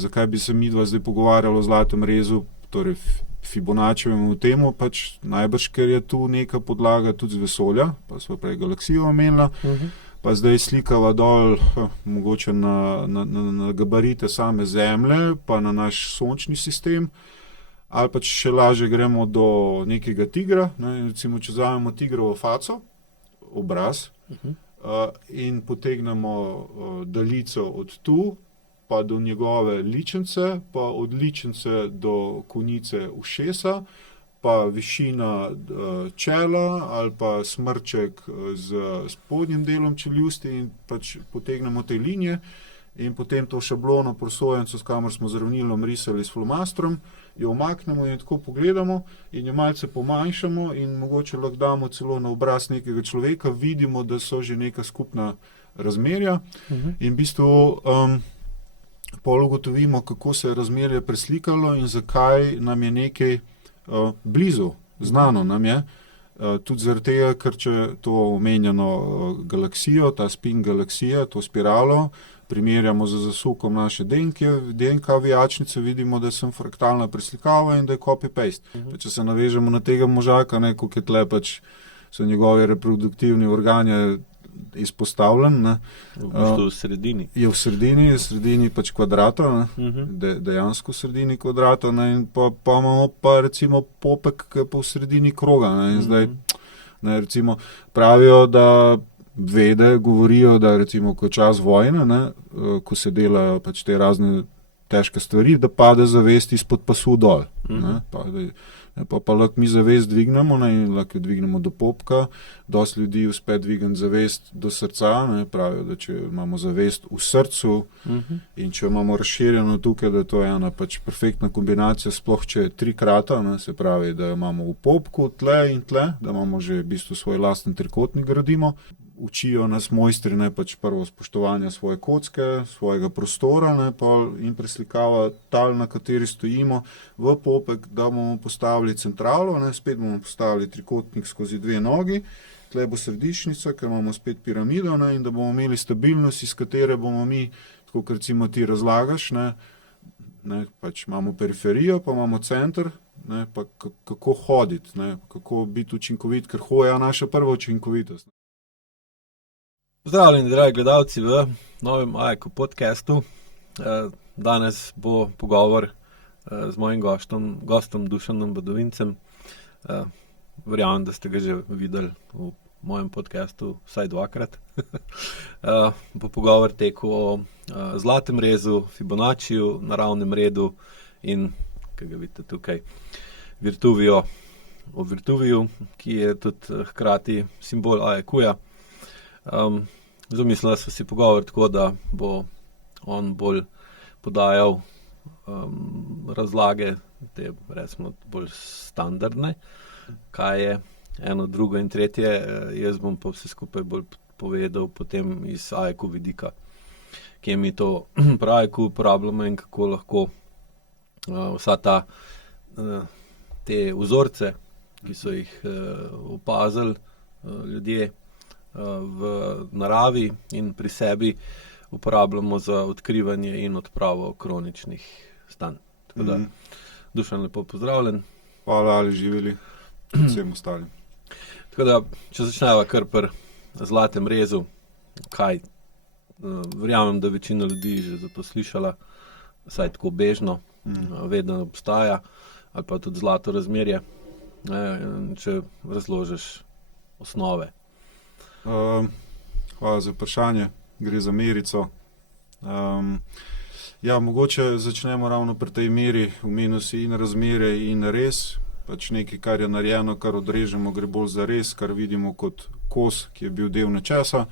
Zakaj bi se midva zdaj pogovarjali o zlatem rezu, torej Fibonaccijevemu temu, pač najbrž, ker je tu neka podlaga tudi z vesolja, pa smo prej galaksijo omenila, pa zdaj slikava dol mogoče na gabarite same Zemlje, pa na naš sončni sistem, ali pa če še lažje gremo do nekega tigra, ne, recimo, če vzamemo tigrovo faco, obraz, in potegnemo daljico od tu, pa do njegove ličence, pa od ličence do konice ušesa, pa višina čela ali pa smrček z spodnjim delom čeljusti in pač potegnemo te linije in potem to šablono prosojnico, s kamor smo z ravnilom risali s flomastrom, jo umaknemo in tako pogledamo in jo malce pomanjšamo in mogoče lahko damo celo na obraz nekega človeka, vidimo, da so že neka skupna razmerja in v bistvu pol ugotovimo, kako se je razmerje preslikalo in zakaj nam je nekaj blizu, znano nam je. Tudi zaradi tega, ker če to omenjeno galaksijo, ta spin galaksije, to spiralo, primerjamo z zasukom naše DNK vijačnice, vidimo, da je sem fraktalna preslikava in da je copy-paste. Če se navežemo na tega možaka, koliko je tle pač so njegovi reproduktivni organi izpostavljen. V bistvu v sredini. Je v sredini pač kvadrata, dejansko v sredini kvadrata, in pa imamo pa recimo popek, ki je pa v sredini kroga. In zdaj, recimo, pravijo, da vede govorijo, da recimo, ko je čas vojne, ko se delajo pač te razne težke stvari, da pade zavest izpod pasu dol. Pa lahko mi zavest dvignemo, in lahko jo dvignemo do popka. Dosti ljudi uspe dvigniti zavest do srca, pravijo, da če imamo zavest v srcu in če jo imamo razširjeno tukaj, da to je ena pač perfektna kombinacija, sploh če je trikrata, se pravi, da jo imamo v popku, tle in tle, da imamo že v bistvu svoj lasten trikotnik gradimo. Učijo nas mojstri, pač prvo spoštovanje svoje kocke, svojega prostora, in preslikava tal, na kateri stojimo, v popek, da bomo postavili centralo, spet bomo postavili trikotnik skozi dve nogi, tle bo središčnica, ker imamo spet piramido, in da bomo imeli stabilnost, iz katere bomo mi, tako kot recimo ti razlagaš, pač imamo periferijo, pa imamo center, pa kako hoditi, kako biti učinkovit, ker hoja naša prva učinkovitost. Pozdravljeni, dragi gledalci, v novem AEK podcastu. Danes bo pogovor z mojim gostom Dušanom Badovincem. Verjamem, da ste ga že videli v mojem podcastu vsaj dvakrat. Bo pogovor tekel o zlatem rezu, Fibonaciju, naravnem redu in, kaj ga vidite tukaj, o Virtuviju, ki je tudi hkrati simbol AEK-ja. Zamislila sva si pogovor tako, da bo on bolj podajal razlage, te recimo bolj standardne, kaj je eno, drugo in tretje, jaz bom pa vse skupaj bolj povedal potem iz AEK vidika, kje mi to pri AEK uporabljamo in kako lahko vsa te vzorce, ki so jih opazili ljudje v naravi in pri sebi, uporabljamo za odkrivanje in odpravo kroničnih stanj. Tako da, Dušan, lepo pozdravljen. Hvala, ali živeli vsem ostalim. Tako da, če začneva kar pri zlatem rezu, kaj, verjamem, da večina ljudi že za to slišala, vsaj tako bežno, vedno obstaja, ali pa tudi zlato razmerje, če razložiš osnove. Hvala za vprašanje, gre za merico. Mogoče začnemo ravno pri tej meri, omenil si in razmerje in rez, pač nekaj, kar je narejeno, kar odrežemo, gre bolj za rez, kar vidimo kot kos, ki je bil del nečesa.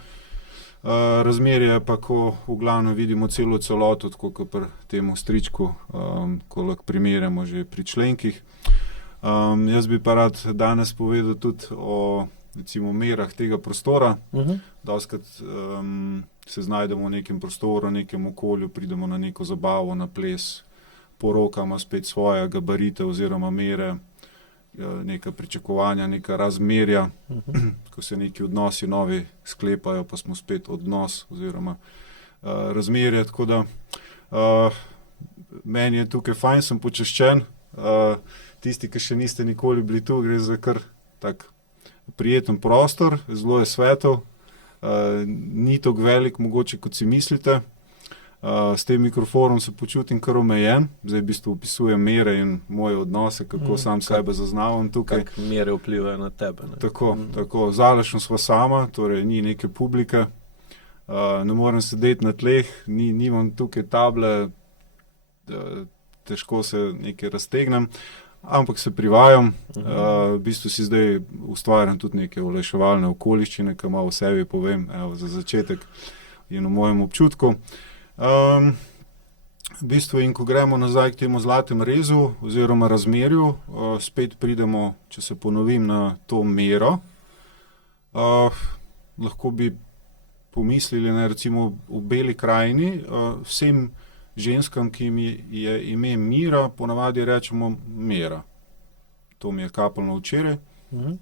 Razmerje pa, ko v glavnem vidimo celo celoto, tako kot pri temu stričku, ko lahko primerjamo že pri členkih. Jaz bi pa rad danes povedal tudi o recimo merah tega prostora. Dostikrat se znajdemo v nekem prostoru, v nekem okolju, pridemo na neko zabavo, na ples, poroka ima spet svoje gabarite oziroma mere, neka pričakovanja, neka razmerja, ko se neki odnosi novi sklepajo, pa smo spet odnos oziroma razmerje, tako da meni je tukaj fajn, sem počaščen. Tisti, ki še niste nikoli bili tu, gre za kar tak prijeten prostor, zelo je svetlo, ni tako velik, mogoče kot si mislite. S tem mikrofonom se počutim kar omejen, zdaj v bistvu opisujem mere in moje odnose, kako sam sebe zaznavam tukaj. Kako mere vplivajo na tebe. Ne? Tako. Zalašno sva sama, torej ni neke publike, ne morem sedeti na tleh, nimam tukaj table, težko se nekaj raztegnem, ampak se privajam, v bistvu si zdaj ustvarjam tudi neke olajševalne okoliščine, ki malo o sebi povem, za začetek in o mojem občutku. V bistvu in ko gremo nazaj k temu zlatem rezu oziroma razmerju, spet pridemo, če se ponovim, na to mero. Lahko bi pomislili, ne, recimo v Beli krajini, vsem ženskam, ki mi je ime Mira, ponavadi rečemo Mera. To mi je kapljalo včeraj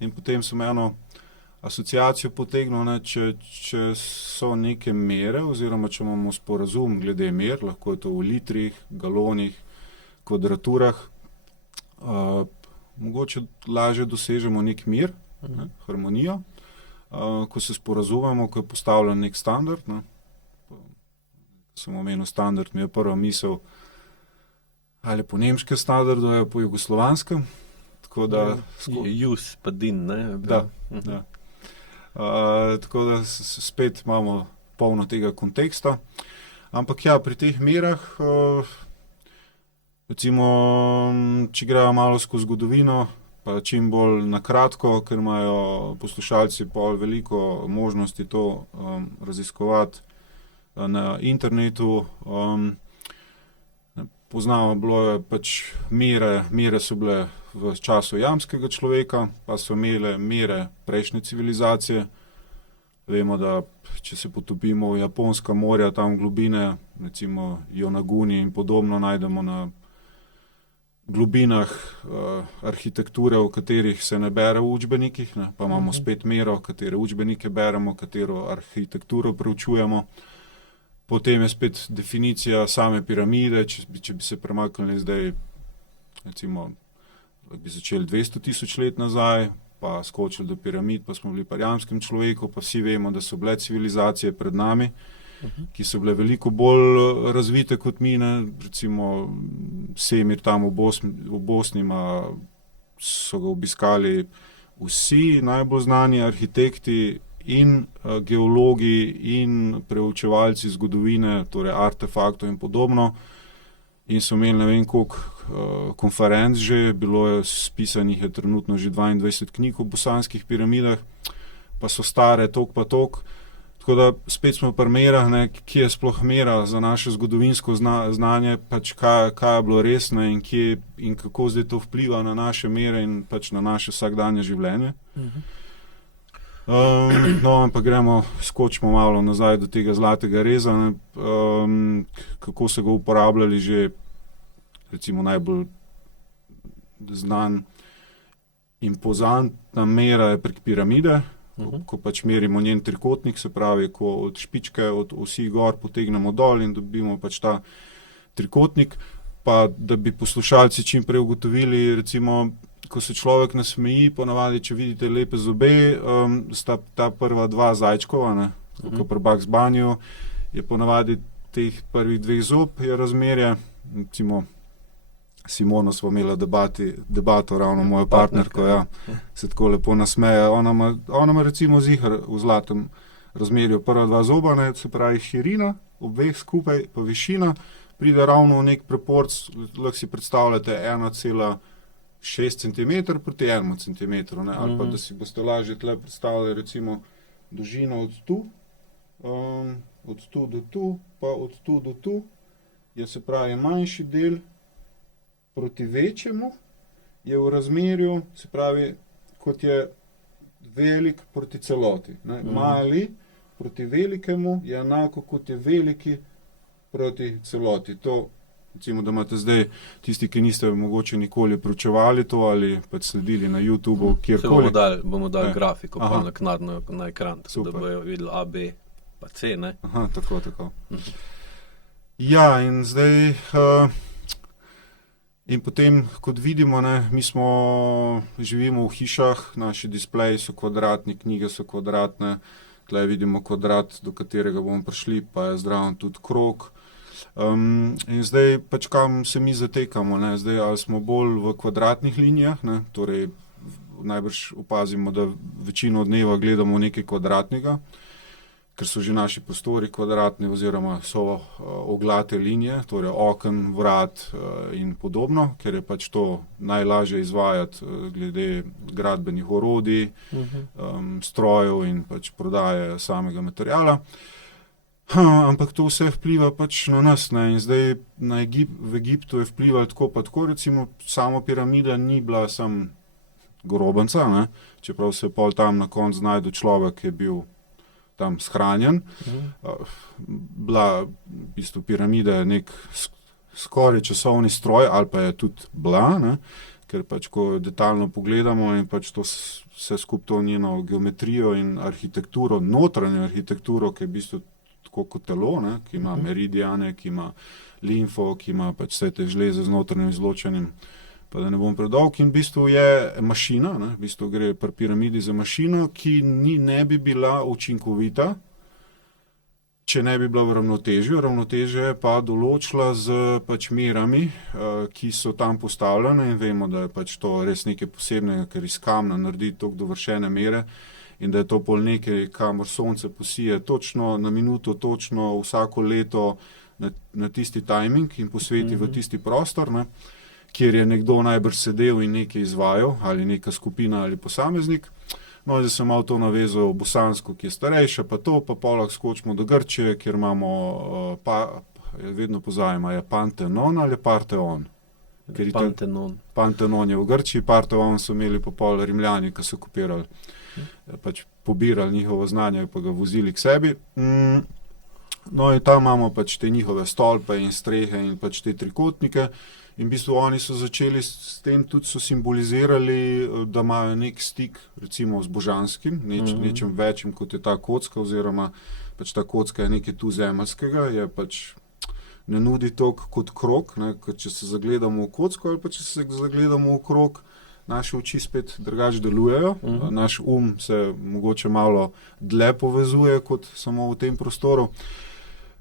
in potem sem eno asociacijo potegnil, ne, če so neke mere oziroma če imamo sporazum glede mer, lahko je to v litrih, galonih, kvadraturah, mogoče lažje dosežemo nek mir, ne, harmonijo, ko se sporazumemo, ko je postavljen nek standard. Ne. Sem omenil standard, mi je prva misel ali po nemškem standardu ali po jugoslovanskem. Tako da... Jus pa din, ne? Da. Tako da spet imamo polno tega konteksta. Ampak ja, pri teh merah, recimo, če grejo malo skozi zgodovino, pa čim bolj na kratko, ker imajo poslušalci pol veliko možnosti to raziskovati na internetu. Poznamo, bilo je pač mere so bile v času jamskega človeka, pa so imele mere prejšnje civilizacije. Vemo, da če se potopimo v Japonska morja, tam globine, recimo Yonaguni in podobno, najdemo na globinah arhitekture, v katerih se ne bere v učbenikih, ne? Pa imamo spet mero, katere učbenike beremo, katero arhitekturo preučujemo. Potem je spet definicija same piramide, če bi se premaknili zdaj, recimo, bi začeli 200 000 let nazaj, pa skočili do piramid, pa smo bili pri jamskem človeku, pa vsi vemo, da so bile civilizacije pred nami, ki so bile veliko bolj razvite kot mi, ne? Recimo Semir tam v Bosni so ga obiskali vsi najbolj znani arhitekti in geologi in preučevalci zgodovine, torej artefaktov in podobno. In so imeli ne vem koliko konferenc že, bilo je spisanih je trenutno že 22 knjig o bosanskih piramidah, pa so stare tok pa tok. Tako da spet smo pri merah, ne, kje je sploh mera za naše zgodovinsko znanje, pač kaj je bilo res, ne, in kako zdaj to vpliva na naše mere in pač na naše vsakdanje življenje. No, ampak skočimo malo nazaj do tega zlatega reza, ne, kako so ga uporabljali že, recimo najbolj znan impozantna mera je prek piramide, ko pač merimo njen trikotnik, se pravi, ko od špičke, od osi gor potegnemo dol in dobimo pač ta trikotnik, pa da bi poslušalci čim prej ugotovili, recimo, ko se človek nasmeji, ponavadi, če vidite lepe zobe, sta ta prva dva zajčkova, ne, ko pri Bugs Bunnyju je ponavadi teh prvih dveh zob je razmerje, recimo Simono smo imeli debato, ravno mojo partnerko, ja, se tako lepo nasmeje, ona ima recimo ziher v zlatem razmerju prva dva zoba, ne, se pravi širina, obeh skupaj pa višina, pride ravno v nek proporc, lahko si predstavljate 1,6 cm proti 1 cm, ne, ali pa da si boste lažje tle predstavljali recimo dolžino od tu do tu, pa od tu do tu, je se pravi manjši del proti večjemu je v razmerju, se pravi, kot je velik proti celoti. Ne? Mali proti velikemu je enako, kot je veliki proti celoti. To, recimo, da imate zdaj tisti, ki niste mogoče nikoli proučevali to ali pač sledili na YouTubeu, kjerkoli. Bomo dali grafiko pa naknadno na ekran, tako da bojo videli A, B pa C, ne? Aha, tako. Ja, in zdaj In potem, kot vidimo, ne, mi živimo v hišah, naši displeji so kvadratni, knjige so kvadratne, tle vidimo kvadrat, do katerega bomo prišli, pa je zraven tudi krog. In zdaj pač kam se mi zatekamo, ne? Zdaj ali smo bolj v kvadratnih linijah, ne? Torej najbrž opazimo, da večino dneva gledamo nekaj kvadratnega, ker so že naši prostori kvadratni oziroma so oglate linije, torej oken, vrat in podobno, ker je pač to najlažje izvajati glede gradbenih orodij, strojev in pač prodaje samega materiala. Ampak to vse vpliva pač na nas, ne? In zdaj v Egiptu je vplivalo tako pa tako, recimo sama piramida ni bila sam grobanca, ne? Čeprav se je pol tam na koncu znajdu človek, ki je bil tam shranjen. Bila v bistvu piramida nek skoraj časovni stroj, ali pa je tudi bila, ne? Ker pač ko detaljno pogledamo in pač to vse skupaj to njeno geometrijo in arhitekturo, notranjo arhitekturo, ki je v bistvu tako kot telo, ne? Ki ima meridiane, ki ima limfo, ki ima pač vse te žleze z notranjim izločanjem, pa da ne bom predolg, in v bistvu je mašina, ne? V bistvu gre pri piramidi za mašino, ki ne bi bila učinkovita, če ne bi bila v ravnotežju. Ravnotežje je pa določila z pač merami, ki so tam postavljene, in vemo, da je pač to res nekaj posebnega, ker iz kamna naredi toliko dovršene mere in da je to pol nekaj, kamor sonce posije točno na minuto, točno vsako leto na tisti timing in posveti v tisti prostor, ne? Kjer je nekdo najbrž sedel in nekaj izvajal, ali neka skupina ali posameznik. No, zdaj sem malo to navezal bosansko, ki je starejša, pa to, pa polak skočimo do Grčije, kjer imamo, vedno pozajemo, je Pantenon ali Parteon? Pantenon je v Grčiji, Parteon so imeli pa pol Rimljani, ki so kopirali, pač pobirali njihovo znanje, pa ga vozili k sebi. No, in tam imamo pač te njihove stolpe in strehe in pač te trikotnike. In v bistvu oni so začeli s tem, tudi so simbolizirali, da imajo nek stik recimo z božanskim, nečem večjim, kot je ta kocka, oziroma pač ta kocka je nekaj tu zemeljskega, je pač ne nudi toliko kot krog, ne, kot če se zagledamo v kocko ali pa če se zagledamo v krog, naše oči spet drugače delujejo, naš se mogoče malo dlje povezuje kot samo v tem prostoru.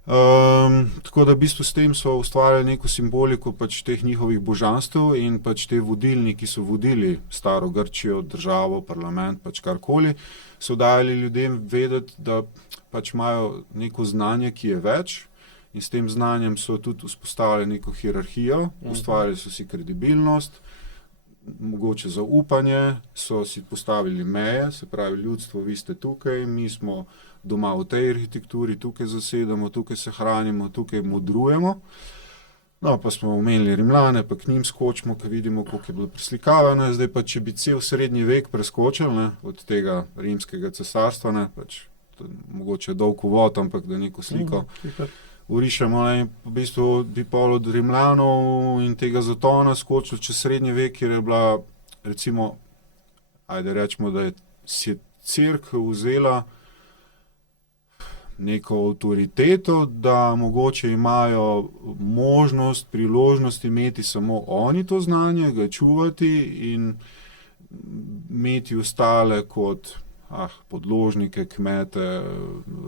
Tako da v bistvu s tem so ustvarjali neko simboliko pač teh njihovih božanstev in pač te vodilni, ki so vodili staro Grčijo, državo, parlament, pač karkoli, so dajali ljudem vedeti, da pač imajo neko znanje, ki je več, in s tem znanjem so tudi vzpostavili neko hierarhijo, ustvarjali so si kredibilnost, mogoče zaupanje, so si postavili meje, se pravi ljudstvo, vi ste tukaj, mi smo doma v tej arhitekturi, tukaj zasedamo, tukaj se hranimo, tukaj modrujemo. No, pa smo omenili Rimljane, pa k njim skočimo, ko vidimo, koliko je bilo preslikavano. Zdaj pa, če bi cel srednji vek preskočili, ne, od tega rimskega cesarstva, ne, pač mogoče dolg uvod, ampak da neko sliko urišemo, ne, in v bistvu bi pol od Rimljanov in tega zatona skočili čez srednji vek, kjer je bila, recimo, ajde rečemo, da je cerkev vzela neko avtoriteto, da mogoče imajo možnost, priložnost imeti samo oni to znanje, ga čuvati in imeti ostale kot podložnike, kmete,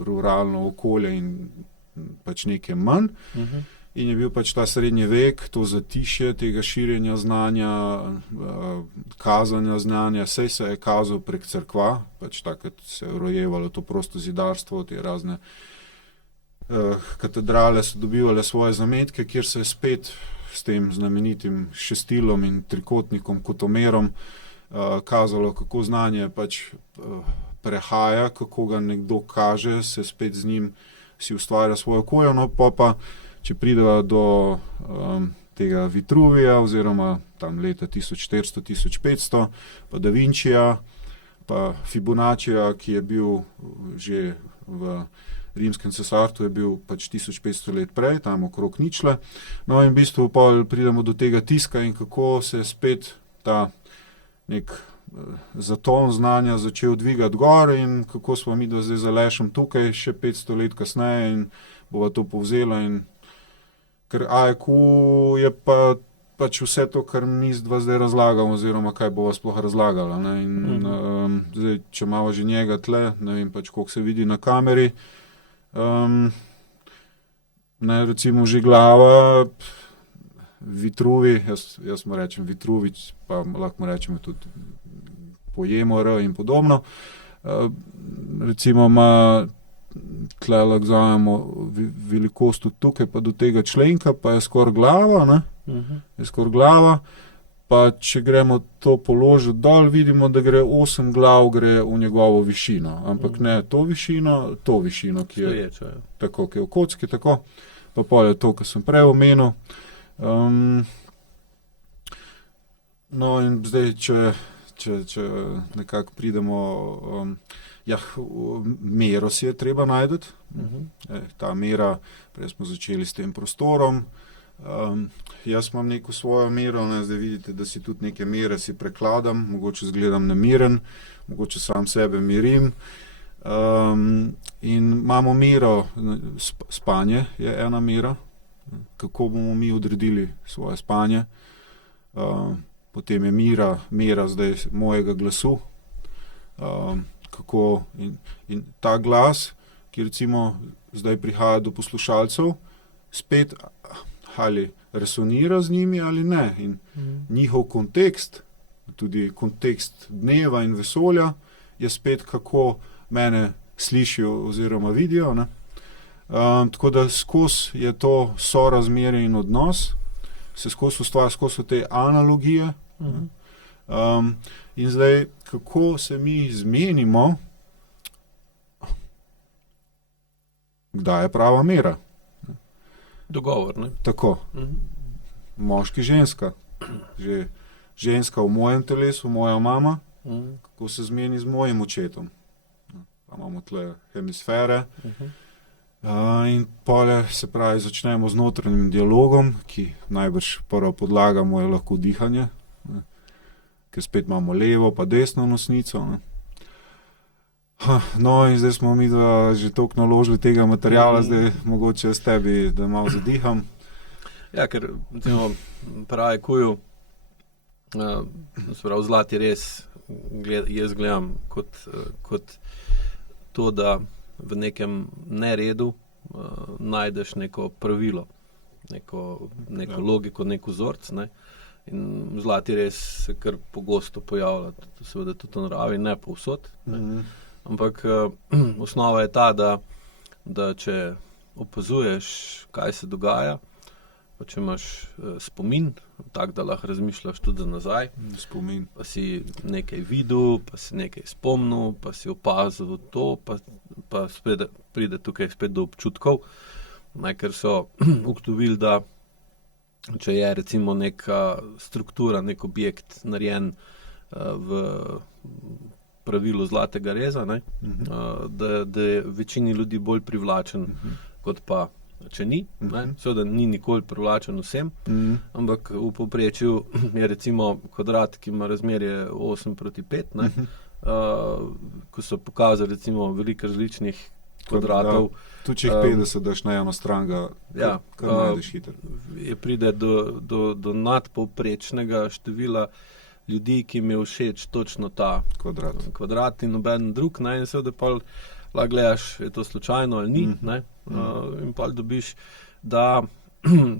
ruralno okolje in pač nekaj manj. In je bil pač ta srednji vek, to zatišje tega širjenja znanja, kazanja znanja, saj se je kazal prek cerkva, pač takrat se je rojevalo to prosto zidarstvo, te razne katedrale so dobivale svoje zametke, kjer se je spet s tem znamenitim šestilom in trikotnikom, kotomerom, kazalo, kako znanje pač prehaja, kako ga nekdo kaže, se spet z njim si ustvarja svojo okolje, no pa če prideva do tega Vitruvija oziroma tam leta 1400-1500, pa Da Vincija, pa Fibonaccija, ki je bil že v rimskem cesarstvu, je bil pač 1500 let prej, tam okrog ničle. No in v bistvu pol pridemo do tega tiska in kako se je spet ta nek zaton znanja začel dvigati gor in kako smo mi zdaj z Alešem tukaj še 500 let kasneje in bova to povzela. In ker AEQ je pa pač vse to, kar mi zdaj razlagamo, oziroma kaj bova sploh razlagala. Ne? In, zdaj, če imamo že njega tle, ne vem pač, koliko se vidi na kameri, ne, recimo že glava, Vitruvi, jaz mu rečem Vitruvič, pa lahko mu rečemo tudi Pojemor in podobno. Recimo ima tle lahko vzamemo velikost tudi tukaj, pa do tega členka, pa je skoraj glava, ne? Je skoraj glava, pa če gremo to položiti dol, vidimo, da gre 8 glav gre v njegovo višino, ampak ne to višino, ki je tako, ki je v kocki, tako, pa pol je to, kar sem prej omenil. No in zdaj, če nekako pridemo, mero si je treba najdeti. Ta mera, prej smo začeli s tem prostorom. Jaz imam neko svojo mero, ne, zdaj vidite, da si tudi neke mere si prekladam, mogoče izgledam nemiren, mogoče sam sebe mirim. In imamo mero, spanje je ena mera, kako bomo mi odredili svoje spanje. Potem je mera zdaj mojega glasu, kako in ta glas, ki recimo zdaj prihaja do poslušalcev, spet ali resonira z njimi ali ne. In njihov kontekst, tudi kontekst dneva in vesolja, je spet kako mene slišijo oziroma vidijo, ne. Tako da skozi je to sorazmerje in odnos, se skozi ustvarja, skozi te analogije. In zdaj, kako se mi zmenimo, kdaj je prava mera. Dogovor, ne? Tako. Moški, ženska. Že ženska v mojem telesu, moja mama, kako se zmeni z mojim očetom. Pa imamo tle hemisfere. In pole, se pravi, začnemo z notranjim dialogom, ki najbrž prva podlaga mu je lahko dihanje, ne? Ker spet imamo levo pa desno nosnico. Ne? No, in zdaj smo mi že toliko naložili tega materiala, zdaj mogoče s tebi, da malo zadiham. Ja, ker pravi kuju, zlati res, jaz gledam kot to, da v nekem neredu najdeš neko pravilo, neko logiko, nek vzorc, ne. In zlati res se kar pogosto pojavlja, seveda tudi v naravi, ne povsod, ne. Ampak osnova je ta, da če opazuješ, kaj se dogaja, pa če imaš spomin, tak, da lahko razmišljaš tudi za nazaj, Spomin. pa si nekaj videl, pa si nekaj spomnil, pa si opazil to, pa spet pride tukaj spet do občutkov, ne, ker so ugotovili, da če je recimo neka struktura, nek objekt narejen v pravilu zlatega reza, ne, da je večini ljudi bolj privlačen, kot pa če ni, ne. Seveda ni nikoli privlačen vsem, ampak v povprečju je recimo kvadrat, ki ima razmerje 8:5, ne, ko so pokazali recimo veliko različnih kvadratov. Tudi če jih 50 daš na eno stran, kar najdeš hitro. Pride do nadpovprečnega števila ljudi, ki jim je všeč točno ta kvadrat in noben drug, ne, in seveda pa lahko gledaš, je to slučajno ali ni, ne, in pa dobiš, da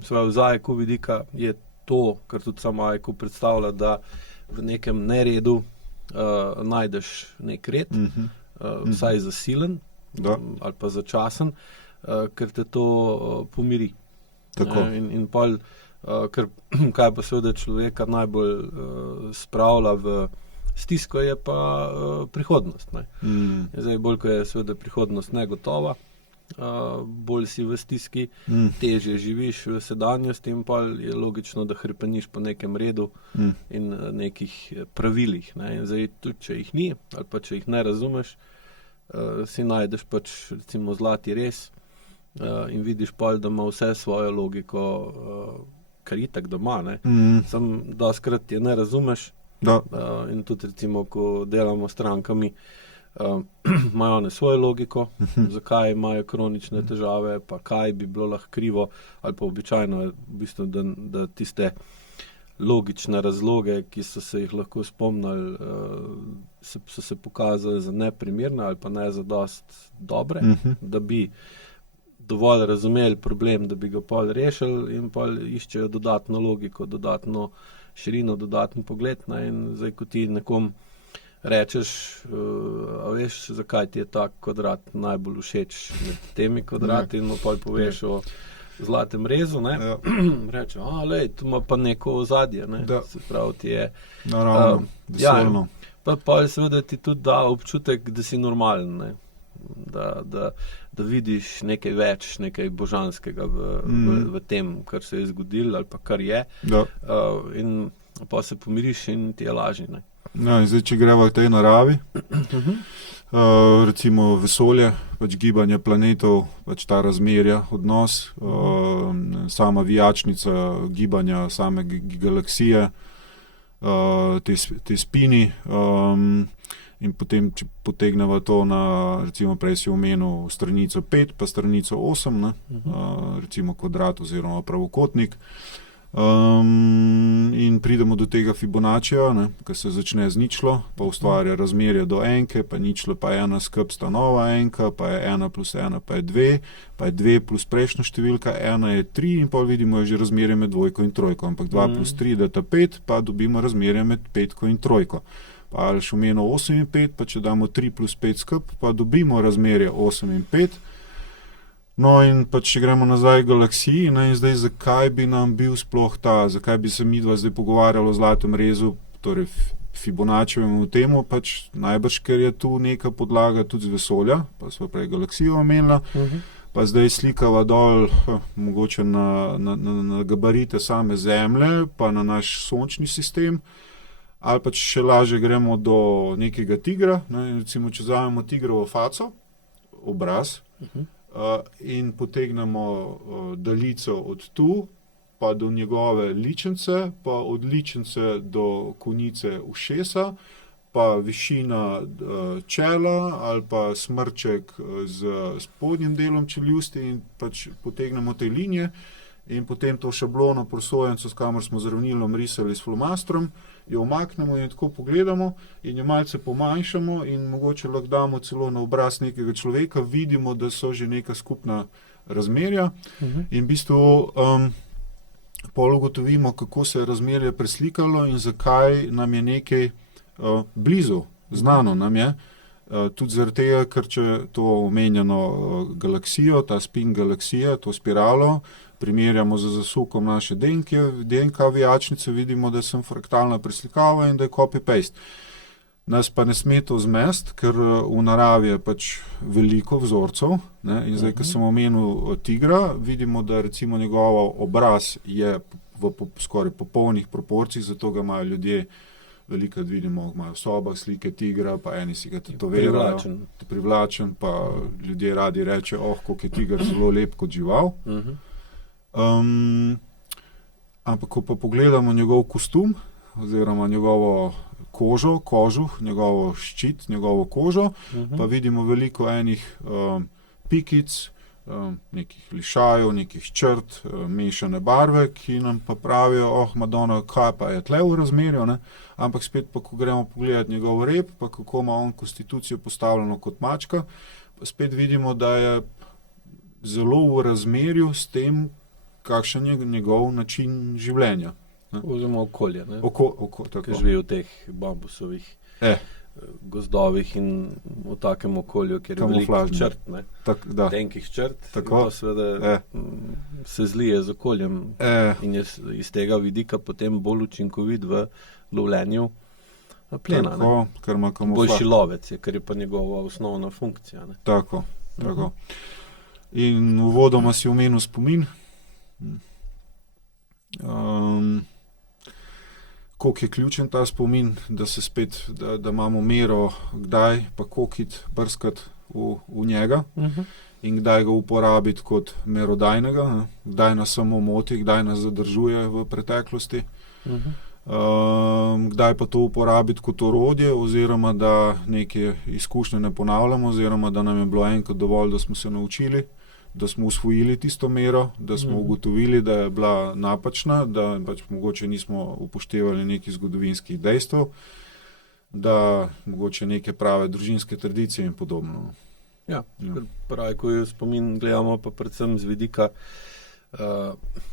z AIQ vidika je to, kar tudi samo AIQ predstavlja, da v nekem neredu najdeš nek red, vsaj zasilen, ali pa začasen, ker te to pomiri. Tako. In pol, kaj pa seveda človeka najbolj spravlja v stisko, je pa prihodnost, ne. Zdaj, bolj ko je seveda prihodnost negotova, bolj si v stiski, težje živiš v sedanjosti in pol je logično, da hrepeniš po nekem redu in nekih pravilih, ne. In zdaj, tudi če jih ni, ali pa če jih ne razumeš, si najdeš pač recimo zlati rez in vidiš pol, da ima vse svojo logiko, kar itak doma, ne. Samo dostikrat je ne razumeš, in tudi recimo, ko delamo s strankami, imajo one svojo logiko, zakaj imajo kronične težave, pa kaj bi bilo lahko krivo, ali pa običajno je v bistvu, da tiste logične razloge, ki so se jih lahko spomnili, so se pokazali za neprimerne ali pa ne za dost dobre, da bi dovolj razumeli problem, da bi ga pol rešili in pol iščejo dodatno logiko, dodatno širino, dodatni pogled. Ne? In zdaj, ko ti nekom rečeš, a veš, zakaj ti je tak kvadrat najbolj všeč med temi kvadrati, in mu pol poveš o zlatem rezu, ne? Ja. Reče, lej, tu ima pa neko ozadje, ne? Se pravi, ti je Naravno, veselno. Pa seveda ti tudi da občutek, da si normalen, ne? Da vidiš nekaj več, nekaj božanskega v tem, kar se je zgodilo ali pa kar je. Da. In pa se pomiriš in ti je lažje, ne? Ja, in zdaj, če greva v tej naravi, recimo vesolje, pač gibanje planetov, pač ta razmerja, odnos, sama vijačnica gibanja same galaksije, te spini, in potem, če potegneva to na, recimo prej si omenil stranico 5, pa stranico 8, ne? Recimo kvadrat oziroma pravokotnik. In pridemo do tega Fibonaccija, ki se začne z ničlo, pa ustvarja razmerje do enke, pa ničlo pa 1 skup sta nova enka, pa je 1 plus 1 pa je 2, pa je 2 plus prejšnja številka, 1 je 3 in pol vidimo je že razmerje med dvojko in trojko, ampak 2 plus 3 data 5, pa dobimo razmerje med petko in trojko. Pa ali še omenil 8 in 5, pa če damo 3 plus 5 skup, pa dobimo razmerje 8 in 5. No in pa če gremo nazaj v galaksiji, in zdaj zakaj bi nam bil sploh zakaj bi se midva zdaj pogovarjali o zlatem rezu, torej Fibonaccijevemu temu, pač najbrž, ker je tu neka podlaga tudi z vesolja, pa smo prej galaksijo omenila, pa zdaj slikava dol mogoče na gabarite same Zemlje, pa na naš sončni sistem, ali pa če še lažje gremo do nekega tigra, recimo če vzamemo tigrovo faco, obraz, in potegnemo daljico od tu, pa do njegove ličence, pa od ličence do konice ušesa, pa višina čela ali pa smrček z spodnjim delom čeljusti in pač potegnemo te linije in potem to šablono prosojnico, s kamor smo z ravnilom risali s flomastrom, jo umaknemo in tako pogledamo in jo malce pomanjšamo in mogoče lahko damo celo na obraz nekega človeka, vidimo, da so že neka skupna razmerja in v bistvu pol ugotovimo, kako se je razmerje preslikalo in zakaj nam je nekaj blizu, znano nam je. Tudi zaradi tega, ker če to omenjeno galaksijo, ta spin galaksije, to spiralo, primerjamo z zasukom naše DNK vijačnice, vidimo, da je sem fraktalna preslikava in da je copy-paste. Nas pa ne sme to zmest, ker v naravi je pač veliko vzorcev, ne? In zdaj, ko sem omenil tigra, vidimo, da recimo njegov obraz je v skoraj popolnih proporcijah, zato ga imajo ljudje velikokrat vidimo, imajo v sobah slike tigra, pa eni si ga tetovirajo, privlačen, pa ljudje radi reče, koliko je tiger zelo lep kot žival. Ampak ko pa pogledamo njegov kostum, oziroma njegovo kožuh, njegovo ščit, njegovo kožo, pa vidimo veliko enih pikic, nekih lišajev, nekih črt, mešane barve, ki nam pa pravijo, Madonna, kaj pa je tle v razmerju, ne? Ampak spet pa, ko gremo pogledati njegov rep, pa kako ima on konstitucijo postavljeno kot mačka, pa spet vidimo, da je zelo v razmerju s tem, kakšen je njegov način življenja. Oziroma okolje, ne? Tako. Ki živi v teh bambusovih gozdovih in v takem okolju, kjer je veliko črt, ne? Tenkih črt, to seveda se zlije z okoljem in je iz tega vidika potem bolj učinkovit v lovljenju plena. Tako, boljši lovec je, ker je pa njegova osnovna funkcija. Ne? Tako. In uvodoma si omenil spomin. Koliko je ključen ta spomin, da se spet, da imamo mero, kdaj pa koliko brskati v njega in kdaj ga uporabiti kot merodajnega, kdaj nas samo moti, kdaj nas zadržuje v preteklosti, kdaj pa to uporabiti kot orodje, oziroma da neke izkušnje ne ponavljamo, oziroma da nam je bilo enkrat dovolj, da smo se naučili da smo usvojili tisto mero, da smo ugotovili, da je bila napačna, da pač mogoče nismo upoštevali nekih zgodovinskih dejstev, da mogoče neke prave družinske tradicije in podobno. Ja, pravi, ko jo spomin gledamo pa predvsem z vidika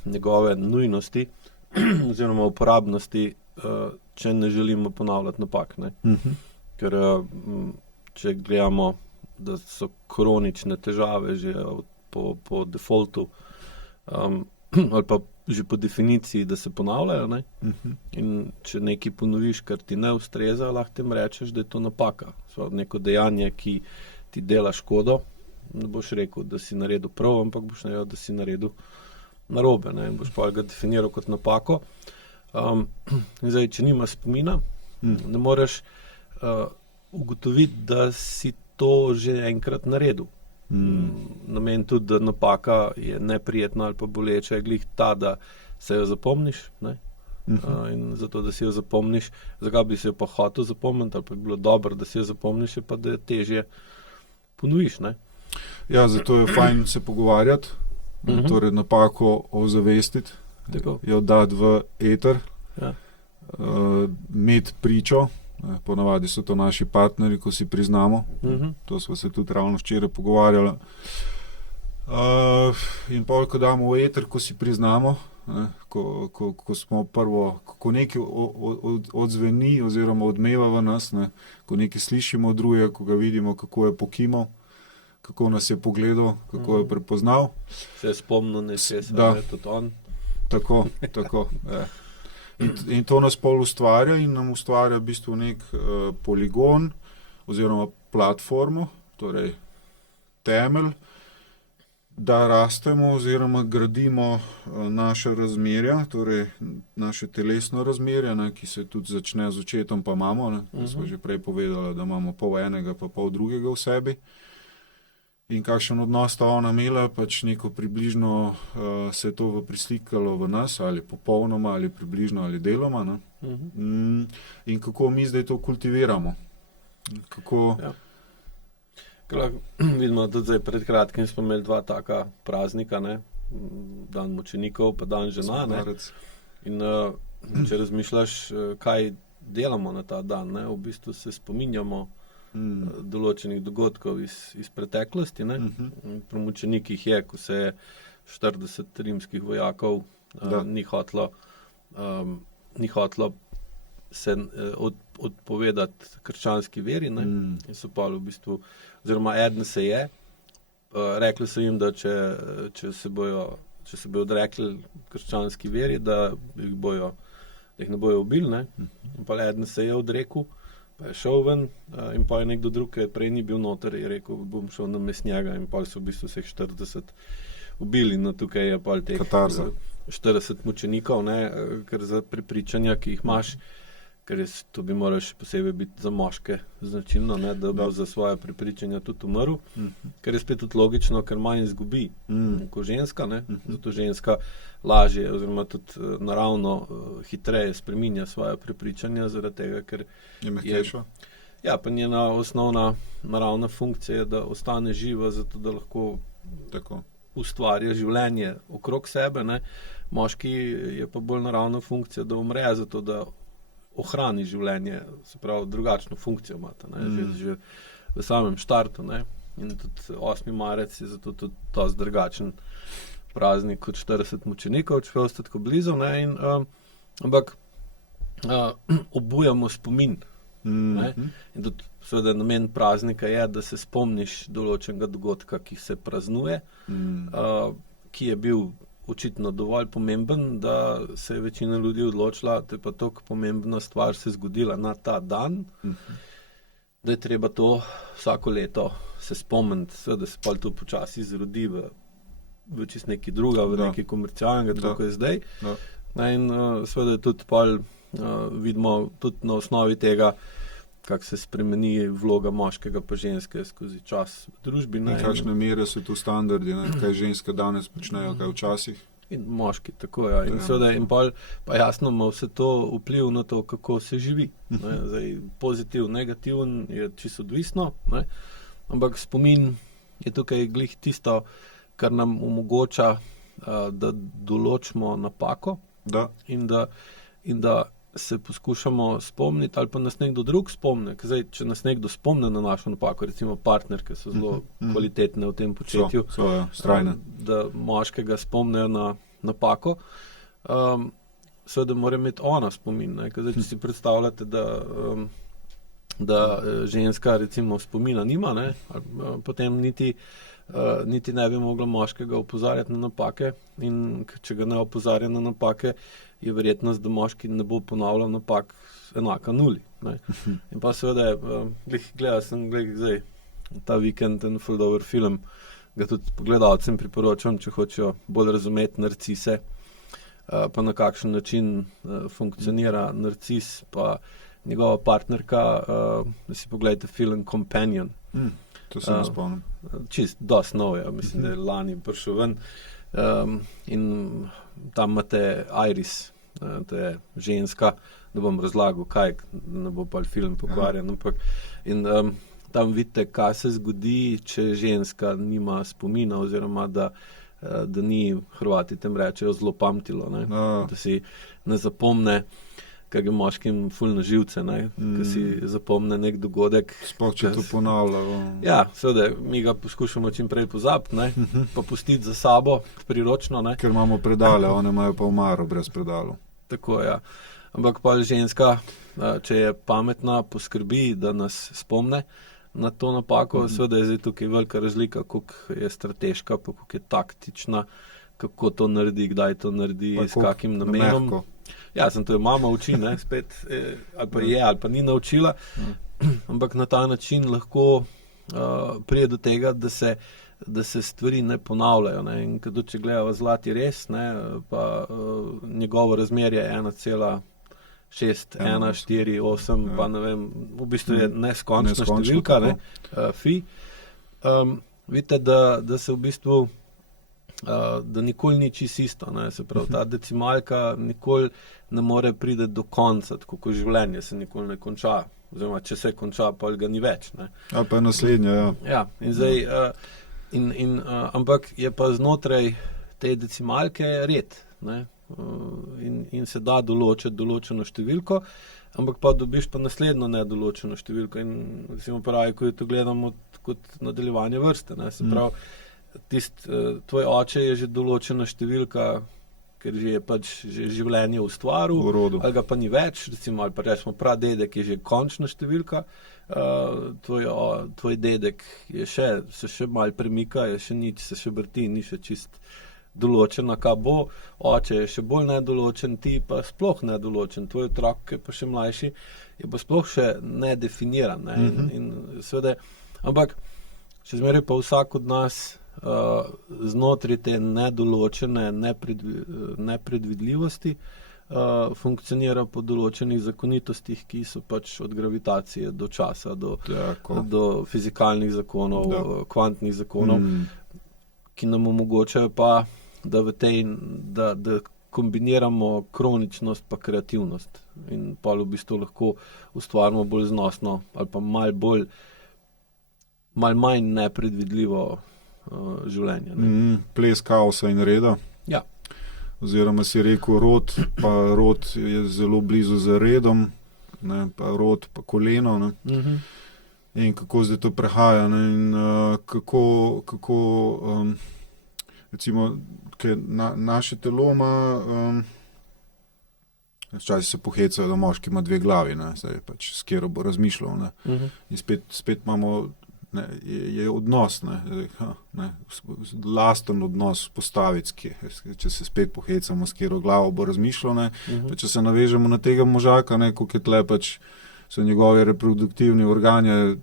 njegove nujnosti oziroma uporabnosti, če ne želimo ponavljati napak. Ne? Ker če gledamo, da so kronične težave že po defaultu ali pa že po definiciji, da se ponavljajo, ne? In če nekaj ponoviš, kar ti ne ustreza, lahko tem rečeš, da je to napaka. Neko dejanje, ki ti dela škodo, ne boš rekel, da si naredil prav, ampak boš naredil, da si naredil narobe, ne? In boš pa ga definiral kot napako. Zdaj, če nima spomina, ne moreš ugotoviti, da si to že enkrat naredil. Namen tudi, da napaka je neprijetna ali pa boleča, je glih ta, da se jo zapomniš, ne? In zato, da si jo zapomniš, zakaj bi se jo pa hotel zapomniti, ali pa bi bilo dobro, da si jo zapomniš, je pa, da je težje ponoviš, ne? Ja, zato je fajn se pogovarjati, torej napako ozavestiti, jo dati v eter, imeti pričo. Ponavadi so to naši partnerji, ko si priznamo. To smo se tudi ravno včeraj pogovarjali. In pol, ko damo v eter, ko si priznamo, ko smo prvo, ko nekaj odzveni oziroma odmeva v nas, ko nekaj slišimo od drugega, ko ga vidimo, kako je pokimal, kako nas je pogledal, kako je prepoznal. Se je spomnil, ne se je tudi on. Tako. In to nas pol ustvarja in nam ustvarja v bistvu nek poligon oziroma platformo, torej temelj, da rastemo oziroma gradimo naše razmerja, torej naše telesno razmerje, ki se tudi začne z očetom pa mamo, smo že prej povedali, da imamo pol enega pa pol drugega v sebi. In kakšen odnos sta ona imela, pač neko približno se je to prislikalo v nas, ali popolnoma, ali približno, ali deloma. In kako mi zdaj to kultiviramo? Kako... Ja. Vidimo, tudi zdaj pred kratkim smo imeli dva taka praznika, ne? Dan mučenikov pa dan žena. In če razmišljaš, kaj delamo na ta dan, ne? V bistvu se spominjamo določenih dogodkov iz preteklosti. Pri mučenikih je, ko se je 40 rimskih vojakov ni hotlo se odpovedati krščanski veri, in so pa v bistvu, oziroma eden se je, rekli so jim, da če se bojo odrekli krščanski veri, da jih ne bojo ubili, in pa eden se je odrekel, pa je šel ven, in pa je nekdo drug, ki prej ni bil noter, je rekel, bom šel namesto njega, in pa so v bistvu vseh 40 ubili. No, tukaj je pa teh 40 mučenikov, ker za prepričanja, ki jih imaš, ker to bi moral še posebej biti za moške značilno, da bo za svoje prepričanja tudi umrl, ker je spet tudi logično, ker manj izgubi kot ženska, zato ženska lažje oziroma tudi naravno hitreje spreminja svoje prepričanja, zaradi tega, ker je mehkejša. Ja, pa njena osnovna naravna funkcija je, da ostane živa, zato da lahko ustvarja življenje okrog sebe. Moški je pa bolj naravna funkcija, da umre, zato da ohrani življenje, se pravi, drugačno funkcijo imata, že v samem štartu. In tudi 8. marec je zato tudi dosti drugačen praznik kot 40 mučenikov, čeprav ste tako blizu, ampak obujamo spomin. In tudi seveda namen praznika je, da se spomniš določenega dogodka, ki se praznuje, ki je bil očitno dovolj pomemben, da se je večina ljudi odločila, da je pa toliko pomembna stvar se zgodila na ta dan, da je treba to vsako leto se spomniti, seveda se pa to počasi zrodi v čist nekaj druga, v nekaj komercialnega, tako je zdaj. In seveda tudi vidimo tudi na osnovi tega, kako se spremeni vloga moškega pa ženske skozi čas v družbi. In kakšne mere so tu standardi, kaj ženske danes počnejo, kaj včasih. In moški, tako ja. In seveda, in pa jasno ima vse to vpliv na to, kako se živi. Zdaj, pozitiv, negativen je čisto odvisno, ampak spomin je tukaj glih tisto, kar nam omogoča, da določimo napako in da se poskušamo spomniti, ali pa nas nekdo drug spomne. Zdaj, če nas nekdo spomne na našo napako, recimo partnerke so zelo kvalitetne v tem početju, strajne. Da moškega spomnejo na napako, seveda mora imeti ona spomin. Zdaj, če si predstavljate, da ženska recimo spomina nima, ne, potem niti ne bi mogla moškega opozarjati na napake, in če ga ne opozarja na napake, je verjetnost, da moški ne bo ponavljal napak enaka 0. Ne. In pa seveda, gledal sem zdaj ta vikend en full dober film, ga tudi gledalcem priporočam, če hočejo bolj razumeti narcise, pa na kakšen način funkcionira narcis, pa njegova partnerka, da si pogledajte film Companion. To se ne spomnim. Čist dosti nov, mislim, da je lani prišel ven. In tam imate Iris, to je ženska, da bom razlagal, kaj, ne bo pa film pokvarjen, ampak in tam vidite, kaj se zgodi, če ženska nima spomina, oziroma da ni, Hrvati tem rečejo, zelo pamtilo, ne? Da si ne zapomne, kak je moškim ful na živce, ko si zapomne nek dogodek. Sploh, če to ponavlja. Ja, seveda, mi ga poskušamo čim prej pozabiti, pa pustiti za sabo, priročno. Ker imamo predale, one imajo pa omaro brez predalov. Tako, ja. Ampak pa ženska, če je pametna, poskrbi, da nas spomne na to napako. Seveda je zdaj tukaj velika razlika, koliko je strateška, pa koliko je taktična, kako to naredi, kdaj to naredi, s kakim namenom. Mehko. Ja, to je mama uči, spet, ali pa je, ali pa ni naučila, ampak na ta način lahko pride do tega, da se stvari ne ponavljajo. In tudi, če gledamo Zlati res, pa njegovo razmerje 1,6, 1, 4, 8, pa ne vem, v bistvu je neskončna številka, vidite, da se v bistvu da nikoli ni čisto isto. Se pravi, ta decimalka nikoli ne more priti do konca, tako kot življenje se nikoli ne konča, oziroma če se konča, pa ga ni več. Ja, pa je naslednja, ja. Ja, in zdaj, ampak je pa znotraj te decimalke red, in se da določiti določeno številko, ampak pa dobiš pa naslednjo nedoločeno številko, in recimo pravi, ko to gledamo kot nadaljevanje vrste, se pravi, tvoj oče je že določena številka, ker je pač že življenje ustvaril, ali ga pa ni več, recimo, ali pa rečemo pradedek je že končna številka, tvoj dedek se še malo premika, je še nič, se še vrti, ni še čist določena, kaj bo, oče je še bolj nedoločen, ti pa sploh nedoločen, tvoj otrok, ki je pa še mlajši, je pa sploh še nedefiniran. In seveda, ampak še zmeraj pa vsak od nas znotraj te nedoločene nepredvidljivosti funkcionira po določenih zakonitostih, ki so pač od gravitacije do časa, do fizikalnih zakonov, kvantnih zakonov, ki nam omogočajo pa, da kombiniramo kroničnost pa kreativnost in pa v bistvu lahko ustvarimo bolj znosno ali pa malo manj nepredvidljivo življenje. Ples kaosa in reda. Ja. Oziroma si rekel rod, pa rod je zelo blizu za redom, pa rod, pa koleno. In kako zdaj to prehaja. In kako recimo, ker naše telo ima, včasih se pohecajo, da moški ima 2 glavi, zdaj pač s katero bo razmišljal. In spet imamo je odnos, lasten odnos postaviti, če se spet pohecamo, s katero glavo bo razmišljal, če se navežemo na tega možaka, koliko je tle pač so njegovi reproduktivni organi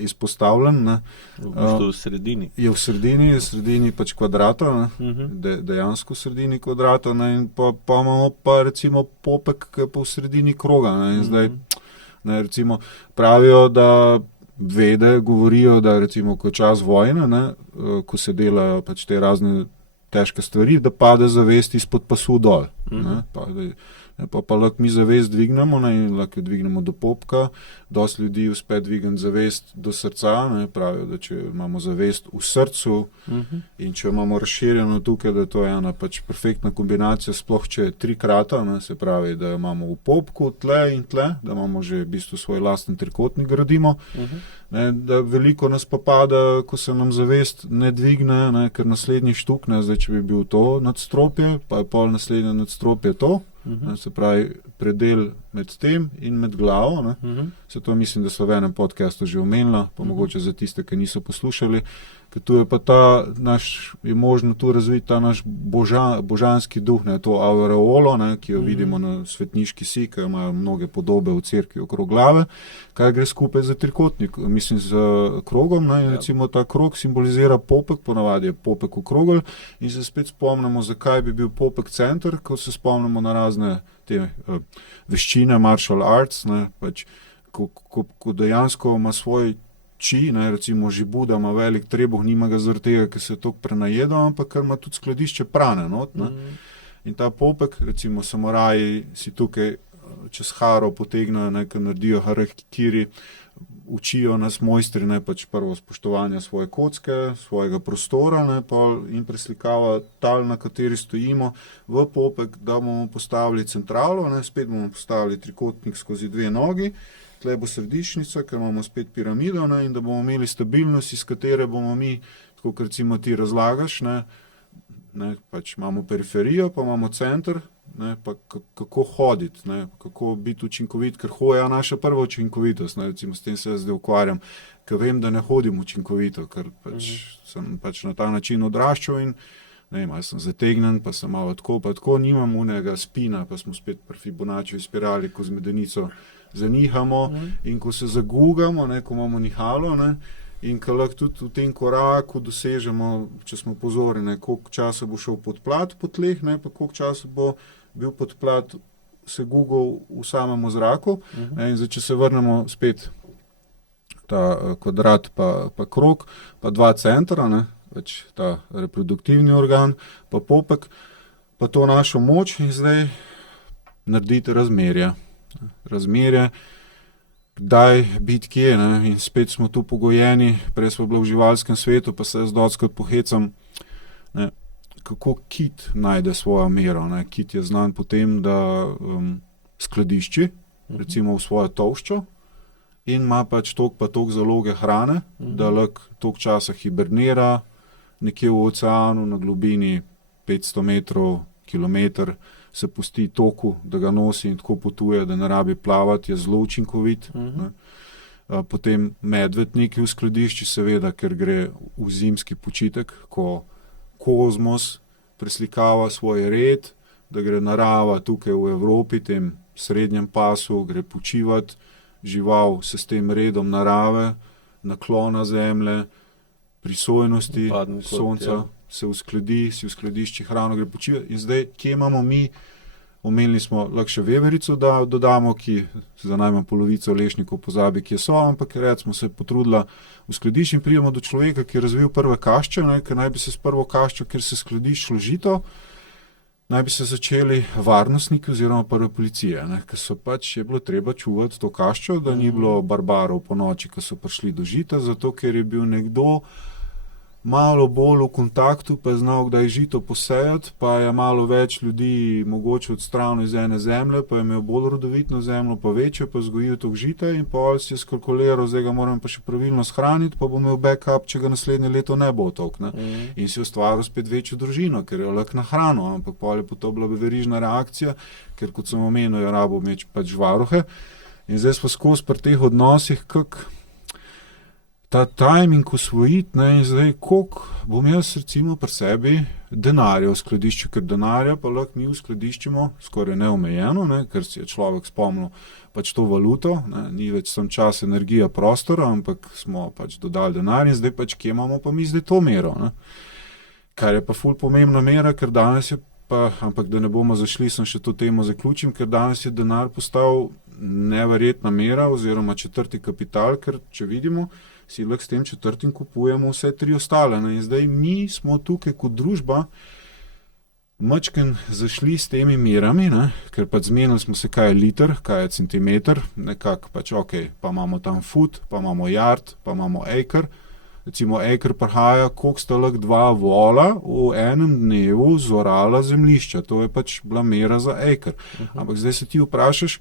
izpostavljen. V bistvu v sredini. Je v sredini pač kvadrata, dejansko v sredini kvadrata, in pa imamo pa recimo popek, ki je pa v sredini kroga. In zdaj, recimo, pravijo, da vede govorijo, da recimo, ko je čas vojne, ko se delajo pač te razne težke stvari, da pade zavest izpod pasu dol. Pa lahko mi zavest dvignemo, ne, in lahko jo dvignemo do popka. Dosti ljudi uspe dvigniti zavest do srca, ne, pravijo, da če imamo zavest v srcu in če jo imamo razširjeno tukaj, da to je ena pač perfektna kombinacija, sploh če je trikrata, ne, se pravi, da jo imamo v popku, tle in tle, da imamo že v bistvu svoj lasten trikotnik gradimo. Ne, da veliko nas pa pada, ko se nam zavest ne dvigne, ne, ker naslednji štuk, ne, zdaj če bi bil to nadstropje, pa je pol naslednje nadstropje to, ne, se pravi predel med tem in med glavo. Ne. Se to mislim, da so v enem podcastu že omenila, pa mogoče za tiste, ki niso poslušali, ker tu je pa je možno tu razviti ta naš božanski duh, ne, to aureolo, ne, ki jo vidimo na svetniški si, ki imajo mnoge podobe v cerkvi okrog glave, kaj gre skupaj za trikotnik, mislim z krogom, ne, in recimo ta krog simbolizira popek, ponavadi je popek okrogel in se spet spomnimo, zakaj bi bil popek center, ko se spomnimo na razne te veščine, martial arts, ne, pač, ko dejansko ima svoj či, ne, recimo že Buda ima velik trebuh, nima ga zaradi tega, ker se je toliko prenajedel, ampak ker ima tudi skladišče prane not, ne. In ta popek, recimo samuraji si tukaj čez haro potegnejo, ne, ker naredijo harakiri, učijo nas mojstri, ne, pač prvo spoštovanje svoje kocke, svojega prostora, ne, in preslikava tal, na kateri stojimo, v popek, da bomo postavili centralo, ne, spet bomo postavili trikotnik skozi dve nogi, tle bo središčnica, ker imamo spet piramido, ne, in da bomo imeli stabilnost, iz katere bomo mi, tako kot recimo ti razlagaš, ne, pač imamo periferijo, pa imamo center, ne, pa kako hoditi, ne, kako biti učinkovit, ker hoja naša prva učinkovitost, ne, recimo s tem se zdaj ukvarjam, ker vem, da ne hodim učinkovito, ker pač sem pač na ta način odraščal in ne vem, sem zategnen, pa sem malo tako, pa tako, nimam unega spina, pa smo spet pri Fibonaccijevi spirali, ko z medenico zanihamo in ko se zagugamo, ne, ko imamo nihalo, ne, in ko lahko tudi v tem koraku dosežemo, če smo pozorni, ne, koliko časa bo šel podplat po tleh, ne, pa koliko časa bo bil podplat se gugal v samem zraku. Ne, in zdaj, če se vrnemo spet ta kvadrat pa krog, pa dva centra, ne, več ta reproduktivni organ, pa popek, pa to našo moč in zdaj naredite razmerje. Razmerje, kdaj biti kje, ne? In spet smo tu pogojeni, prej smo bili v živalskem svetu, pa se jaz dostikrat pohecam, ne? Kako kit najde svojo mero. Ne? Kit je znan po tem, da skladišči, recimo v svojo tolščo, in ima pač toliko zaloge hrane, da lahko toliko časa hibernira, nekje v oceanu na globini 500 metrov, kilometer, se pusti toku, da ga nosi in tako potuje, da ne rabi plavati, je zelo učinkovit. Potem medvedniki v skladišči, seveda, ker gre v zimski počitek, ko kozmos preslikava svoj red, da gre narava tukaj v Evropi, tem srednjem pasu, gre počivati, žival se s tem redom narave, naklona zemlje, prisojnosti sonca, se uskladi, si v skladišči hrano, gre počivati. In zdaj, kje imamo mi, omenili smo, lahko še veverico dodamo, ki za najmanj polovico lešnikov pozabi, kje so, ampak recimo se je potrudila v skladišči in pridemo do človeka, ki je razvil prve kašče, ne, ker naj bi se s prvo kaščo, kjer se skladiščilo žito, naj bi se začeli varnostniki oziroma prve policije, ne, ker so pač je bilo treba čuvati to kaščo, da ni bilo barbarov po noči, ki so prišli do žita, zato ker je bil nekdo malo bolj v kontaktu, pa je znal, kdaj žito posejati, pa je malo več ljudi mogoče odstranil iz ene zemlje, pa je imel bolj rodovitno zemljo, pa večjo, pa zgojil toliko žita in pa si je skalkuliral, zdaj ga moram pa še pravilno shraniti, pa bo imel backup, če ga naslednje leto ne bo toliko. In si ustvaril spet večjo družino, ker je lahko nahrano, ampak pol je to bila verižna reakcija, ker kot sem omenil, je rabo imeti pač varuhe. In zdaj smo skozi pri teh odnosih, ta timing usvojiti, ne, in zdaj, koliko bom jaz recimo pri sebi denarja v skladišču, ker denarja pa lahko mi v skladiščimo skoraj neomejeno, ne, ker si je človek spomnil pač to valuto, ne, ni več sam čas, energija, prostora, ampak smo pač dodali denar in zdaj pač kje imamo pa mi zdaj to mero, ne. Kar je pa ful pomembna mera, ker danes je pa, ampak da ne bomo zašli, sem še to temo zaključim, ker danes je denar postal neverjetna mera oziroma četrti kapital, ker če vidimo, si lahko s tem četrtim kupujemo vse tri ostale. Ne? In zdaj mi smo tukaj kot družba mačken zašli s temi merami, ne, ker pač zmenili smo se, kaj je liter, kaj je centimeter, nekako pač ok, pa imamo tam foot, pa imamo yard, pa imamo acre. Recimo acre prihaja, koliko sta lahko 2 vola v enem dnevu zorala zemljišča. To je pač bila mera za acre. Ampak zdaj se ti vprašaš,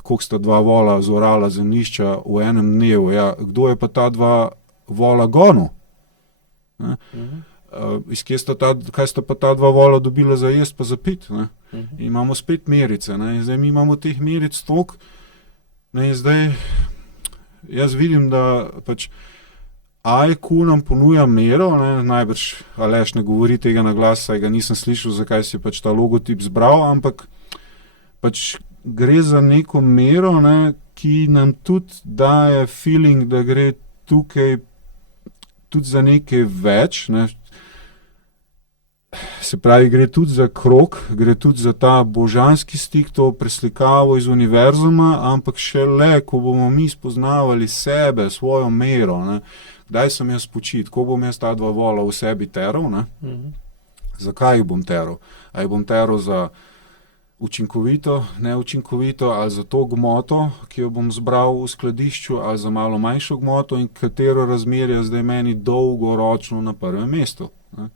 koliko sta 2 vola zorala zemljišča v enem dnevu, kdo je pa ta 2 vola gonil? Kaj sta pa ta 2 vola dobila za jest pa za pit? Imamo spet merice. Ne? In zdaj mi imamo teh meric toliko. In zdaj jaz vidim, da pač IQ nam ponuja mero, ne? Najbrž Aleš ne govori tega na glas, saj ga nisem slišal, zakaj si pač ta logotip zbral, ampak pač gre za neko mero, ne, ki nam tudi daje feeling, da gre tukaj tudi za nekaj več, ne. Se pravi, gre tudi za krog, gre tudi za ta božanski stik, to preslikavo iz univerzuma, ampak šele, ko bomo mi spoznavali sebe, svojo mero, ne, kdaj sem jaz počit, ko bom jaz ta 2 vola v sebi teral, ne, zakaj jih bom teral? A jih bom teral za učinkovito, neučinkovito, ali za to gmoto, ki jo bom zbral v skladišču, ali za malo manjšo gmoto in katero razmerje zdaj meni dolgoročno na prvem mestu. Ne.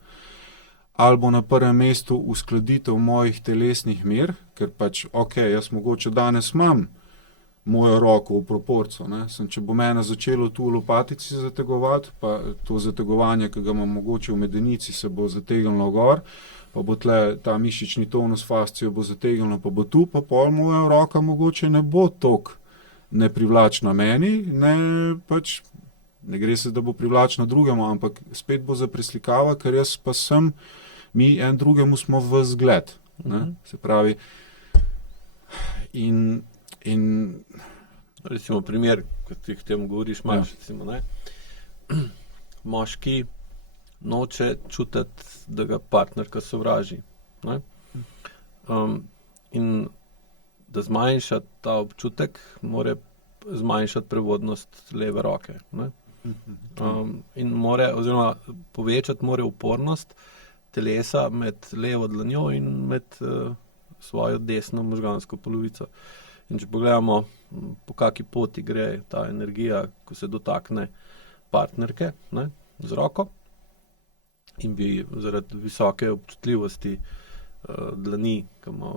Ali bo na prvem mestu uskladitev mojih telesnih mer, ker pač, jaz mogoče danes imam mojo roko v proporcu, ne, če bo mene začelo tu v lopatici zategovati, pa to zategovanje, ki ga imam mogoče v medenici, se bo zategnilo gor, pa bo tle ta mišični tonus fascijo bo zategnilo, pa bo tu, pa pol moja roka mogoče ne bo toliko neprivlačna meni, ne gre se, da bo privlačna drugemu, ampak spet bo za preslikava, ker jaz pa sem, mi en drugemu smo v zgled. Ne? Se pravi, in recimo primer, ko ti k temu govoriš, imaš, recimo, ne? Moški noče čutiti, da ga partnerka sovraži. Ne? In da zmanjša ta občutek, mora zmanjšati prevodnost leve roke. Ne? In oziroma povečati mora upornost telesa med levo dlanjo in med svojo desno možgansko polovico. In če pogledamo, po kaki poti gre ta energija, ko se dotakne partnerke, ne, z roko, in bi zaradi visoke občutljivosti dlani, ki ima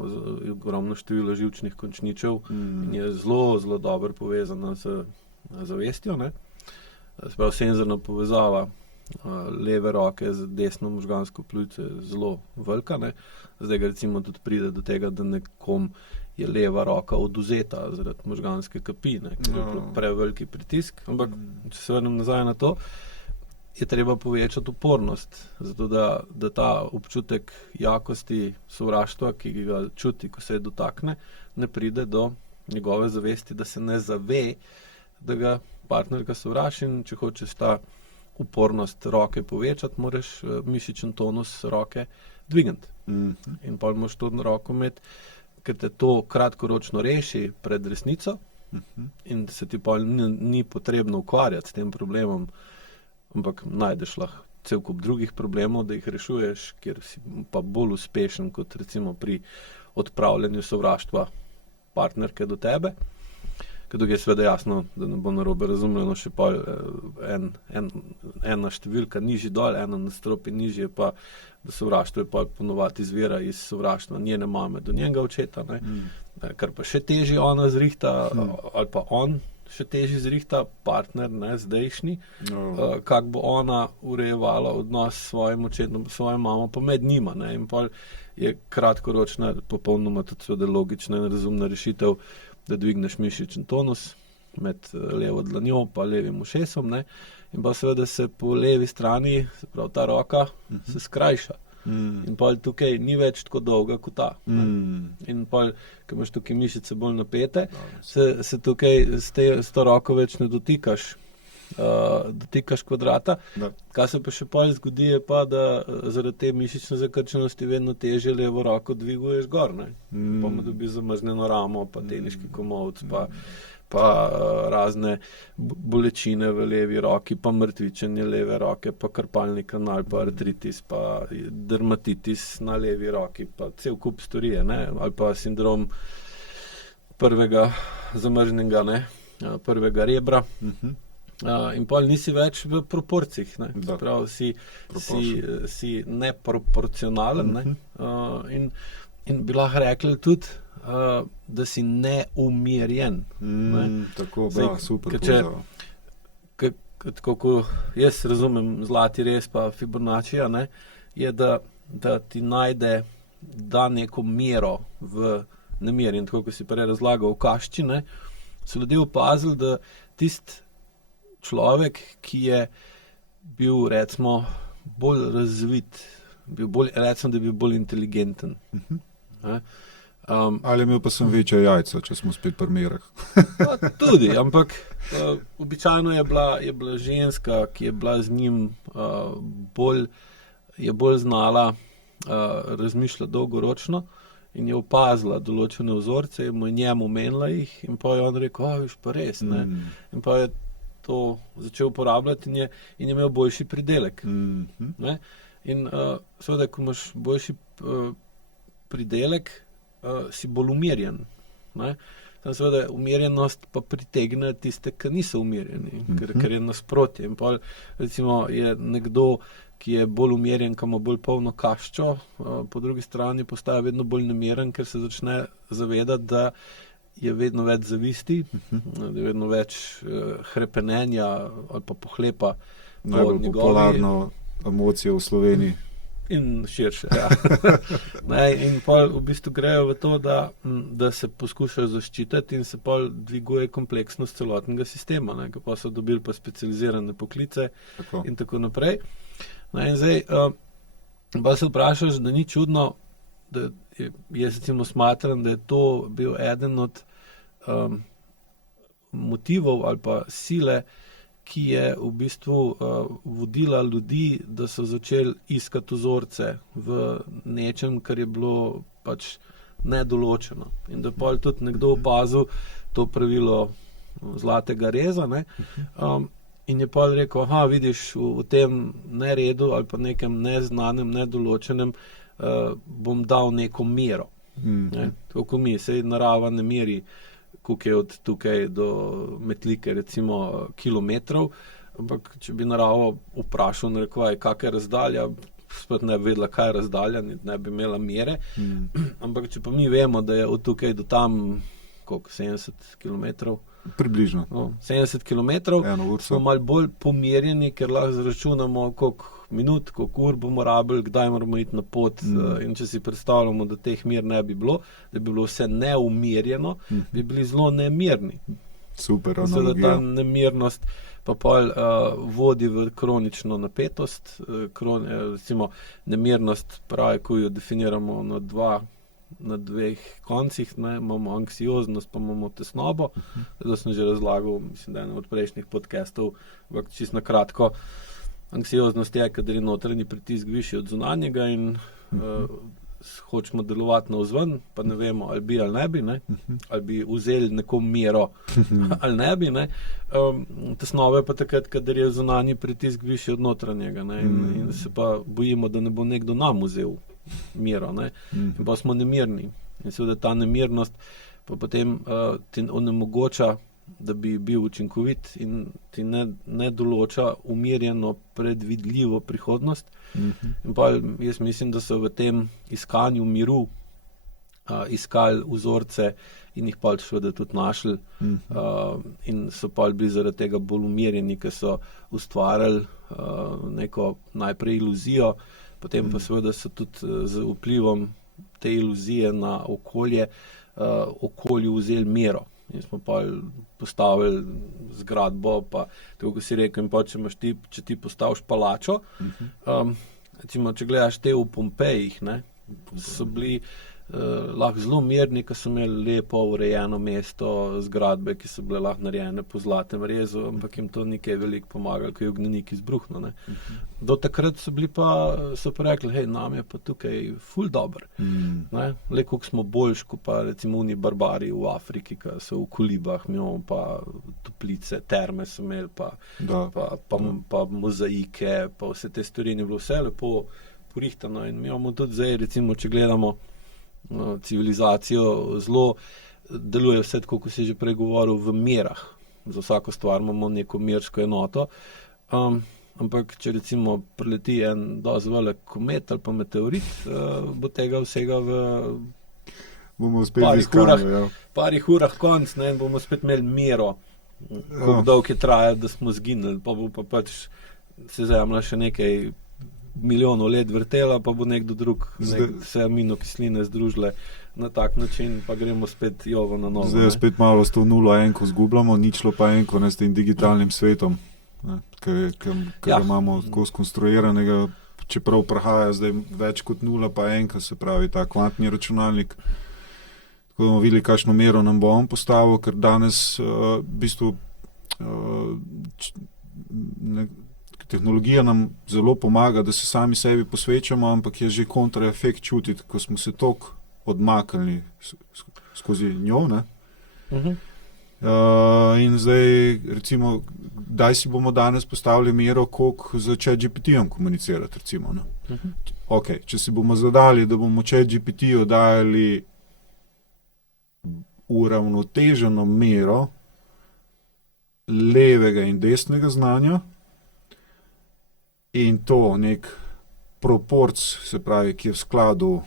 ogromno število živčnih končničev in je zelo, zelo dobro povezana z zavestjo, ne. Se pravi, senzorna povezava leve roke z desno možgansko polovico je zelo velika, ne. Zdaj ga recimo tudi pride do tega, da nekom je leva roka odvzeta zaradi možganske kapi, ne, ker je preveliki pritisk, ampak če se vrnem nazaj na to, je treba povečati upornost, zato da ta občutek jakosti sovraštva, ki ga čuti, ko se je dotakne, ne pride do njegove zavesti, da se ne zave, da ga partnerka sovraži, in če hočeš ta upornost roke povečati, moraš mišičen tonus roke dvigniti. In pa moraš to roko imeti, ker te to kratkoročno reši pred resnico in se ti pa ni potrebno ukvarjati s tem problemom, ampak najdeš lahko cel kup drugih problemov, da jih rešuješ, kjer si pa bolj uspešen kot recimo pri odpravljanju sovraštva partnerke do tebe. Ker tukaj je seveda jasno, da ne bo narobe razumljeno, še pa ena številka nižji dol, ena nastropi nižje, pa da sovraštvo je pa ponovadi izvira iz sovraštva njene mame do njenega očeta, ne? Kar pa še težje ona zrihta, ali pa on še težje zrihta, partner, ne, zdajšnji, kako bo ona urejevala odnos s svojim očetom, svojo mamo, pa med njima, ne? In pa je kratkoročna, popolnoma tudi seveda logična in razumna rešitev, da dvigneš mišičen tonus med levo dlanjo pa levim ušesom, ne, in pa seveda se po levi strani, se pravi ta roka, se skrajša. In pa tukaj ni več tako dolga kot ta. In pa, ko imaš tukaj mišice bolj napete, se tukaj s to roko več ne dotikaš kvadrata. Kaj se pa še pol zgodi, je pa, da zaradi te mišične zakrčenosti vedno težje levo roko dviguješ gor, ne. Pa mu dobi zamrznjeno ramo, pa teniški komolc, pa razne bolečine v levi roki, pa mrtvičenje leve roke, pa krpalni kanal, pa artritis, pa dermatitis na levi roki, pa cel kup storije, ne? Ali pa sindrom prvega zamrznjenega, ne? Prvega rebra. In pol nisi več v proporcijih, ne? Prav, si neproporcionalen, ne? In bi lahko rekli tudi, da si neumirjen. Tako, super. Tako, ko jaz razumem zlati rez pa Fibonaccija, ne, je, da ti da neko mero v nemir. In tako, ko si prej razlagal v kašči, ne, so ljudje opazili, da tisti človek, ki je bil, recimo, bolj razvit, recimo, da je bil bolj inteligenten. Ali imel pa sem večje jajca, če smo spet pri merah. Tudi, ampak običajno je bila ženska, ki je bila z njim bolj znala razmišljati dolgoročno in je opazila določene vzorce, mu je njemu menila jih in pa je on rekel, viš pa res, ne. In pa je to začel uporabljati in je imel boljši pridelek. Ne? In seveda, ko imaš boljši pridelek, si bolj umirjen. Ne? Tam seveda umirjenost pa pritegne tiste, ki niso umirjeni, ker je nasprotje. In pol, recimo, je nekdo, ki je bolj umirjen, ki ima bolj polno kaščo, po drugi strani postaja vedno bolj nemiren, ker se začne zavedati, da je vedno več zavisti, da je vedno več hrepenenja ali pa pohlepa. Najbolj popularno emocijo v Sloveniji. In širše, ja. In pol v bistvu grejo v to, da se poskušajo zaščititi in se pol dviguje kompleksnost celotnega sistema, ne, pa so dobili pa specializirane poklice in tako naprej. In zdaj, pa se vprašaš, da ni čudno, da jaz recimo smatram, da je to bil eden od motivov ali pa sile, ki je v bistvu vodila ljudi, da so začeli iskati vzorce v nečem, kar je bilo pač nedoločeno. In da pol tudi nekdo opazil to pravilo zlatega reza, ne? In je pol rekel, vidiš, v tem neredu ali pa nekem neznanem, nedoločenem bom dal neko mero. Ne? Tako ko mi, sej narava ne meri, koliko je od tukaj do Metlike, recimo, kilometrov, ampak če bi naravo vprašal, kakšna je razdalja, spet ne bi vedela, kaj je razdalja, ne bi imela mere, ampak če pa mi vemo, da je od tukaj do tam, koliko, 70 kilometrov? Približno. 70 kilometrov, smo malo bolj pomirjeni, ker lahko zračunamo, koliko minut, koliko ur bomo rabili, kdaj moramo iti na pot. In če si predstavljamo, da teh mir ne bi bilo, da bi bilo vse neumirjeno, bi bili zelo nemirni. Super analogija. Ta nemirnost pa pol vodi v kronično napetost. Recimo, nemirnost, pravi, ko jo definiramo na dveh koncih, ne, imamo anksioznost, pa imamo tesnobo. To sem že razlagal, mislim, da je od prejšnjih podcastov, ampak čisto na kratko. Anksioznost je, kadar je notranji pritisk višji od zunanjega in hočemo delovati navzven, pa ne vemo, ali bi ali ne bi, ne? Ali bi vzeli neko mero ali ne bi. Ne? Tesnoba je pa takrat, kadar je zunanji pritisk višji od notranjega, ne? In se pa bojimo, da ne bo nekdo nam vzel mero, ne? In pa smo nemirni. In seveda ta nemirnost pa potem ti onemogoča, da bi bil učinkovit in ti ne določa umirjeno, predvidljivo prihodnost. In pa jaz mislim, da so v tem iskanju miru iskali vzorce in jih pa seveda tudi našli in so pa bili zaradi tega bolj umirjeni, ker so ustvarjali neko najprej iluzijo, potem pa seveda so tudi z vplivom te iluzije na okolju vzeli mero. In smo pa postavili zgradbo, pa tako, ko si rekel, in pa če ti postaviš palačo, recimo, če gledaš te v Pompejih, ne, so bili lahko zelo mirni, ker so imeli lepo urejeno mesto, zgradbe, ki so bile lahko narejene po zlatem rezu, ampak jim to ni kaj veliko pomagalo, ko je ognjenik izbruhnil. Ne. Do takrat so pa rekli, hej, nam je pa tukaj ful dober. Le koliko smo boljši, kot pa recimo oni barbari v Afriki, ki so v kolibah, mi imamo pa toplice, terme so imeli, pa mozaike, pa vse te stvari, je bilo vse lepo porihtano in mi imamo tudi zdaj, recimo, če gledamo civilizacijo, zelo deluje vse tako, kot si že prej govoril, v merah. Za vsako stvar imamo neko mersko enoto, ampak če recimo prileti en dosti velik komet ali pa meteorit, bo tega vsega v parih urah konc, ne, in bomo spet imeli mero, koliko dolgo je trajalo, da smo zginili, pa bo pa pač se Zemlja še nekaj milijonov let vrtela, pa bo nekdo drug vse aminokisline združile na tak način, pa gremo spet jovo na novo. Zdaj spet malo s to nulo enko zgubljamo, ničlo pa enko s tem digitalnim svetom, ker imamo tako skonstruiranega, čeprav prihaja zdaj več kot nula pa enka, se pravi ta kvantni računalnik. Tako bomo videli, kakšno mero nam bo on postavil, ker danes v bistvu tehnologija nam zelo pomaga, da se sami sebi posvečamo, ampak je že kontraefekt čutiti, ko smo se toliko odmaknili skozi njo. Ne? In zdaj, recimo, kdaj si bomo danes postavili mero, koliko z ChatGPT-jem komunicirati, recimo. Ne? Okay, če si bomo zadali, da bomo ChatGPT-ju dajali uravnoteženo mero levega in desnega znanja, in to nek proporc, se pravi, ki je v skladu,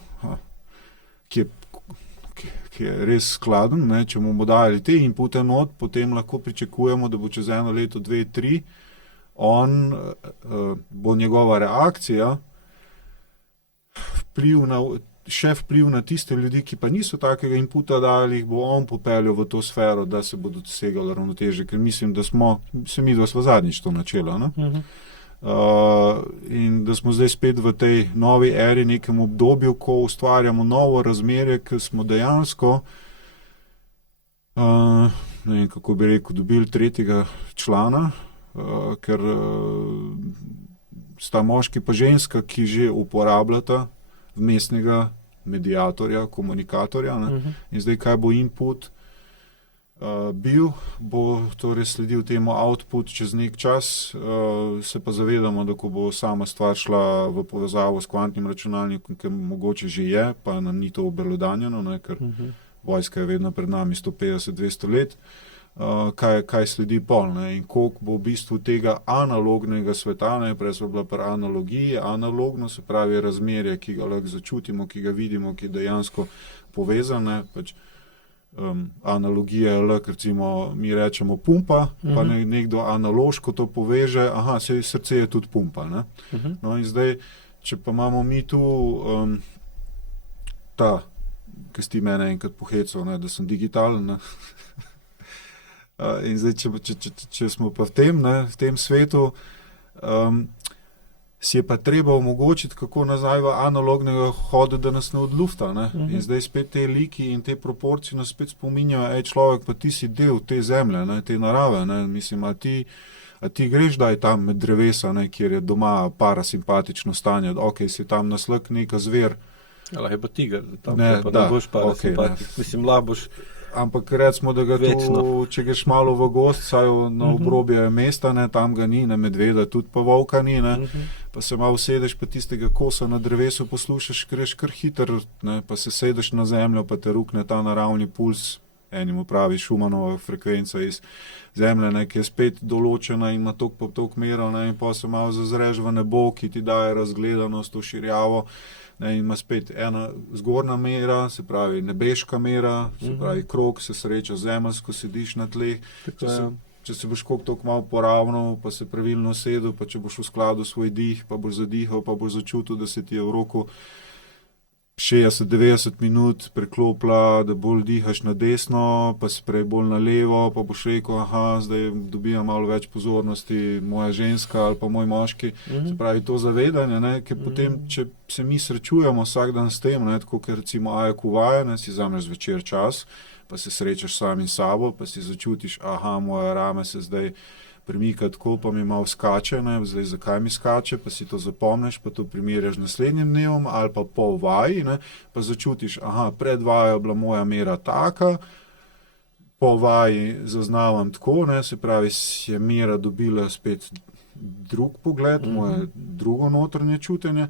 ki je res skladen, ne? Če bomo dali te inpute not, potem lahko pričakujemo, da bo čez 1 leto, 2, 3, bo njegova reakcija vpliv na tiste ljudi, ki pa niso takega inputa dali, jih bo on popeljal v to sfero, da se bodo dosegali ravnoteže, ker mislim, da smo zadnjič to načela, ne? In da smo zdaj spet v tej novi eri, nekem obdobju, ko ustvarjamo novo razmerje, ker smo dejansko ne vem, kako bi rekel, dobili tretjega člana, ker sta moški pa ženska, ki že uporabljata vmesnega mediatorja, komunikatorja, ne? In zdaj, kaj bo input bil, bo torej sledil temu output čez nek čas, se pa zavedamo, da ko bo sama stvar šla v povezavo s kvantnim računalnikom, ki mogoče že je, pa nam ni to obelodanjeno, ne, ker vojska je vedno pred nami 150-200 let, kaj sledi pol, ne, in koliko bo v bistvu tega analognega sveta, ne, prej so bila pri analogiji, analogno, se pravi razmerje, ki ga lahko začutimo, ki ga vidimo, ki je dejansko povezane, pač analogija je lahko, recimo, mi rečemo pumpa, pa nekdo analoško to poveže, srce je tudi pumpa, ne. No in zdaj, če pa imamo mi tu ki si ti mene enkrat pohecal, ne, da sem digitalen, ne. In zdaj, če smo pa v tem svetu, si je pa treba omogočiti, kako nazaj v analognega hoda, da nas ne odlufta, ne. In zdaj spet te liki in te proporcije nas spet spominjajo, človek, pa ti si del te zemlje, ne, te narave, ne, mislim, a ti greš daj tam med drevesa, ne, kjer je doma parasimpatično stanje, si tam naslek neka zver. Lahko je pa tiger, tam ne boš parasimpatičen, mislim, lahko boš. Ampak recimo, da ga tu, če greš malo v gost, saj na obrobje mesta, ne, tam ga ni, ne, medveda, tudi pa volka ni, ne, pa se malo sedeš, pa tistega kosa na drevesu poslušaš, greš kar hiter, ne, pa se sedeš na zemljo, pa te rukne ta naravni puls, enemu pravi Schumannova frekvenca iz zemlje, ne, ki je spet določena in ima toliko mero, ne, in pa se malo zazreš v nebo, ki ti daje razgledanost, to širjavo, ne, in ima spet ena zgornja mera, se pravi nebeška mera, se pravi krog, se sreča zemeljsko, sediš na tleh, če se boš toliko malo poravnal, pa se pravilno sedel, pa če boš v skladu svoj dih, pa boš zadihal, pa boš začutil, da se ti je v roku 60-90 minut preklopila, da bolj dihaš na desno, pa si prej bolj na levo, pa boš rekel, zdaj dobija malo več pozornosti moja ženska ali pa moj moški. Se pravi, to zavedanje, ne, ker potem, če se mi srečujemo vsak dan s tem, ne, tako ker recimo Aja Kuvaja, ne, si vzameš zvečer čas, pa se srečaš sami s sabo, pa si začutiš, moja rame se zdaj premika tako, pa mi malo skače, ne, zdaj zakaj mi skače, pa si to zapomniš, pa to primerjaš z naslednjim dnevom ali pa po vaji, ne, pa začutiš, pred vajo bila moja mera taka, po vaji zaznavam tako, ne, se pravi, je mera dobila spet drug pogled, moje drugo notranje čutenje.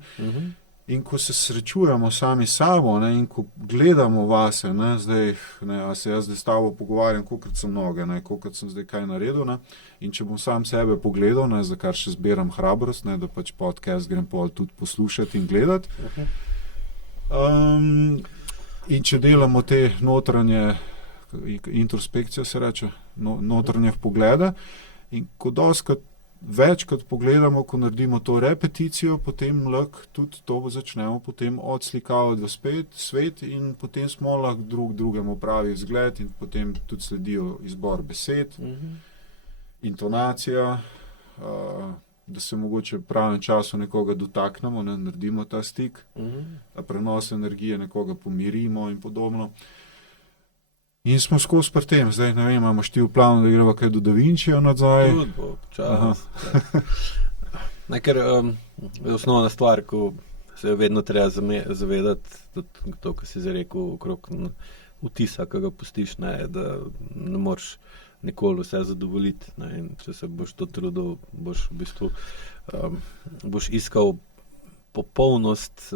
In ko se srečujemo sami s sabo, ne, in ko gledamo vase, ne, zdaj, ne, a se jaz zdaj s tabo pogovarjam, kolikrat sem noge, ne, kolikrat sem zdaj kaj naredil, ne, in če bom sam sebe pogledal, ne, za kar še zberam hrabrost, ne, da pač podcast grem pol tudi poslušati in gledati. In če delamo te notranje, introspekcijo se reče, notranje poglede, in ko doskrat večkrat pogledamo, ko naredimo to repeticijo, potem lahko tudi to začnemo potem odslikavati v svet in potem smo lahko drugemu pravi vzgled in potem tudi sledijo izbor besed, intonacija, da se mogoče v pravem času nekoga dotaknemo, ne, naredimo ta stik, prenos energije, nekoga pomirimo in podobno. In smo skozi pri tem, zdaj ne vem, imaš ti v planu, da greva kaj do Da Vinčija nadzaj? Tudi bo, čas. Ker osnovna stvar, ko se vedno treba zavedati, tudi to, kar si zarekel okrog vtisa, ki ga pustiš, ne, da ne moreš nikoli vse zadovoljiti. Ne, in če se boš to trudil, boš v bistvu boš iskal popolnost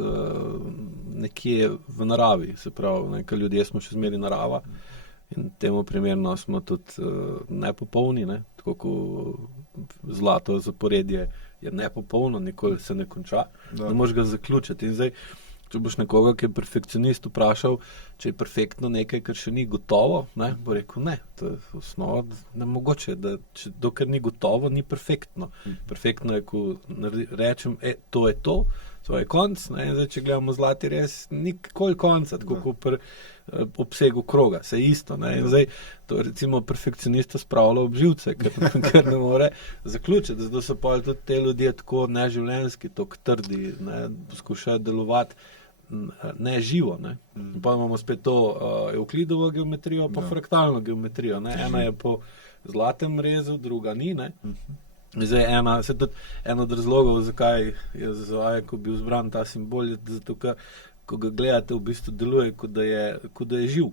nekje v naravi, se pravi, ker ljudje smo še zmeri narava. In temu primerno smo tudi nepopolni, ne? Tako kot zlato zaporedje je nepopolno, nikoli se ne konča, ne moreš ga zaključiti. In zdaj, če boš nekoga, ki je perfekcionist, vprašal, če je perfektno nekaj, kar še ni gotovo, ne? Bo rekel, ne, to je osnova nemogoče, dokler ni gotovo, ni perfektno. Perfektno je, ko rečem, to je to, to je konc, ne? In zdaj, če gledamo zlati res, nikoli konca, tako kot pri obsegu kroga, se isto, ne, in zdaj to recimo perfekcionista spravlja ob živce, ker ne more zaključiti, zato so pa tudi te ljudje tako neživljenjski, tako trdi, ne, poskušajo delovati neživo, ne. Pa imamo spet to Evklidovo geometrijo, pa fraktalno geometrijo, ne, ena je po zlatem rezu, druga ni, ne. Zdaj eno od razlogov, zakaj je za Ajko bil zbran ta simbol, je zato, ker ko ga gledate, v bistvu deluje, kot da je živ.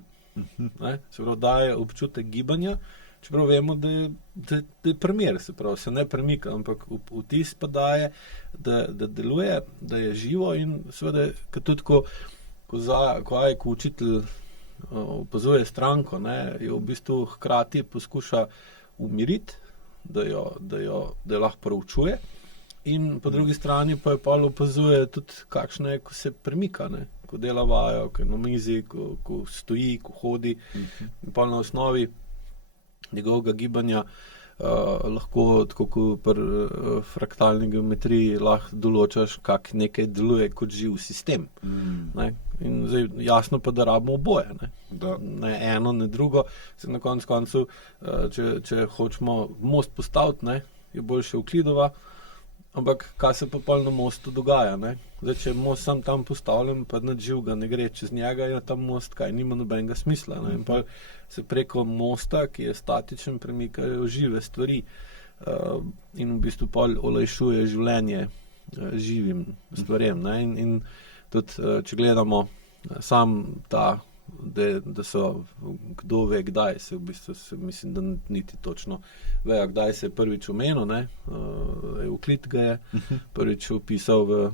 Ne? Se pravi, daje občutek gibanja, čeprav vemo, da je primer, se pravi, se ne premika, ampak vtis pa daje, da deluje, da je živo in seveda, tudi ko Ajko učitelj opazuje stranko, ne, jo v bistvu hkrati poskuša umiriti, da jo lahko proučuje. In po drugi strani pa jo pa opazuje tudi, kakšno je, ko se premika, ne? Ko dela vajo, ko je na mizi, ko stoji, ko hodi. In pa na osnovi njegovega gibanja lahko, tako kot pri fraktalni geometriji, lahko določaš, kak nekaj deluje kot živ sistem. Ne? In zdaj jasno pa, da rabimo oboje. Ne eno, ne drugo. Se na koncu, če hočemo most postaviti, ne, je boljše Evklidova. Ampak kaj se pa pol na mostu dogaja, ne? Zdaj, če je most sam tam postavljen, pa nič živega ne gre čez njega, je tam most, kaj nima nobenega smisla, ne? In pa se preko mosta, ki je statičen, premikajo žive stvari in v bistvu pol olajšuje življenje živim stvarem, ne? In tudi, če gledamo sam ta, da so, kdo ve, kdaj se v bistvu, mislim, da niti točno vejo, kdaj se je prvič omenil, ne, Evklid ga je prvič opisal v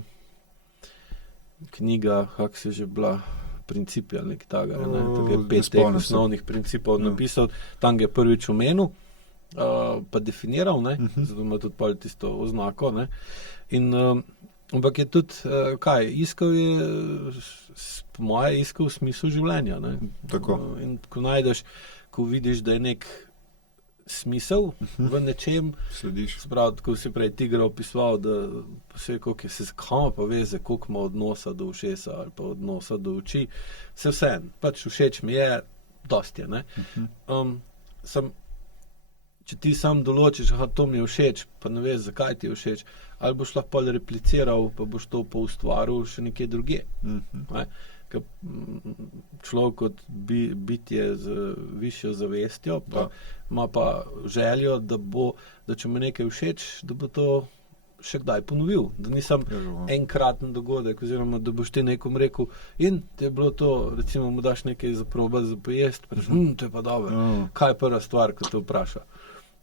knjigah, kako se že bila, Principi ali nekaj takega, ne, tako je 5 teh osnovnih principov napisal, tam ga je prvič omenil, pa definiral, ne, zato ima tudi pol tisto oznako, ne, in ampak je tudi, iskal je, po moje, iskal smisel življenja, ne. Tako. In ko najdeš, ko vidiš, da je smisel v nečem. Slediš. Sprav, tako si prej Tigra opisoval, da vse, koliko je se kam pa veze, koliko ima odnosa do ušesa ali pa odnosa do oči, vse, pač všeč mi je, dosti je, ne. Če ti sam določiš, to mi je všeč, pa ne veš, zakaj ti je všeč, ali boš lahko repliciral, pa boš to poustvaril še nekje drugje. Ker človek kot bitje z višjo zavestjo, pa ima pa željo, da če mu nekaj všeč, da bo to še kdaj ponovil. Da nisem enkraten dogodek, oziroma da boš ti nekom rekel, in te je bilo to, recimo mu daš nekaj za probati, za pojest, pa rečeš, to je pa dobro. Kaj je prva stvar, ko te vpraša?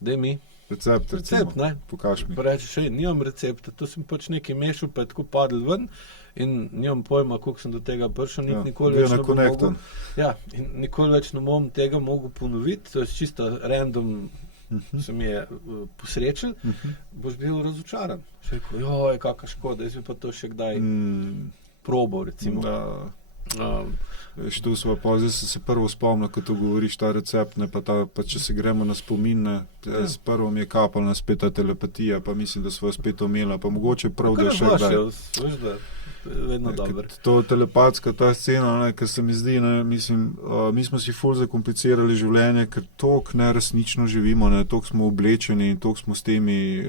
Daj mi. Recept, ne? Pokaž mi. Pa rečeš, nimam recepta, to sem pač nekaj mešal, pa je tako padel ven in nimam pojma, koliko sem do tega prišel, nikoli več ne bom mogel. In nikoli več ne bom tega mogel ponoviti, to je čisto random, se mi je posrečil, boš bil razočaran. Še rekel, joj, kakšna škoda, jaz bi pa to še kdaj probal, recimo. Tu smo pa, zdaj sem se prvo spomnil, ko to govoriš, ta recept, ne, pa če se gremo na spomin, prvo mi je kapala spet ta telepatija, pa mislim, da smo spet omela, pa mogoče prav, da še kdaj. Vedno dobro. To telepatska ta scena, ker se mi zdi, mislim, mi smo si ful zakomplicirali življenje, ker toliko neresnično živimo, toliko smo oblečeni in toliko smo s temi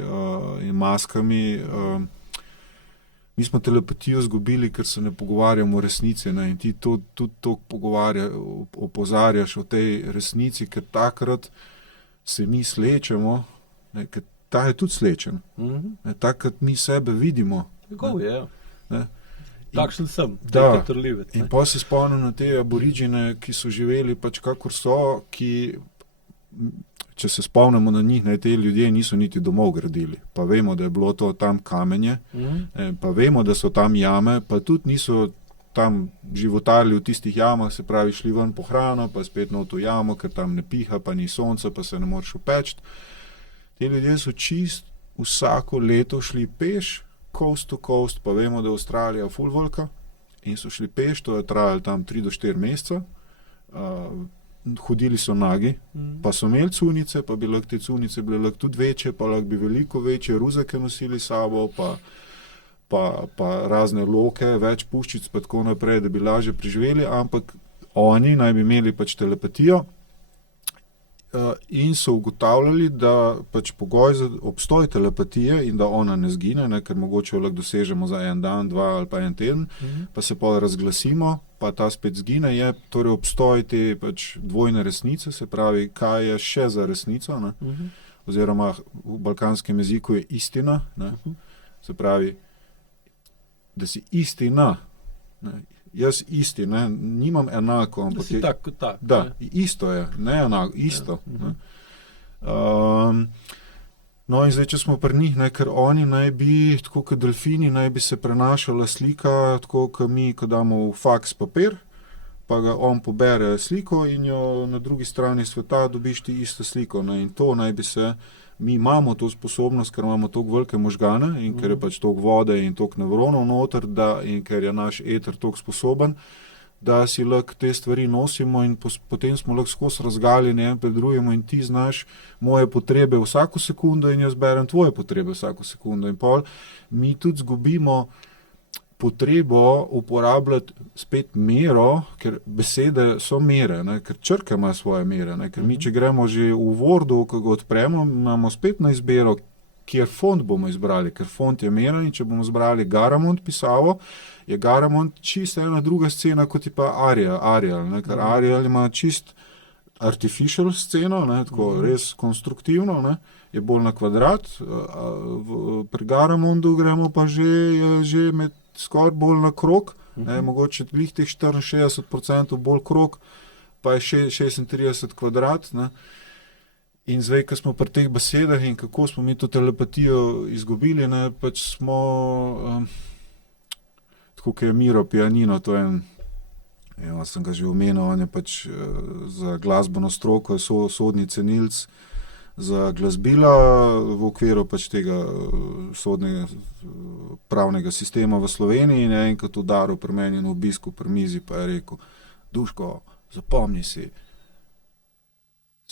maskami. Mi smo telepatijo izgubili, ker se ne pogovarjamo o resnici, in ti tudi to opozarjaš o tej resnici, ker takrat se mi slečemo, ker ta je tudi slečen. Takrat mi sebe vidimo. Tako je, takšen sem, trlivec. In pa se spomnim na te aboriđine, ki so živeli pač kakor so, ki, če se spomnimo na njih, te ljudje niso niti domov gradili. Pa vemo, da je bilo to tam kamenje, pa vemo, da so tam jame, pa tudi niso tam životarili v tistih jamah, se pravi, šli ven po hrano, pa spet na to jamo, ker tam ne piha, pa ni sonca, pa se ne moreš upečt. Ti ljudje so čist vsako leto šli peš, coast to coast, pa vemo, da je Avstralija ful velika, in so šli peš, to je trajalo tam 3 do 4 meseca, hodili so nagi, pa so imeli cunice, pa bi lahko te cunice bile lahko tudi večje, pa lahko bi veliko večje ruzake nosili sabo, pa razne loke, več puščic, pa tako naprej, da bi lažje preživeli, ampak oni naj bi imeli pač telepatijo in so ugotavljali, da pač pogoj za obstoj telepatije in da ona ne zgine, ker mogoče jo lahko dosežemo za en dan, 2 ali pa en teden, pa se pa razglasimo, pa ta spet zgine, je torej obstoj te pač dvojne resnice, se pravi, kaj je še za resnico, oziroma v balkanskem jeziku je istina, se pravi, da si istina, jaz isti, nimam enako, ampak da si tak kot tak. Da, isto je, ne enako, isto. No in zdaj, če smo pri njih, ker oni naj bi, tako kot delfini, naj bi se prenašala slika, tako kot mi, ko damo v faks papir, pa ga on pobere sliko in jo na drugi strani sveta dobiš ti isto sliko. In to naj bi se, mi imamo to sposobnost, ker imamo toliko velike možgane in ker je pač toliko vode in toliko nevronov noter, in ker je naš eter toliko sposoben, da si lahko te stvari nosimo in potem smo lahko skozi razgaljeni en pred drugim in ti znaš moje potrebe vsako sekundo in jaz berem tvoje potrebe vsako sekundo. In pol mi tudi zgubimo potrebo uporabljati spet mero, ker besede so mere, ker črke imajo svoje mere, ker mi, če gremo že v Wordu, ko ga odpremo, imamo spet na izbiro, kjer font bomo izbrali, ker font je mera in če bomo izbrali Garamond pisavo, je Garamond čisto ena druga scena, kot je pa Arial, ker Arial ima čist artificial sceno, tako res konstruktivno, je bolj na kvadrat, pri Garamondu gremo pa že med skoraj bolj na krog, mogoče glih teh 64% bolj krog, pa je 36 kvadrat. In zdaj, ko smo pri teh besedah in kako smo mi to telepatijo izgubili, pač smo, tako kot je Miro Pianino, to je sem ga že omenil, on je pač za glasbeno stroko sodni cenilc za glasbila v okviru pač tega sodnega pravnega sistema v Sloveniji in je enkrat udaril pri meni na obisku pri mizi, pa je rekel, Duško, zapomni si,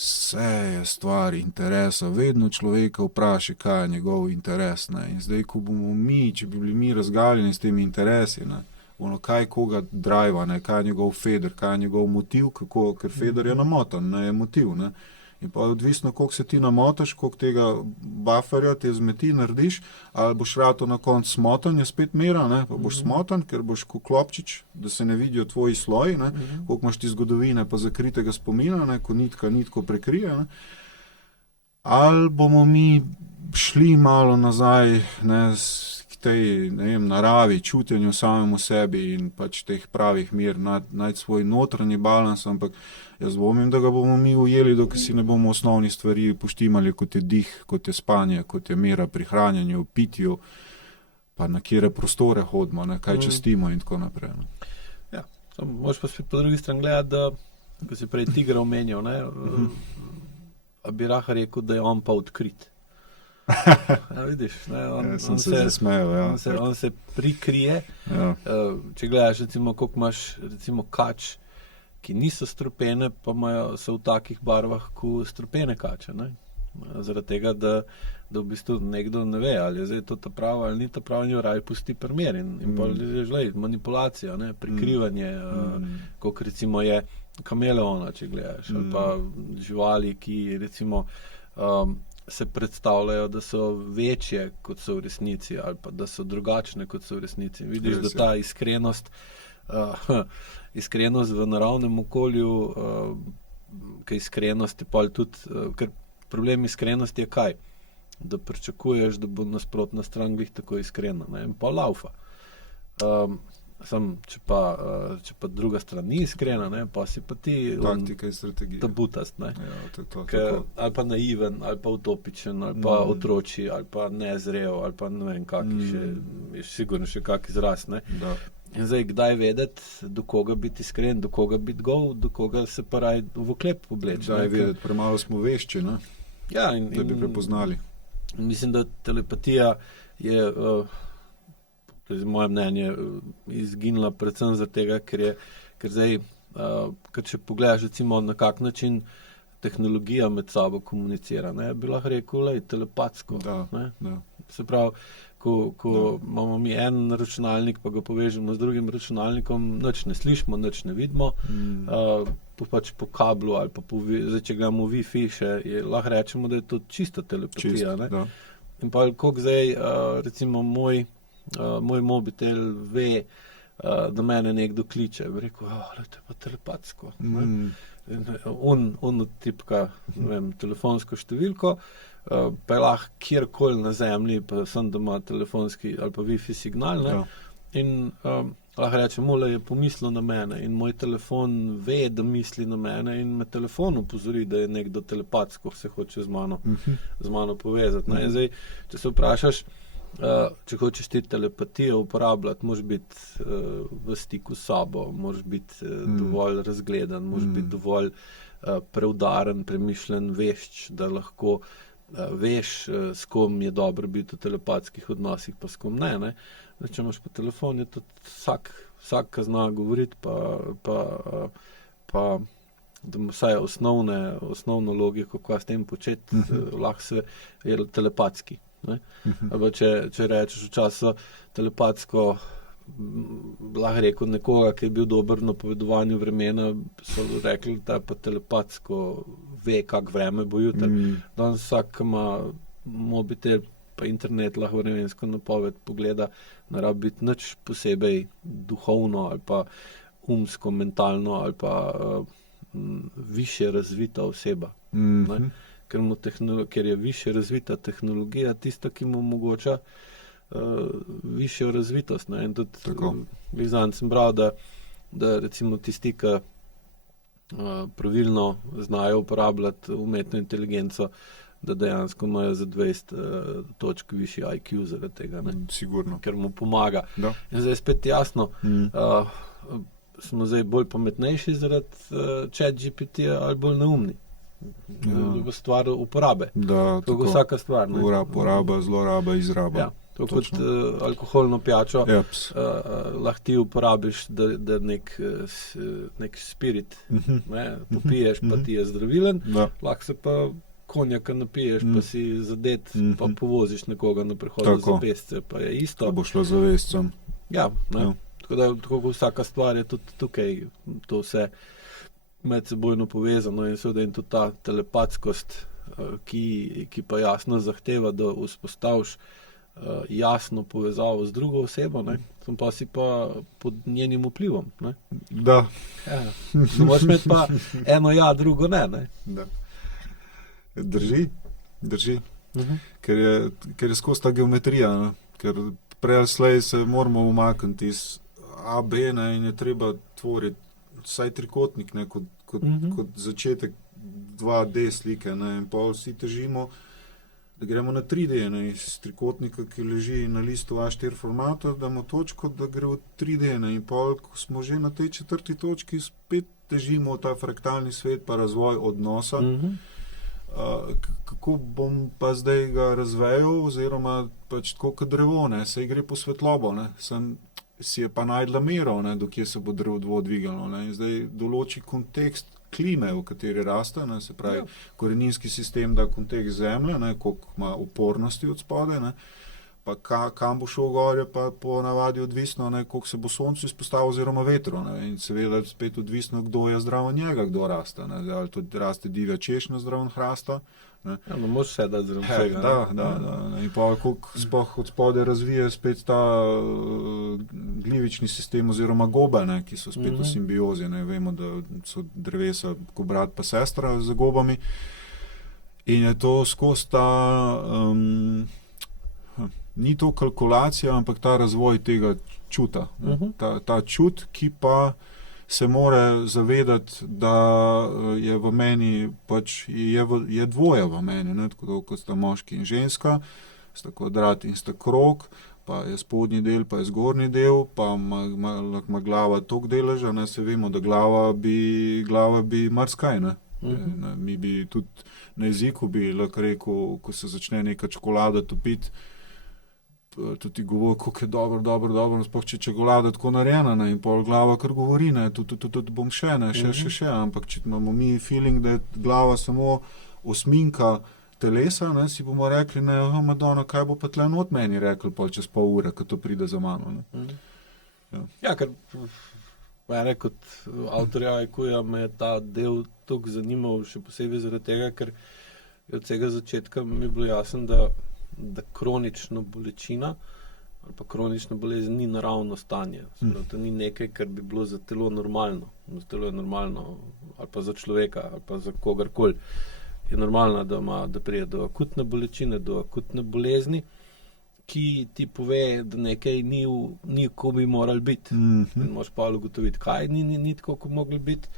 Vse je stvar interesa, vedno človeka vpraša, kaj je njegov interes. Ne? In zdaj, ko bomo mi, če bi bili mi razgaljeni s temi interesi, ne? Ono, kaj koga driva, ne? Kaj je njegov feder, kaj je njegov motiv, kako, ker feder je namotan, ne je motiv. Ne? In pa odvisno, koliko se ti namotaš, koliko tega bufferja, te zmeti narediš, ali boš rato na koncu smotan, je spet mera, ne? Pa boš smotan, ker boš kot klopčič, da se ne vidijo tvoji sloji, ne? Koliko imaš ti zgodovine pa zakritega spomina, ne? Ko nitka nitko prekrije. Ne? Ali bomo mi šli malo nazaj, ne, k tej, ne vem, naravi, čutenju samemu sebi in pač teh pravih mir, najti svoj notranji balans, ampak jaz dvomim, da ga bomo mi ujeli, dokaj si ne bomo osnovni stvari poštimali, kot je dih, kot je spanje, kot je mera pri hranjenju, pitju, pa na kjere prostore hodimo, ne, kaj častimo in tako naprej. Ne. Ja, moraš pa spet po drugi strani gledati, da, ko si prej tigra omenjal, ne, a bi Raha rekel, da je on pa odkrit. Ja, vidiš, ne, on se prikrije. Ja. Če gledaš, recimo, koliko imaš, recimo, kač, ki niso strupene, pa so v takih barvah, kot strupene kače. Ne? Zaradi tega, da v bistvu nekdo ne ve, ali je zdaj to ta prava ali ni ta prava, in jo raje pusti primer. In pa je manipulacija, ne? Prikrivanje, koliko recimo je kameleona, če gledaš, ali pa živali, ki recimo se predstavljajo, da so večje, kot so v resnici, ali pa da so drugačne, kot so v resnici. Vidiš, da ta iskrenost v naravnem okolju, kaj iskrenost je pa tudi, ker problem iskrenosti je kaj? Da pričakuješ, da bo nasprotna stran glih tako iskrena, ne? In pa laufa. Če pa druga stran ni iskrena, ne? Pa si pa ti taktika in strategija. Tabutast, ne? Ja, ali pa naiven, ali pa utopičen, ali pa otroči, ali pa nezrel, ali pa ne vem kaki je sigurno še kak izraz, ne? Da. In zdaj, kdaj vedeti, do koga biti iskren, do koga biti gol, do koga se pa raj v oklep obleči. Kdaj vedeti, premalo smo vešči, ne? Ja, da bi prepoznali. Mislim, da telepatija je, moje mnenje, izginila predvsem zaradi tega, ker zdaj, ker če pogledaš recimo na kak način tehnologija med sabo komunicira, ne, bi lahko rekel, telepatsko. Da. Se pravi, ko imamo mi en računalnik, pa ga povežemo z drugim računalnikom, nič ne slišimo, nič ne vidimo, pač po kablu ali pa zdaj, če gledamo Wi-Fi še, lahko rečemo, da je to čista telepatija. Ne? In pa koliko zdaj, recimo moj mobitel ve, da mene nekdo kliče, bi rekel, to je pa telepatsko. On odtipka, ne vem, telefonsko številko, pa je lahko kjerkoli na zemlji, pa sem, da ima telefonski ali pa Wi-Fi signal, ne? In lahko rečem, mole je pomislil na mene in moj telefon ve, da misli na mene in me telefon upozori, da je nekdo telepatsko se hoče z mano povezati. Ne? In zdaj, če se vprašaš, če hočeš ti telepatijo uporabljati, moraš biti v stiku s sabo, moraš biti dovolj razgledan, moraš biti dovolj preudaren, premišljen, vešč, da lahko veš, s kom je dobro biti v telepatskih odnosih, pa s kom ne. Če imaš pa telefon, je to vsak, ki zna govoriti, pa da ima vsaj osnovno logiko, kaj s tem početi, lahko se je telepatski. Če rečeš včasih telepatsko, lahko rekel nekoga, ki je bil dober na povedovanju vremena, so rekli, da pa telepatsko ve, kak vreme bo jutri. Danes vsak, ki ima mobitel pa internet, lahko vremensko napoved pogleda, ne rabi biti nič posebej duhovno ali pa umsko, mentalno ali pa više razvita oseba. Ker je više razvita tehnologija tista, ki mu omogoča višjo razvitost. Ne? In tudi zanj sem bral, da recimo tisti, ki pravilno znajo uporabljati umetno inteligenco, da dejansko imajo za 20 točk višji IQ zaradi tega. Ne? Sigurno. Ker mu pomaga. Da. In zdaj spet jasno, smo zdaj bolj pametnejši zaradi ChatGPT-ja ali bolj neumni. V stvar uporabe. Da, tako vsaka stvar. Uporaba, zloraba, izraba. Ja, To kot alkoholno pijačo lahko ti uporabiš, da nek spirit popiješ, pa ti je zdravilen, lahko se pa konjaka napiješ, pa si zadet, pa povoziš nekoga na prehodu za pešce, pa je isto. To bo šlo za vescem. Ja, tako kot vsaka stvar je tudi tukaj to vse medsebojno povezano in seveda in tudi ta telepatskost, ki pa jasno zahteva, da vzpostaviš jasno povezavo z drugo osebo, sem pa si pa pod njenim vplivom. Ne? Da. Ja. Moraš imeti pa eno ja, drugo ne. Da. Drži. Ker je skozi ta geometrija, ne? Ker prej ali slej se moramo umakniti iz A, B, ne? In je treba tvoriti vsaj trikotnik, ne? Kot začetek 2D slike, ne? In pa vsi težimo, da gremo na 3D, ne? Iz trikotnika, ki leži na listu A4 formata, damo točko, da gre v 3D, ne? In pa, ko smo že na tej 4. točki, spet težimo ta fraktalni svet pa razvoj odnosa. Kako bom pa zdaj ga razvejal, oziroma pač tako kot drevo, ne? Saj gre po svetlobo, ne? Si je pa najdla mero, ne? Dokje se bo drevo dvigalo, ne? In zdaj določi kontekst klime, v kateri raste, ne? Se pravi, koreninski sistem da kontekst zemlje, ne? Koliko ima upornosti od spodaj, ne? Pa kam bo šel gor, je pa po navadi odvisno, ne? Koliko se bo soncu izpostavil oziroma vetru, ne? In seveda spet odvisno, kdo je zdravo njega, kdo raste, ne? Ali tudi raste divja češnja zdraven hrasta. Ja, no, moraš se dati zraven vsega. Da. In pa koliko sploh od spodaj razvije spet ta glivični sistem oziroma gobe, ne? Ki so spet v simbiozi, ne? Vemo, da so drevesa kot brat pa sestra z gobami. In je to skozi ta ni to kalkulacija, ampak ta razvoj tega čuta. Ta čut, ki pa se mora zavedati, da je v meni pač, je dvoje v meni, ne? Tako kot sta moški in ženska, sta kvadrat in sta krog, pa je spodnji del, pa je zgornji del, pa ima glava toliko deleža, ne? Se vemo, da glava bi marsikaj, ne? Mi bi tudi na jeziku bi lahko rekel, ko se začne neka čokolada topiti, tudi govori, kako je dobro, sploh če čokolada tako narejena, ne, in pol glava kar govori, ne, tudi bom še, ne, še, ampak če imamo mi feeling, da je glava samo osminka telesa, ne, si bomo rekli, ne, Madonna, kaj bo pa tle not meni rekel pol čez pol ure, ko to pride za mano, ne. Ja, ker mene kot avtorja Ajkuja me je ta del toliko zanimal, še posebej zaradi tega, ker od vsega začetka mi je bilo jasno, da kronična bolečina ali pa kronična bolezen ni naravno stanje. To ni nekaj, kar bi bilo za telo normalno. Za telo je normalno, ali pa za človeka, ali pa za kogarkoli. Je normalno, da prije do akutne bolečine, do akutne bolezni, ki ti pove, da nekaj ni ko bi moral biti. In moraš pa ugotoviti, kaj ni tako, ko mogli biti,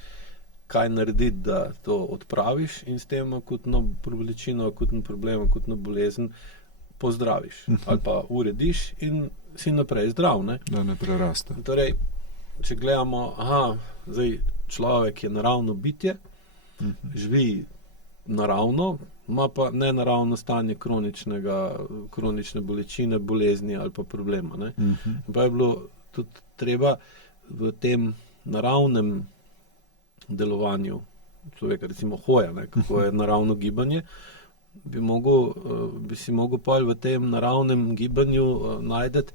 kaj narediti, da to odpraviš in s tem akutno bolečino, akutni problem, akutno bolezen pozdraviš ali pa urediš in si naprej zdrav. Ne? Da ne preraste. Torej, če gledamo, zdaj človek je naravno bitje, živi naravno, ima pa nenaravno stanje kronične bolečine, bolezni ali pa problema. Ne? Pa je bilo tudi treba v tem naravnem delovanju človeka, recimo hoja, ne, kako je naravno gibanje, bi si mogel pa v tem naravnem gibanju najdeti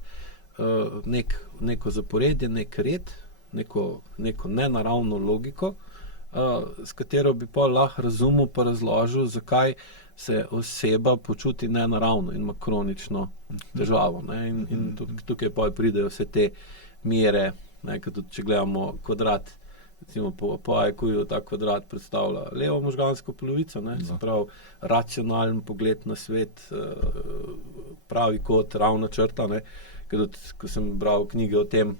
neko zaporedje, nek red, neko nenaravno logiko, s katero bi pa lahko razumel pa razložil, zakaj se oseba počuti nenaravno in ima kronično težavo. Ne, in tukaj pa pridejo vse te mere, ne, tudi če gledamo kvadrat, recimo po Ajkuju ta kvadrat predstavlja levo možgansko polovico, ne? Se pravi racionalen pogled na svet, pravi kot, ravna črta, ne? Ko sem bral knjige o tem,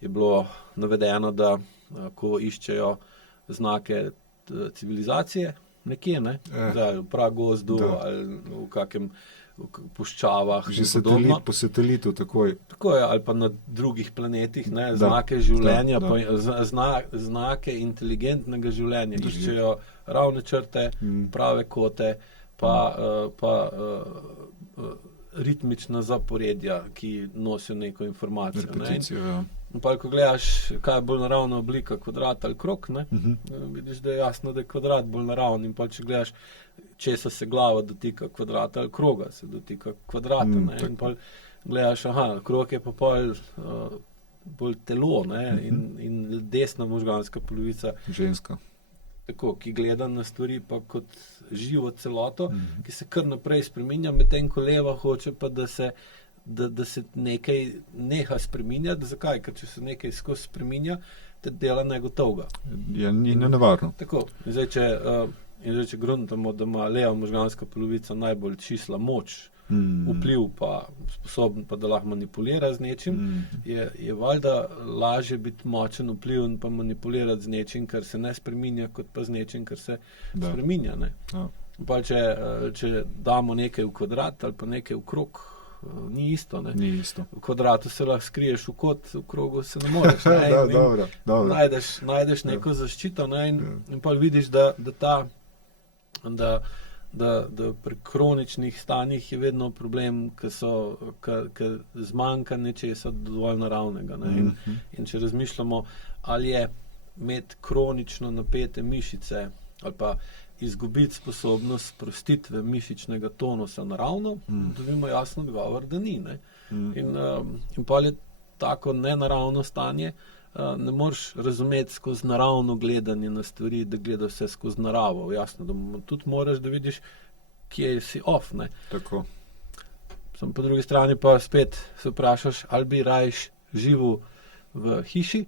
je bilo navedeno, da ko iščejo znake civilizacije nekje, ne? Da, v pragozdu ali v kakem puščavah. Že po satelitu takoj. Tako je, ali pa na drugih planetih, ne, znake življenja, pa znake inteligentnega življenja. Iščejo ravne črte, prave kote, pa ritmična zaporedja, ki nosijo neko informacijo. Repeticijo, ja. In pa, ko gledaš, kaj je bolj naravna oblika, kvadrat ali krog, vidiš, da je jasno, da je kvadrat bolj naraven. In pa, če gledaš, česa se glava dotika, kvadrata ali kroga, se dotika kvadrata. In pa gledaš, krog je pa bolj telo, in desna možganska polovica. Ženska. Tako, ki gleda na stvari pa kot živo celoto, ki se kar naprej spreminja, medtem ko leva hoče pa, da se nekaj neha spreminjati. Zakaj? Ker če se nekaj skozi spreminja, te dela negotovega. Je nevarno. Tako. In zdaj, če gruntamo, da ima leva možganska polovica najbolj čisla moč, vpliv pa sposoben pa, da lahko manipulira z nečim, je valjda lažje biti močen vpliv in pa manipulirati z nečim, kar se ne spreminja, kot pa z nečim, kar se spreminja. Ja. Pa če damo nekaj v kvadrat ali pa nekaj v krog, ni isto. Ni isto. V kvadratu se lahko skriješ v kot, v krogu se ne moreš. Dobro. Najdeš neko zaščito, in pa vidiš, da pri kroničnih stanjih je vedno problem, ker zmanjka nečesa dovolj naravnega. In če razmišljamo, ali je imeti kronično napete mišice ali pa izgubiti sposobnost sprostitve mišičnega tonusa naravno, dobimo jasen odgovor, da ni. In pa je tako nenaravno stanje, ne moreš razumeti skozi naravno gledanje na stvari, da gleda vse skozi naravo. Jasno, da tudi moraš, da vidiš, kje si off. Tako. Sam po drugi strani pa spet se vprašaš, ali bi rajš živel v hiši,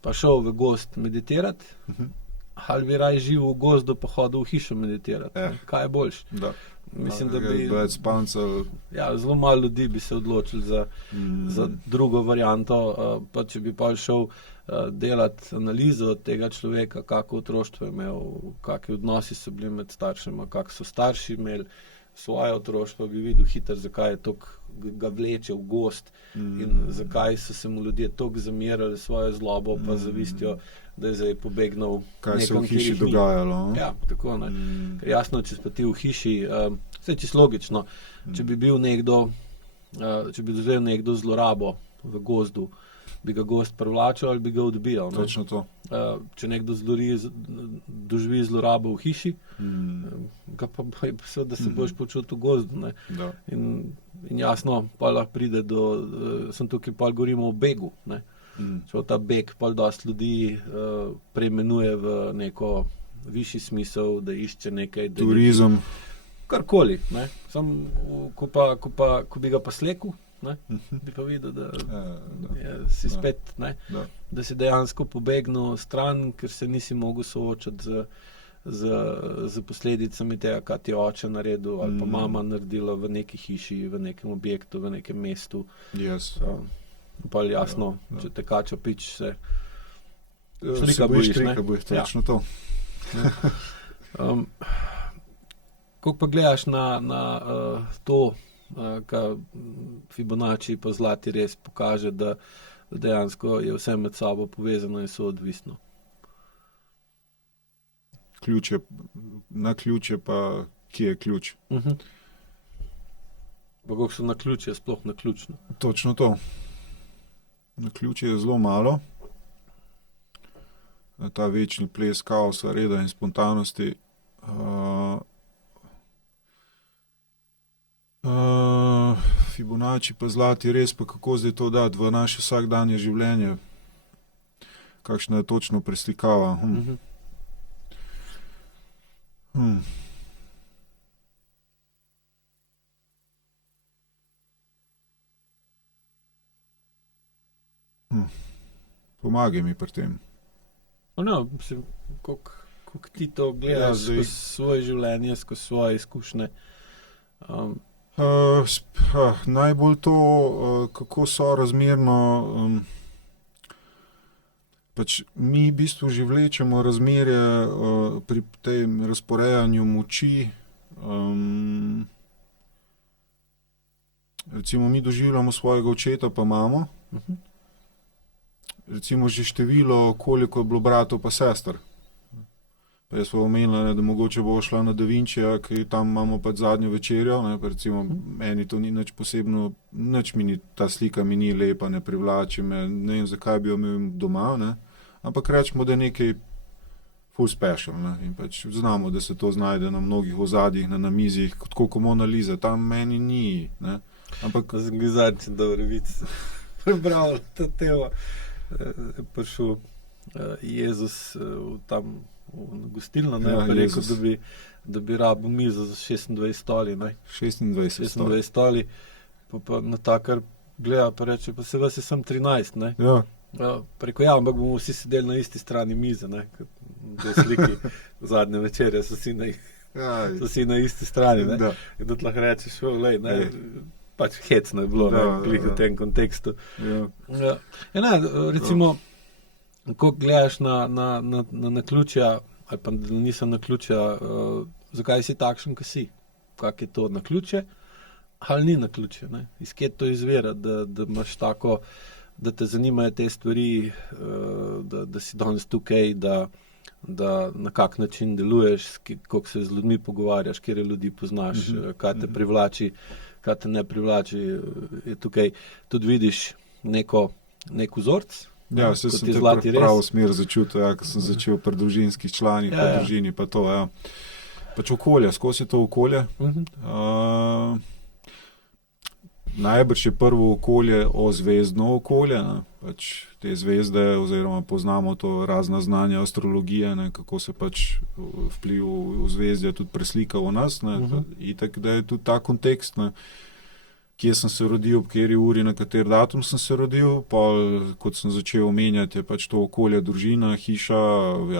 pa šel v gozd meditirati, ali bi raj živel v gozdu, pa hodil v hišo meditirati. Kaj je boljš? Mislim, da bi zelo malo ljudi bi se odločili za drugo varianto, pa če bi pa šel delati analizo tega človeka, kako otroštvo je imel, kakšni odnosi so bili med staršema, kako so starši imeli svoje otroštvo, bi videl hitro, zakaj je toliko ga vleče v gozd in zakaj so se mu ljudje toliko zamerali svojo zlobo, pa zavistjo, da je zdaj pobegnil kaj se v hiši dogajalo. Ja, tako. Ker jasno, če pa ti v hiši, vse čisto logično, če bi bil nekdo, če bi doživel nekdo zlorabo v gozdu, bi ga gozd privlačil ali bi ga odbijal. Točno to. Če nekdo doživi zlorabo v hiši, ga pa seveda, da se boš počutil v gozdu. In jasno, pa lahko pride sem tukaj pa govorimo o begu. Če ta beg pa dosti ljudi preimenuje v neko višji smisel, da išče nekaj. Turizem. Karkoli. Ko bi ga pa slekel, bi pa videl, da si spet, da si dejansko pobegnil stran, ker se nisi mogel soočati z posledicami tega, kaj ti je oče naredil ali pa mama naredila v neki hiši, v nekem objektu, v nekem mestu. Yes. Pa jasno, če te kača pič, se štrika bojiš, točno to. Kako pa gledaš na to, kar Fibonacci pa zlati res pokaže, da dejansko je vse med sabo povezano in soodvisno? Na ključe pa kje je ključ? Pa kako so na ključe sploh naključno? Točno to. Na ključe je zelo malo. Ta večni ples kaosa, reda in spontanosti. Fibonacci pa zlati res, pa kako zdaj to dati v naše vsakdanje življenje? Kakšna je točno preslikava? Pomagaj mi pri tem. Kako ti to gledaš skozi svoje življenje, skozi svoje izkušnje? Najbolj to, kako sorazmerno pač mi v bistvu že vlečemo razmerje pri tem razporejanju moči. Recimo mi doživljamo svojega očeta pa mamo. Recimo že število, koliko je bilo bratov pa sester. Jaz smo omenili, da mogoče bo šla na Da Vinčija, ki tam imamo pač zadnjo večerjo, ne, pa recimo meni to ni nič posebno, nič mi ni, ta slika mi ni lepa, ne privlači me, ne vem, zakaj bi jo imel doma, ne, ampak rečemo, da je nekaj full special, ne, in pač znamo, da se to znajde na mnogih ozadjih, na namizjih, kot Mona Lisa, tam meni ni, ne, ampak... Sem ga zadnjič dobro vic prebral to temo, prišel Jezus tam v gostilno, ne, pa rekel, da bi rabil mizo za 26 stoli, ne. 26 stoli, pa na takar gleda, pa reče, pa se vas je sem 13, ne. Ja. Preko ampak bomo vsi sedeli na isti strani mize, ne, kot te sliki zadnje večerje so vsi na isti strani, ne. Da. In da lahko rečeš, lej, ne, pač hecno je bilo, ne, glih v tem kontekstu. Ja. Ja, ne, recimo, ko gledaš na naključja, ali pa da niso naključja, zakaj si takšen, kot si? Kak je to naključje? Ali ni naključje, ne? Iz kje to izvira, da imaš tako, da te zanimajo te stvari, da si danes tukaj, da na kak način deluješ, koliko se z ljudmi pogovarjaš, kjer ljudi poznaš, kaj te privlači, kaj te ne privlači, je tukaj tudi vidiš nek vzorc. Ja, se sem te pravo smer začutil, ja, ko sem začel pri družinskih članih, pri družini, pa to, ja. Pač okolje, skozi je to okolje. Najbrž je prvo okolje ozvezdno okolje, ne. Pač te zvezde, oziroma poznamo to razna znanja astrologije, ne, kako se pač vpliv ozvezdja tudi preslika v nas, ne. Itak, da je tudi ta kontekst, ne. Kje sem se rodil, ob kateri uri, na kateri datum sem se rodil, pol, kot sem začel omenjati, je pač to okolje, družina, hiša,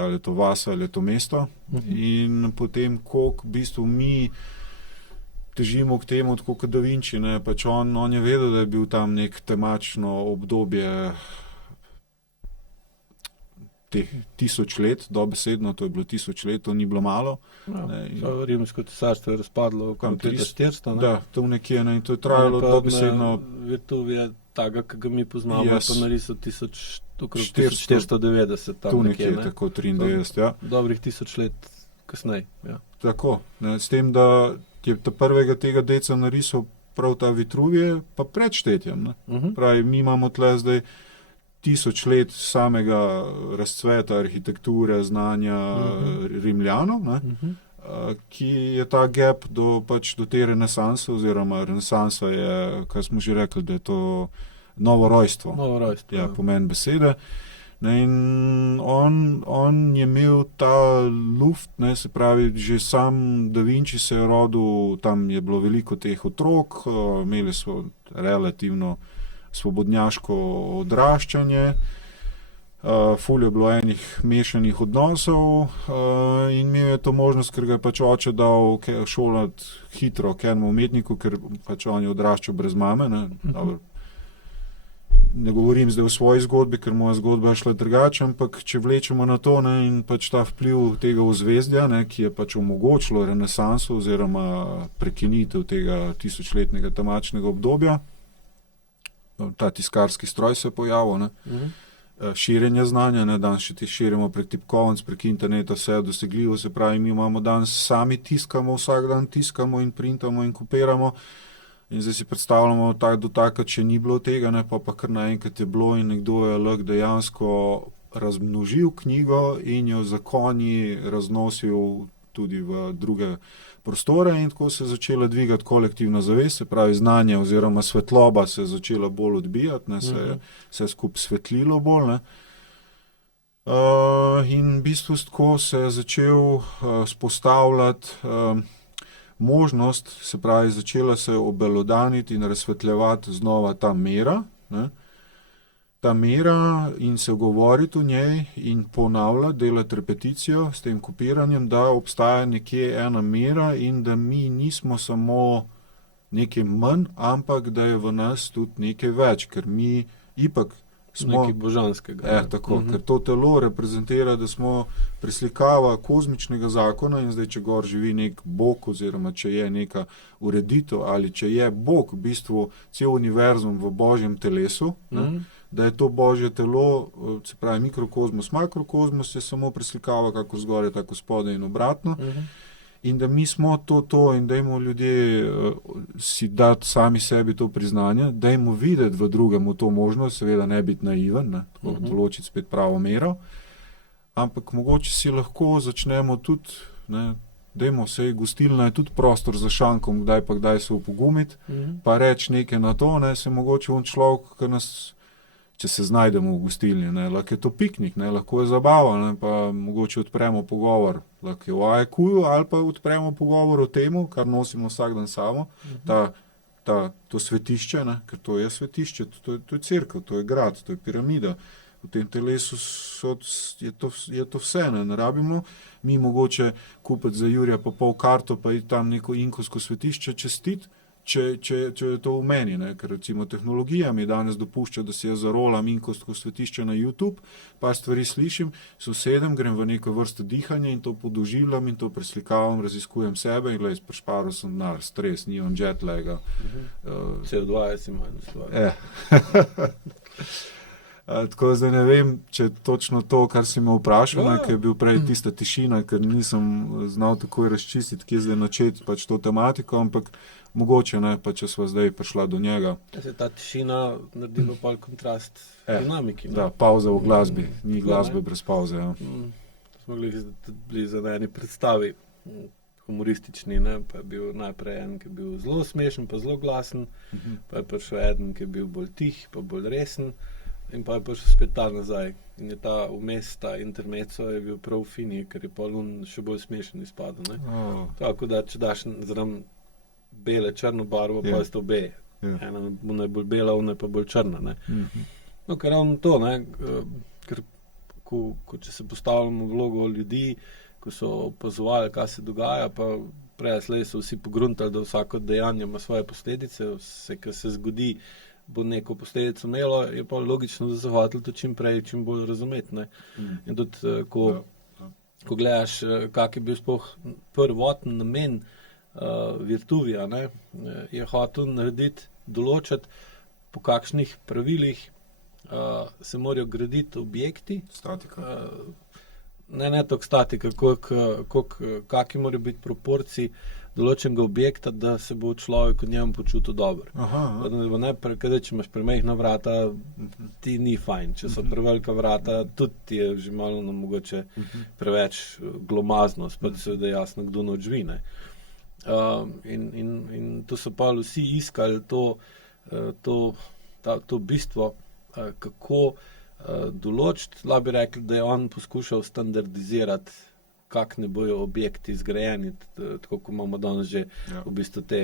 ali je to vas, ali je to mesto. In potem, koliko v bistvu mi težimo k temu, tako kot Da Vinci, ne, pač on je vedel, da je bil tam nek temačno obdobje teh 1000 let, dobesedno, to je bilo 1000 let, to ni bilo malo. Ja, Rimsko cesarstvo je razpadlo okrog 400, ne? Da, to nekje, ne, in to je trajalo dobesedno... Virtuvije taga, ki ga mi poznamo, pa narisal okrog 490, 1490, tam nekje, ne? Tako 93, ja. Dobrih 1000 let kasneje, ja. Tako, ne, s tem, da je ta prvega tega deca narisal prav ta Vitruvije, pa pred štetjem, ne. Pravi, mi imamo tle zdaj 1000 let samega razcveta arhitekture, znanja Rimljanov, ne, ki je ta gap do te renesanse, oziroma renesansa je, kaj smo že rekli, da je to novo rojstvo. Ja, pomen besede. Ne, in on je imel ta luft, ne, se pravi, že sam Da Vinci se je rodil, tam je bilo veliko teh otrok, imeli so relativno svobodnjaško odraščanje, ful je bilo enih mešanih odnosov in imel je to možnost, ker ga je pač oče dal šolati hitro k enemu umetniku, ker pač on je odraščal brez mame, ne. Dobro. Ne govorim zdaj o svoji zgodbi, ker moja zgodba je šla drugače, ampak če vlečemo na to, ne, in pač ta vpliv tega ozvezdja, ne, ki je pač omogočilo renesanso oziroma prekinitev tega 1000-letnega temačnega obdobja, ta tiskarski stroj se je pojavil, ne. Širjenje znanja, ne, danes še ti širimo prek tipkovnic, prek interneta, vse je dosegljivo, se pravi, mi imamo danes sami tiskamo, vsak dan tiskamo in printamo in kopiramo in zdaj si predstavljamo do takrat, če ni bilo tega, ne, pa kar naenkrat je bilo in nekdo je lahko dejansko razmnožil knjigo in jo z zakoni raznosil tudi v druge prostore in tako se je začela dvigati kolektivna zavest, se pravi znanje oziroma svetloba se je začela bolj odbijati, ne, se je skupaj svetlilo bolj, ne. In v bistvu tako se je začel spostavljati možnost, se pravi, začela se je obelodaniti in razsvetljevati znova ta mera, ne. Ta mera in se govoriti o njej in ponavljati, delati repeticijo s tem kopiranjem, da obstaja nekje ena mera in da mi nismo samo nekaj manj, ampak da je v nas tudi nekaj več, ker mi ipak smo... Nekaj božanskega. Tako, ker to telo reprezentira, da smo preslikava kozmičnega zakona in zdaj, če gor živi nek Bog, oziroma če je neka ureditev ali če je Bog, v bistvu cel univerzum v božjem telesu, ne, da je to božje telo, se pravi mikrokozmos, makrokozmos je samo preslikava kako zgoraj, tako spodaj in obratno. In da mi smo to in dajmo ljudje si dati sami sebi to priznanje, dajmo videti v drugem to možnost, seveda ne biti naiven, ne, določiti spet pravo mero, ampak mogoče si lahko začnemo tudi, ne, dajmo se, gostilna je tudi prostor za šankom, kdaj pa kdaj se upogumiti, pa reči nekaj na to, ne, se mogoče on človek, ki nas, če se znajdemo v gostilni, ne, lahko je to piknik, ne, lahko je zabava, ne, pa mogoče odpremo pogovor, lahko je o AEQ-ju ali pa odpremo pogovor o temu, kar nosimo vsak dan samo, to svetišče, ne, ker to je svetišče, to je cerkev, to je grad, to je piramida. V tem telesu je to vse, ne rabimo mi mogoče kupiti za Jurija pa pol karto, pa iti tam neko inkovsko svetišče čestiti, če je to v meni, ne? Ker recimo tehnologija mi danes dopušča, da si jaz zarolam inkovsko svetišče na YouTube, par stvari slišim, se usedem, grem v neko vrsto dihanja in to podoživljam in to preslikavam, raziskujem sebe in gledaj, prešparil sem denar, stres, nimam jetlaga. CO2 si manj stvar. Tako zdaj ne vem, če je točno to, kar si me vprašal, ker je bil prej tista tišina, ker nisem znal takoj razčistiti, kje zdaj načeti pač to tematiko, ampak mogoče ne, pa če sva zdaj prišla do njega. Se je ta tišina naredila pol kontrast dinamiki. Da, pauza v glasbi, ni glasbe brez pauze. Ja. Smo bili za eni predstavi humoristični, ne? Pa je bil najprej en, ki je bil zelo smešen, pa zelo glasen, pa je prišel eden, ki je bil bolj tih, pa bolj resen. In pa je prišel spet ta nazaj. In je ta vmes, ta intermezzo je bil prav fini, ker je pa on še bolj smešen izpadel. Tako da, če daš zraven bele, črno barvo, pa je to B. Ena je bolj bela, ona je pa bolj črna. Ne? No, ker ravno to, ne? Ker če se postavljamo v vlogo ljudi, ko so opazovali, kaj se dogaja, pa prej slej so vsi pogruntali, da vsako dejanje ima svoje posledice, vse, kar se zgodi, bo neko posledico imelo, je pa logično, da so hoteli to čim prej, čim bolj razumeti. Ne? In tudi, ko gledaš, kak je bil sploh prvoten namen Virtuvija, ne? Je hotel narediti, določiti, po kakšnih pravilih se morajo graditi objekti. Statika. Ne toliko statika, kakšni morajo biti proporciji določenega objekta, da se bo človek od njemu počutil dobro. Če imaš premajhna vrata, ti ni fajn. Če so prevelika vrata, tudi ti je že malo mogoče preveč glomazno, spet se da jasno, kdo noč živi. In to so pa vsi iskali to bistvo, kako določiti, lahko bi rekli, da je on poskušal standardizirati, kak ne bojo objekti zgrajeni, tako kot imamo danes že v bistvu te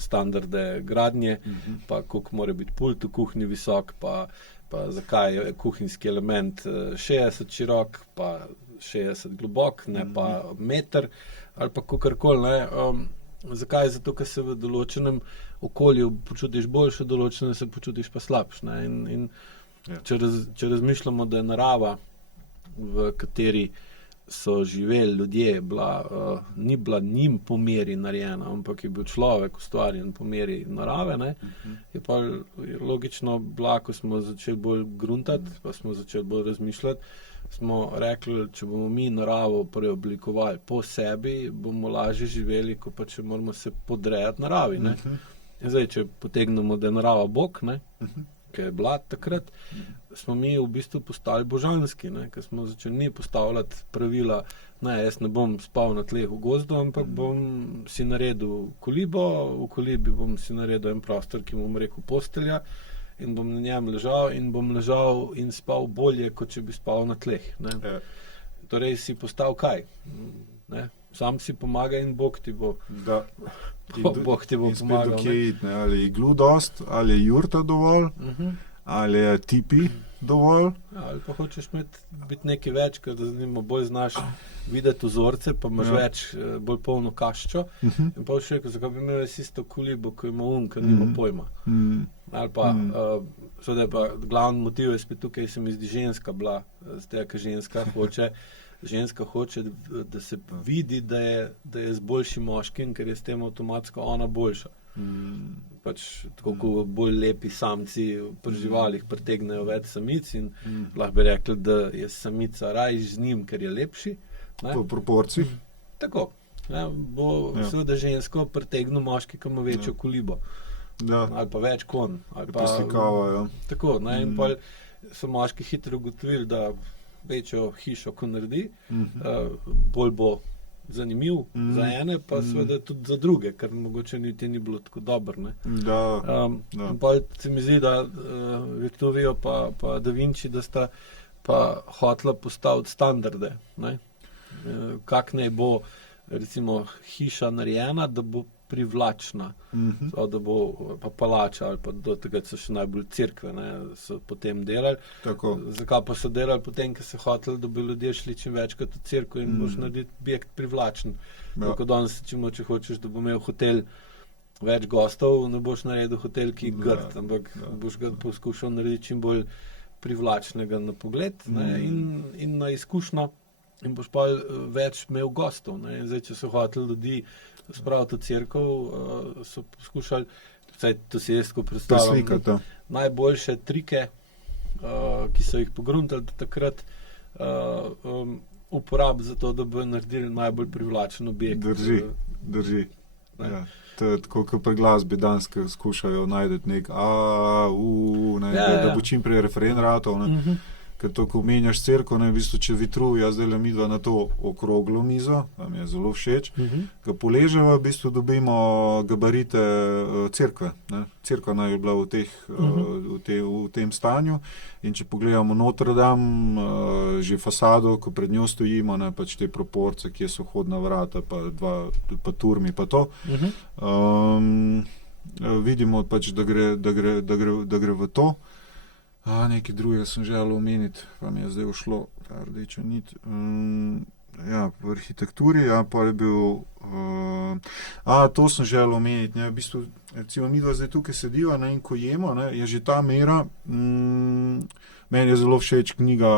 standarde gradnje, pa koliko mora biti pult v kuhinji visok, pa zakaj je kuhinjski element 60 širok, pa 60 globok, ne pa meter, ali pa kakorkoli. Zakaj? Zato, ker se v določenem okolju počutiš boljše, določenem se počutiš pa slabše. In če razmišljamo, da je narava, v kateri so živeli ljudje, ni bila njim po meri narejena, ampak je bil človek ustvarjen po meri narave, ne? Je pa logično bila, ko smo začeli bolj gruntati, pa smo začeli bolj razmišljati, smo rekli, če bomo mi naravo preoblikovali po sebi, bomo lažje živeli, ko pa če moramo se podrejati naravi. Ne? In zdaj, če potegnemo, da je narava Bog, ne? Ki je bila takrat, smo mi v bistvu postali božanski, ne? Ker smo začeli mi postavljati pravila, jaz ne bom spal na tleh v gozdu, ampak bom si naredil kolibo, v kolibi bom si naredil en prostor, ki bom rekel postelja, in bom na njem ležal in spal bolje, kot če bi spal na tleh. Ne? Torej si postal kaj? Ne? Sam si pomaga in Bog ti bo. Da. Bog ti bo pomagal. Ali je iglu dost, ali je jurta dovolj, ali je tipi dovolj. Ali pa hočeš biti nekaj več, ker bolj znaš videti vzorce, pa imaš več, bolj polno kaščo. In pa še rekel, zakaj bi imel isto kolibo, ko ima ker nima pojma. Ali pa, seveda pa glavni motiv je spet tukaj, se mi zdi ženska bila, zdaj, ker ženska hoče, da se vidi, da je z boljšim moškim, ker je s tem avtomatsko ona boljša. Pač tako kot bolj lepi samci pri živalih pritegnejo več samic in lahko bi rekli, da je samica rajš z njim, ker je lepši. Ne? Po proporciji. Tako. Ne? Bo seveda žensko pritegnil moški, ki ima večjo kolibo. Ali pa več konj. Ali pa slikava, tako. Ne? In pol so moški hitro ugotovili, da večjo hišo, ko naredi, bolj bo zanimiv za ene, pa seveda tudi za druge, ker mogoče niti ni bilo tako dobro. Ne? Pa se mi zdi, da Vitruvijo pa Da Vinci, da sta pa hotela postaviti standarde. Ne? Kak naj bo recimo hiša narejena, da bo privlačna, da bo pa palača ali pa do tega so še najbolj cerkve, ne, so potem delali. Tako. Zakaj pa so delali potem, ker so hoteli, da bi ljudje šli čim večkrat v cerkev in boš narediti objekt privlačen. Tako danes, če hočeš, da bo imel hotel več gostov, ne boš naredil hotel, ki je grd, ampak boš ga poskušal narediti čim bolj privlačnega na pogled, ne, in na izkušnjo in boš pa več imel gostov. Ne. Zdaj, če so hoteli ljudi spraviti v cerkev, so poskušali, vsaj to si jaz tako predstavljam, najboljše trike, ki so jih pogruntali do takrat, uporabiti za to, da bi naredili najbolj privlačen objekt. Drži. Ja. To je tako, kot pri glasbi danes, ki skušajo najti da bo čim prej referen ratov. Ker to, ko omenjaš cerkev, v bistvu, če Vitruvija, zdaj le midva na to okroglo mizo, tam je zelo všeč, ko poleževa, v bistvu dobimo gabarite cerkve. Cerkva naj je bila v tem stanju in če pogledamo Notre Dame, že fasado, ko pred njo stojimo, pač te proporce, kje so vhodna vrata, pa turmi, pa to, vidimo pač, da gre v to. Nekaj drugega sem želel omeniti, pa mi je zdaj ušlo ta rdeča nit. V arhitekturi, pa je bil... to sem želel omeniti. V bistvu, recimo, midva zdaj tukaj sediva, in ko jemo, je že ta mera... Meni je zelo všeč knjiga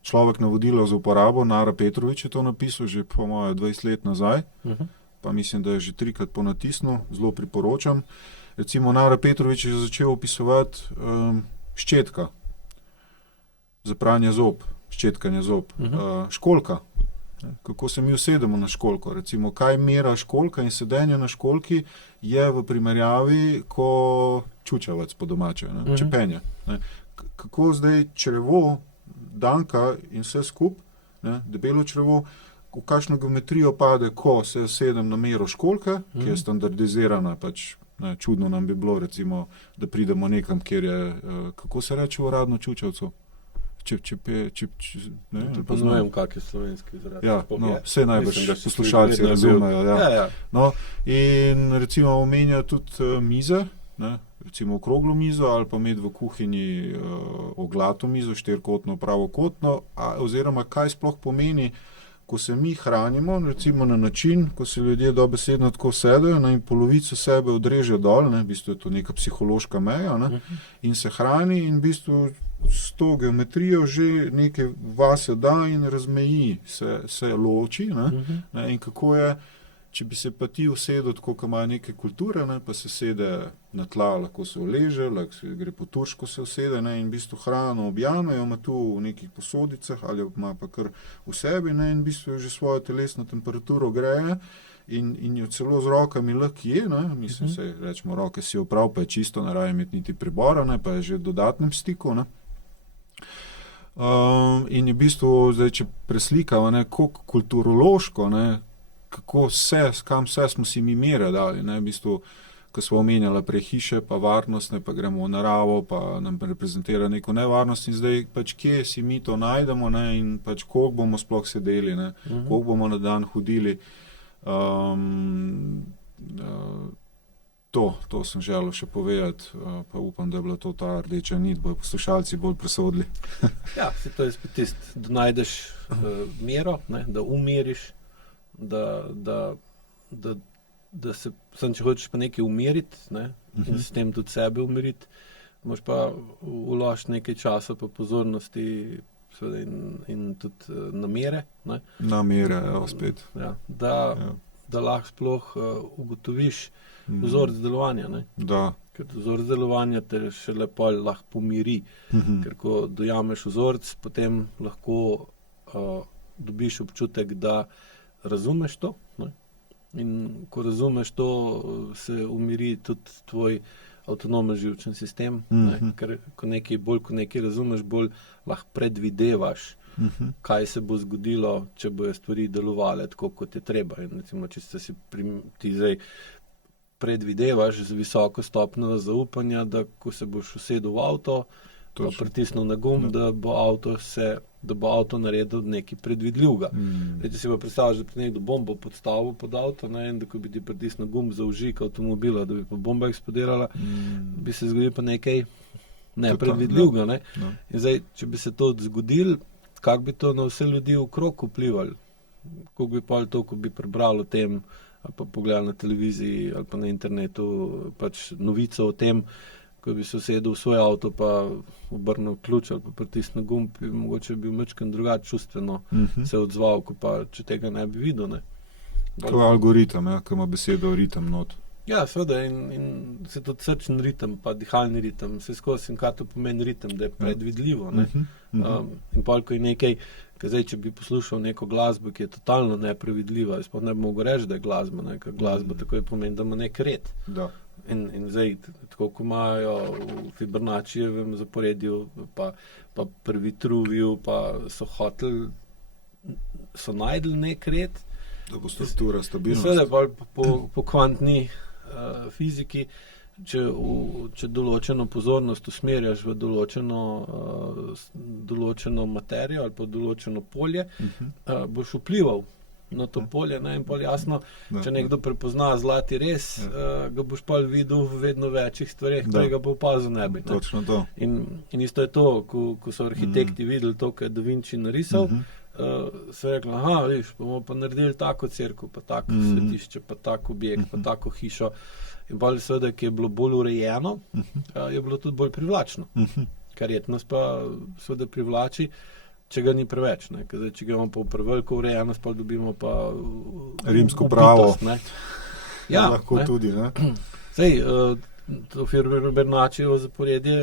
Človek navodilo za uporabo, Nara Petrovič je to napisal, že po moje 20 let nazaj. Pa mislim, da je že 3-krat ponatisnil, zelo priporočam. Recimo, Nara Petrovič je začel opisovati ščetka za pranje zob, ščetkanje zob, školjka. Kako se mi usedemo na školjko. Recimo, kaj mera školjka in sedenje na školjki je v primerjavi, ko čučavac po domače, čepenje. Kako zdaj črevo, danka in vse skup, debelo črevo, v kakšno geometrijo pade, ko se sedem na mero školjke, ki je standardizirana pač. Čudno nam bi bilo, recimo, da pridemo nekam, kjer je, kako se reče uradno čučavcu? Ne vem, kak je slovenski izraz. Vse najbrž poslušalci razumejo. In recimo omenja tudi mize, recimo okroglo mizo ali pa imeti v kuhinji oglato mizo, štirikotno, pravokotno, oziroma kaj sploh pomeni, ko se mi hranimo, recimo na način, ko se ljudje dobesedno tako sedejo in polovico sebe odrežejo dol, v bistvu je to neka psihološka meja, in se hrani in v bistvu s to geometrijo že nekaj vase da in razmeji, se loči. In kako je, če bi se pa ti usedel tako, ko imajo neke kulture, pa se sede na tla, lahko se uleže, lahko se gre po turško se usede, in v bistvu hrano objamejo, ima tu v nekih posodicah ali ima pa kar v sebi, in v bistvu že svojo telesno temperaturo greje in jo celo z rokami lahko je, mislim, se rečemo, roke si oprav, pa je čisto, ne raje imeti niti pribora, pa je že v dodatnem stiku. In je v bistvu, zdaj, če preslikava, koliko kulturološko, kako kam vse smo si mi mere dali, v bistvu, ko smo omenjali prej hiše, pa varnostne, pa gremo v naravo, pa nam reprezentira neko nevarnost in zdaj pač kje si mi to najdemo, in pač koliko bomo sploh sedeli, koliko bomo na dan hodili. To sem želel še povedati, pa upam, da je bila to ta rdeča nit, bojo poslušalci bolj presodili. To je spet tisto, da najdeš mero, da umeriš, da se, sam če hočeš pa nekaj umiriti, in s tem tudi sebe umiriti, moraš pa vložiti nekaj časa pa pozornosti in tudi namere. Namere, spet. da lahko sploh ugotoviš vzorec delovanja. Ne? Da. Ker vzorec delovanja te šele pol lahko pomiri. Ker ko dojameš vzorec, potem lahko dobiš občutek, da razumeš to. Ne? In ko razumeš to, se umiri tudi tvoj avtonomen živčen sistem. Ne? Ker ko nekaj razumeš, bolj lahko predvidevaš, kaj se bo zgodilo, če bojo stvari delovale tako, kot je treba. In recimo, če ti zdaj predvidevaš z visoko stopnjo zaupanja, da ko se boš usedel v avto, pa pritisnil na gumb, da bo avto naredil nekaj predvidljivega. Če si pa predstavljaš, da bi nekdo bombo podstavil pod avto, in da ko bi ti pritisnil gumb za vžig avtomobila, da bi pa bomba eksplodirala, bi se zgodilo pa nekaj nepredvidljivega. Ne? In zdaj, če bi se to zgodilo, kako bi to na vse ljudi okrog vplivali? Kako bi pa to, ko bi prebrali o tem, ali pa pogledali na televiziji, ali pa na internetu, pač novico o tem, ko bi se usedel v svoj avto, pa obrnil ključ ali pa pritisnil gumb, bi mogoče bil majčkeno drugače čustveno se odzval, ko pa če tega ne bi videl. Ne. To je algoritem, ki ima besedo ritem not. Ja, seveda, in se tudi srčen ritem, pa dihalni ritem, vse skozi, in kaj to pomeni ritem, da je predvidljivo. Ne. In pol, ko je nekaj, zdaj, če bi poslušal neko glasbo, ki je totalno neprevidljiva, jaz pa ne bi mogel reči, da je glasba, ne, ker glasba takoj pomeni, da ima nek red. Da. In zdaj, tako ko imajo v Fibonaccijevem zaporedju, pa pri Vitruviju, pa so najdli nek red. Da bo struktura stabilnost. Seveda, po kvantni fiziki, če določeno pozornost usmerjaš v določeno materijo ali pa določeno polje, boš vplival na to polje, in pol jasno, če nekdo prepozna zlati res, ga boš pol videl v vedno večjih stvareh, ki ga bo opazil ne bi. Točno to. In isto je to, ko so arhitekti videli to, kar je Da Vinci narisal, so rekli, viš, bomo pa naredili tako cerkev, pa tako svetišče, pa tako objekt, pa tako hišo. In pa seveda, ki je bilo bolj urejeno, je bilo tudi bolj privlačno. Kar nas pa seveda privlači, če ga ni preveč. Zdaj, če ga imamo pa preveliko urejenost, pa dobimo pa rimsko pravo. Ja, lahko ne? Tudi. Ne? Zdaj, to Fibonaccijevo zaporedje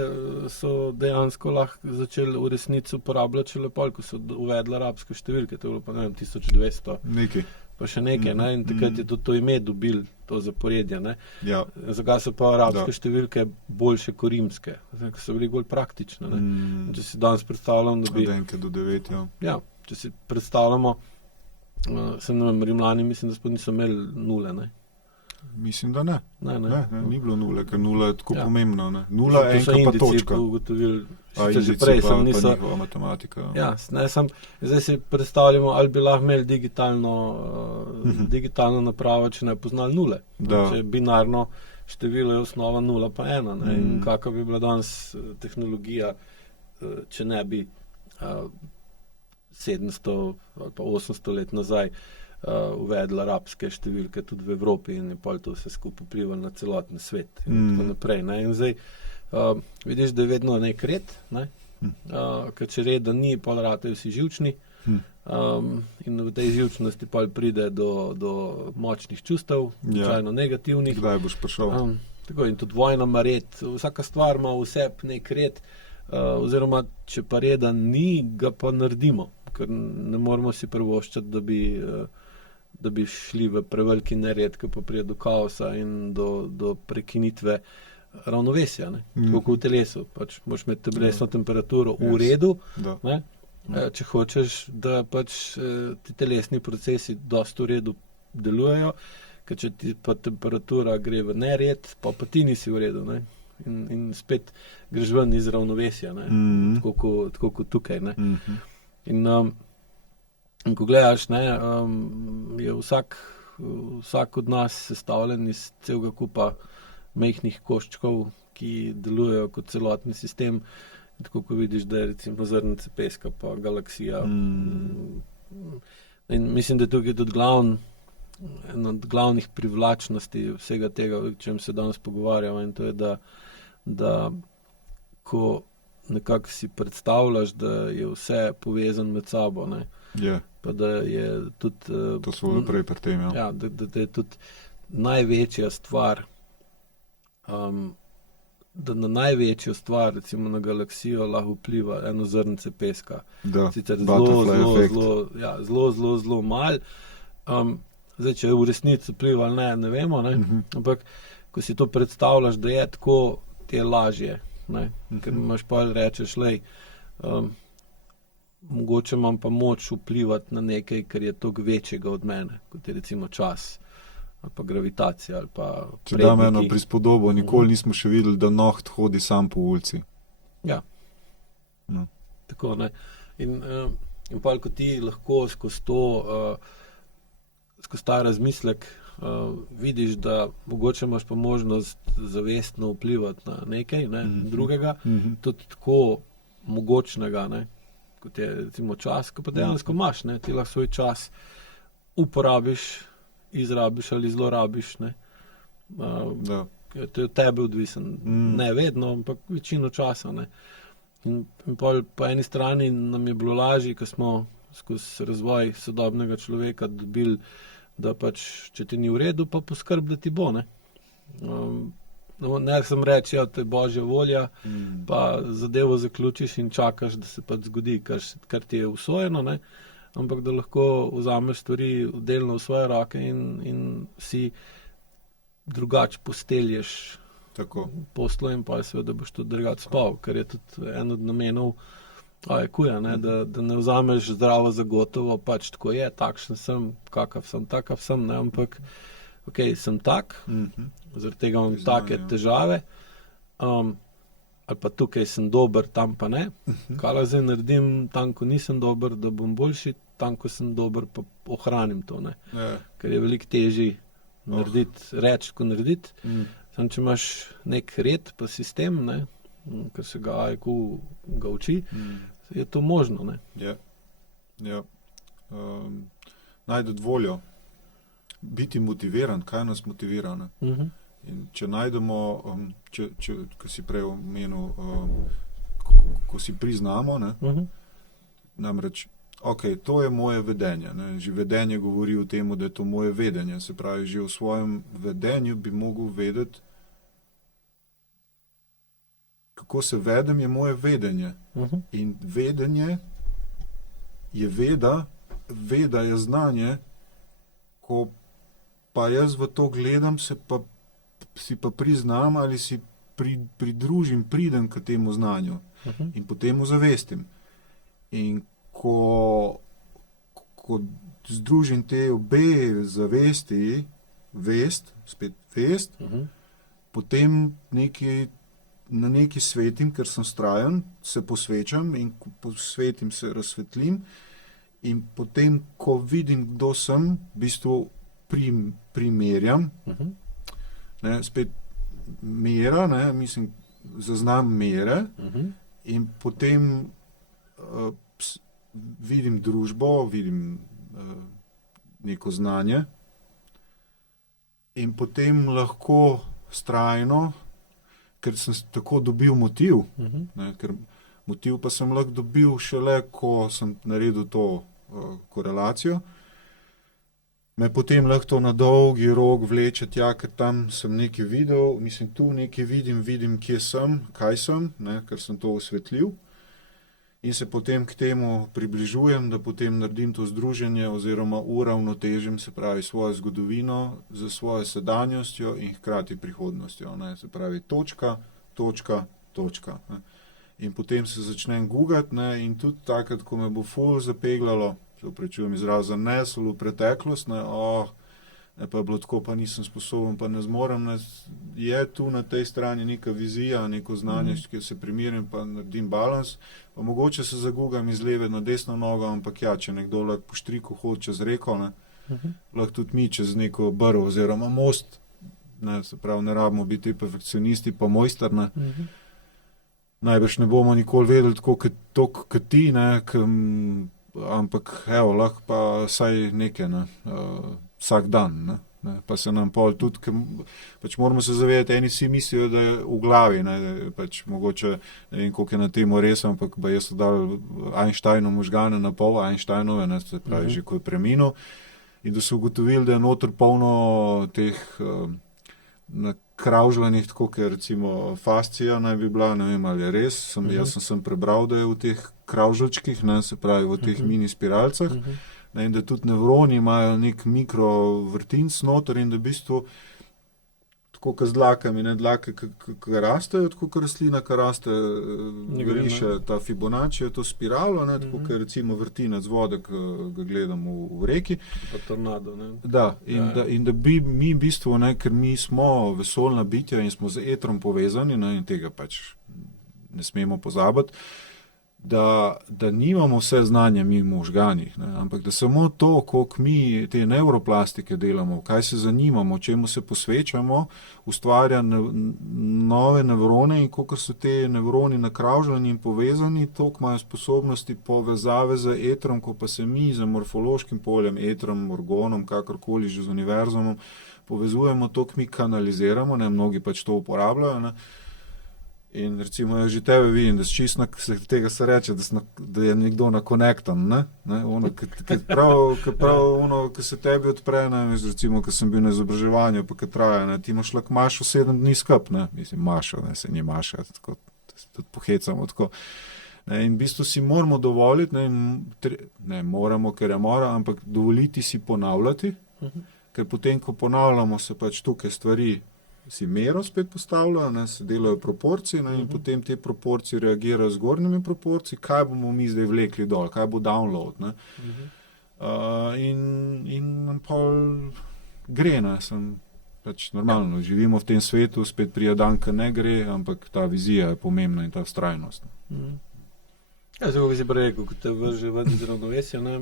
so dejansko lahko začeli v resnici uporabljati šele pol, ko so uvedli arabske številke, to je bilo pa 1200. Nekaj. Pa še nekaj, in takrat je tudi to ime dobil, to zaporedje. Ja. Zakaj so pa arabske številke boljše kot rimske? Ker so bili bolj praktične. Če si danes predstavljam, da bi... Od enke do 9, ja. Ja, če si predstavljamo, Rimljani mislim, da spod niso imeli nule, ne? Mislim, da ne. Ne. Ni bilo nule, ker nula je tako pomembna. Ne? Nula, enka pa točka. Že prej sem niso... Pa njihova matematika. Ja, zdaj si predstavljamo, ali bi lahko imeli digitalno napravo, če ne poznali nule. Če binarno število je osnova 0 pa 1. In kakva bi bila danes tehnologija, če ne bi 700 ali pa 800 let nazaj uvedla arabske številke tudi v Evropi in je pol to vse skupaj vplivalo na celoten svet in tako naprej. In zdaj vidiš, da je vedno nek red, ker če reda ni, pol ratejo vsi živčni in v tej živčnosti pol pride do močnih čustev, običajno negativnih. Kdaj boš prišel? Tako, in tudi vojna ima red, vsaka stvar ima vseb nek red, oziroma če pa reda ni, ga pa naredimo, ker ne moramo si privoščiti, da bi šli v preveliki nered, ki pa pride do kaosa in do prekinitve ravnovesja, tako kot v telesu. Pač moraš imeti telesno temperaturo v redu, če hočeš, da pač ti telesni procesi dosti v redu delujejo, ker če ti pa temperatura gre v nered, pa ti nisi v redu. In spet greš ven iz ravnovesja, tako kot tukaj. In ko gledaš, je vsak od nas sestavljen iz celega kupa majhnih koščkov, ki delujejo kot celotni sistem. Tako ko vidiš, da je recimo zrnce peska pa galaksija. In mislim, da je tukaj tudi ena od glavnih privlačnosti vsega tega, o čem se danes pogovarjamo, in to je, da ko nekako si predstavljaš, da je vse povezano med sabo, Je. Pa da je tudi... To so bili prej pri tem, ja. Ja, da je tudi največja stvar, da na največjo stvar, recimo na galaksijo, lahko vpliva eno zrnce peska. Da, Sicer butterfly efekt. zelo mal. Zdaj, če v resnici vpliva ali ne vemo, ne? Ampak ko si to predstavljaš, da je tako, ti je lažje. Ne? Ker imaš pa rečeš, lej, mogoče imam pa moč vplivati na nekaj, kar je toliko večjega od mene, kot je recimo čas, ali pa gravitacija, ali pa Če dam eno prispodobo, nikoli nismo še videli, da noht hodi sam po ulici. Ja. No. Tako, ne. In pa, ko ti lahko skozi to, skozi ta razmislek vidiš, da mogoče imaš pa možnost zavestno vplivati na nekaj, ne, drugega, tudi tako mogočnega, ne, kot je recimo čas, ko pa dejansko imaš, ne, ti lahko svoj čas uporabiš, izrabiš ali zlorabiš, ne. Da. To je od tebe odvisen. Ne vedno, ampak večino časa, ne. In po eni strani nam je bilo lažje, ko smo skozi razvoj sodobnega človeka dobili, da pač, če ti ni v redu, pa poskrb, da ti bo, ne. Ne sem reči, ja, to je božja volja, pa zadevo zaključiš in čakaš, da se pač zgodi, kar ti je usojeno, ne. Ampak da lahko vzameš stvari delno v svoje roke in si drugače postelješ Tako. poslo in pa seveda boš tudi drugače spal, ker je tudi en od namenov kuja, ne, da ne vzameš zdravo za gotovo, pač tako je, takšen sem, takav sem, ne, ampak ok, sem tak, zaradi tega imam take težave, ali pa tukaj sem dober, tam pa ne, kaj zdaj naredim tam, ko nisem dober, da bom boljši, tam, ko sem dober, pa ohranim to, ne, ker je veliko težji narediti, reči, ko narediti, samo če imaš nek red pa sistem, ne, ker se ga IQ ga uči, je to možno, ne. Ja. Najdeti voljo, biti motiviran, kaj nas motivira, ne. In če najdemo, ko si prej omenil, ko si priznamo, ne, namreč, ok, to je moje vedenje, ne, že vedenje govori o tem, da je to moje vedenje, se pravi, že v svojem vedenju bi mogel vedeti, kako se vedem, je moje vedenje. In vedenje je veda je znanje, ko pa jaz v to gledam, si pa priznam ali si pridružim, pridem k temu znanju in potem zavestim. In ko združim te obe zavesti, spet vest, potem na neki svetim, ker sem vztrajen, se posvečam in ko posvetim, se razsvetlim in potem, ko vidim, kdo sem, v bistvu primerjam, ne, spet mera, ne, mislim, zaznam mere in potem vidim družbo, vidim neko znanje in potem lahko vztrajno, ker sem tako dobil motiv, ne, ker motiv pa sem lahko dobil šele, ko sem naredil to korelacijo, me potem lahko to na dolgi rok vleče tja, ker tam sem nekaj videl, mislim, tu nekaj vidim, kje sem, kaj sem, ne, ker sem to osvetlil in se potem k temu približujem, da potem naredim to združenje oziroma uravnotežim, se pravi, svojo zgodovino z svojo sedanjostjo in hkrati prihodnostjo, ne, se pravi, točka, ne. In potem se začnem gugati, ne, in tudi takrat, ko me bo ful zapeglalo, se opravičujem izraz, zaneslo v preteklost, ne, pa je bilo tako, pa nisem sposoben, pa ne zmorem, ne, je tu na tej strani neka vizija, neko znanje, ki se primirim, pa naredim balans, pa mogoče se zagugam iz leve na desno nogo, ampak ja, če nekdo lahko po štriku hodi čez reko, ne, lahko tudi mi čez neko brv oziroma most, ne, se pravi, ne rabimo biti perfekcionisti, pa mojster, ne. Najbrž ne bomo nikoli vedeli tako kot ti, ne, ampak evo, lahko pa vsaj nekaj, ne, vsak dan, ne. Ne. Pa se nam pol tudi, pač moramo se zavedati, eni si mislijo, da je v glavi, ne, pač mogoče, ne vem, koliko je na temo res, ampak jaz so dal Einsteinu možgane na pol, Einsteinove, ne, se pravi, že ko je preminil, in da so ugotovili, da je noter polno teh nakravžljanih, tako kot recimo fascija naj bi bila, ne vem, ali je res, jaz sem prebral, da je v teh kravžljčkih, ne, se pravi, v teh mini spiralcah, ne, in da tudi nevroni imajo nek mikrovrtinc noter in da v bistvu tako kot z dlakami, ne, dlake, ki rastejo, tako kot rastlina, ki raste, riše ta Fibonacci, to spiralo, ne, tako kot recimo vrtinec vode, ki ga gledamo v reki. Pa tornado, ne. Da, in da bi mi v bistvu, ne, ker mi smo vesoljna bitja in smo z etrom povezani, ne, in tega pač ne smemo pozabiti, da nimamo vse znanja mi v možganih, ne, ampak da samo to, koliko mi te neuroplastike delamo, kaj se zanimamo, čemu se posvečamo, ustvarja nove nevrone in koliko so te nevroni nakravžljeni in povezani, toliko imajo sposobnosti povezave z etrom, ko pa se mi z morfološkim poljem, etrom, orgonom, kakorkoli že z univerzumom povezujemo, toliko mi kanaliziramo, ne, mnogi pač to uporabljajo, ne. In recimo, jaz že tebe vidim, da si čisto, tega se reče, da je nekdo nakonektan, ne? Ono, ki se tebi odpre, ne, recimo, ko sem bil na izobraževanju, pa ki traja, ne, ti imaš lahko Mašo 7 dni skup, ne, mislim, Mašo, ne, se ni Maša, tako, da se tudi pohecamo, tako. Ne, in v bistvu si moramo dovoliti, ne moramo, ker je mora, ampak dovoliti si ponavljati, ker potem, ko ponavljamo, se pač tukaj stvari si mero spet postavljajo, ne, se delajo proporcije, ne, in potem te proporcije reagirajo z zgornjimi proporcijami, kaj bomo mi zdaj vlekli dol, kaj bo download, ne. In pol gre, ne, pač normalno, živimo v tem svetu, spet prije dan, ki ne gre, ampak ta vizija je pomembna in ta vztrajnost. Ja, zdaj, ko si pa rekel, ko te vrže ven iz ravnovesja, ne,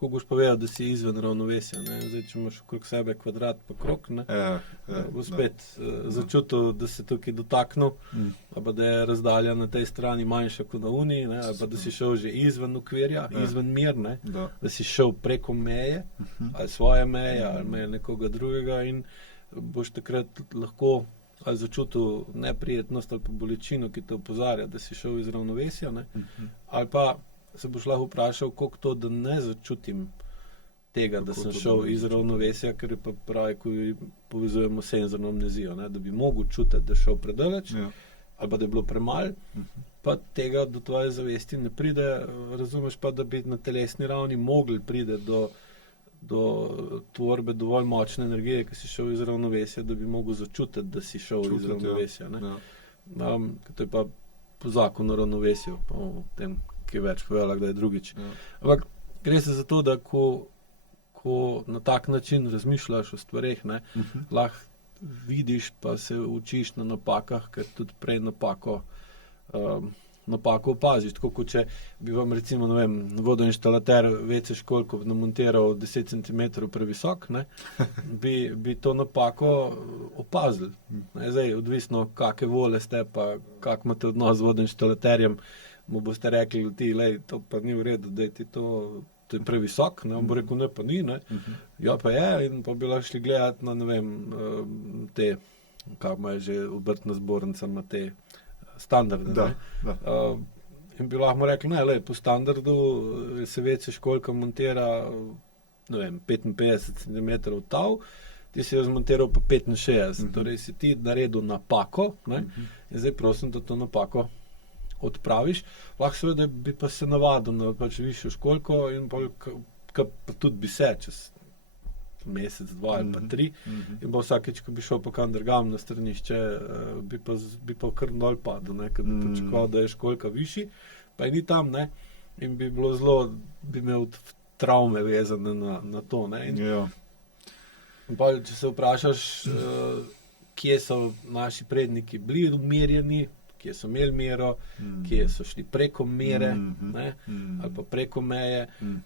ko boš povedal, da si izven ravnovesja, ne, zdaj, če imaš okrog sebe kvadrat pa krog, ne, bo spet začutil, da se tukaj dotaknil, ali pa da je razdalja na tej strani manjša kot na uniji, ne, ali pa da si šel že izven okvirja, izven mir, ne, da si šel preko meje, ali svoje meje, ali meje nekoga drugega in boš takrat lahko ali začutil neprijetnost ali pa bolečino, ki te opozarja, da si šel iz ravnovesja, ne, ali pa se boš lahko vprašal, koliko to, da ne začutim tega, da sem šel iz ravnovesja, ker je pa pravi, ko povezujemo senzorno amnezijo, ne, da bi mogel čutiti, da je šel predaleč, ali pa da je bilo premalo, pa tega do tvoje zavesti ne pride, razumeš pa, da bi na telesni ravni mogli pride do tvorbe dovolj močne energije, ki si šel iz ravnovesja, da bi mogel začutiti, da si šel iz ravnovesja. Ne. To je pa po zakonu ravnovesju, pa o tem, ki je več povedala, kdaj drugič. Ampak gre se za to, da ko na tak način razmišljaš o stvareh, ne, lahko vidiš pa se učiš na napakah, ker tudi prej napako opaziš. Tako kot če bi vam recimo, ne vem, vodoinštalater WC školjko namontiral 10 cm previsok, ne, bi to napako opazili. Ne, zdaj, odvisno, kakve vole ste, pa kak imate odnos z vodoinštalaterjem, mu boste rekli, ti, lej, to pa ni v redu, da ti to je previsok, ne, on bo rekel, ne, pa ni, ne, ja, pa je, in pa bi lahko šli gledati na, ne vem, te, kako imajo že obrtna zbornica, ima te standarde, ne, in bi lahko mu rekli, ne, lej, po standardu se WC školjka montira, ne vem, 55 cm tav, ti si jo zmontiral pa 65, torej si ti naredil napako, ne, in zdaj prosim, da to napako odpraviš, lahko seveda bi pa se navadil na pač višjo školjko in pa tudi bi se čez mesec, 2 ali pa 3 in pa vsakeč, ko bi šel pa kam drugam na stranišče, bi pa kar dol padel, ne, ker bi pričakoval, da je školjka višji, pa je ni tam, ne, in bi bilo zelo, bi imel travme vezane na to, ne, in pa, če se vprašaš, kje so naši predniki bili umirjeni, kje so imeli mero, kje so šli preko mere, ne, ali pa preko meje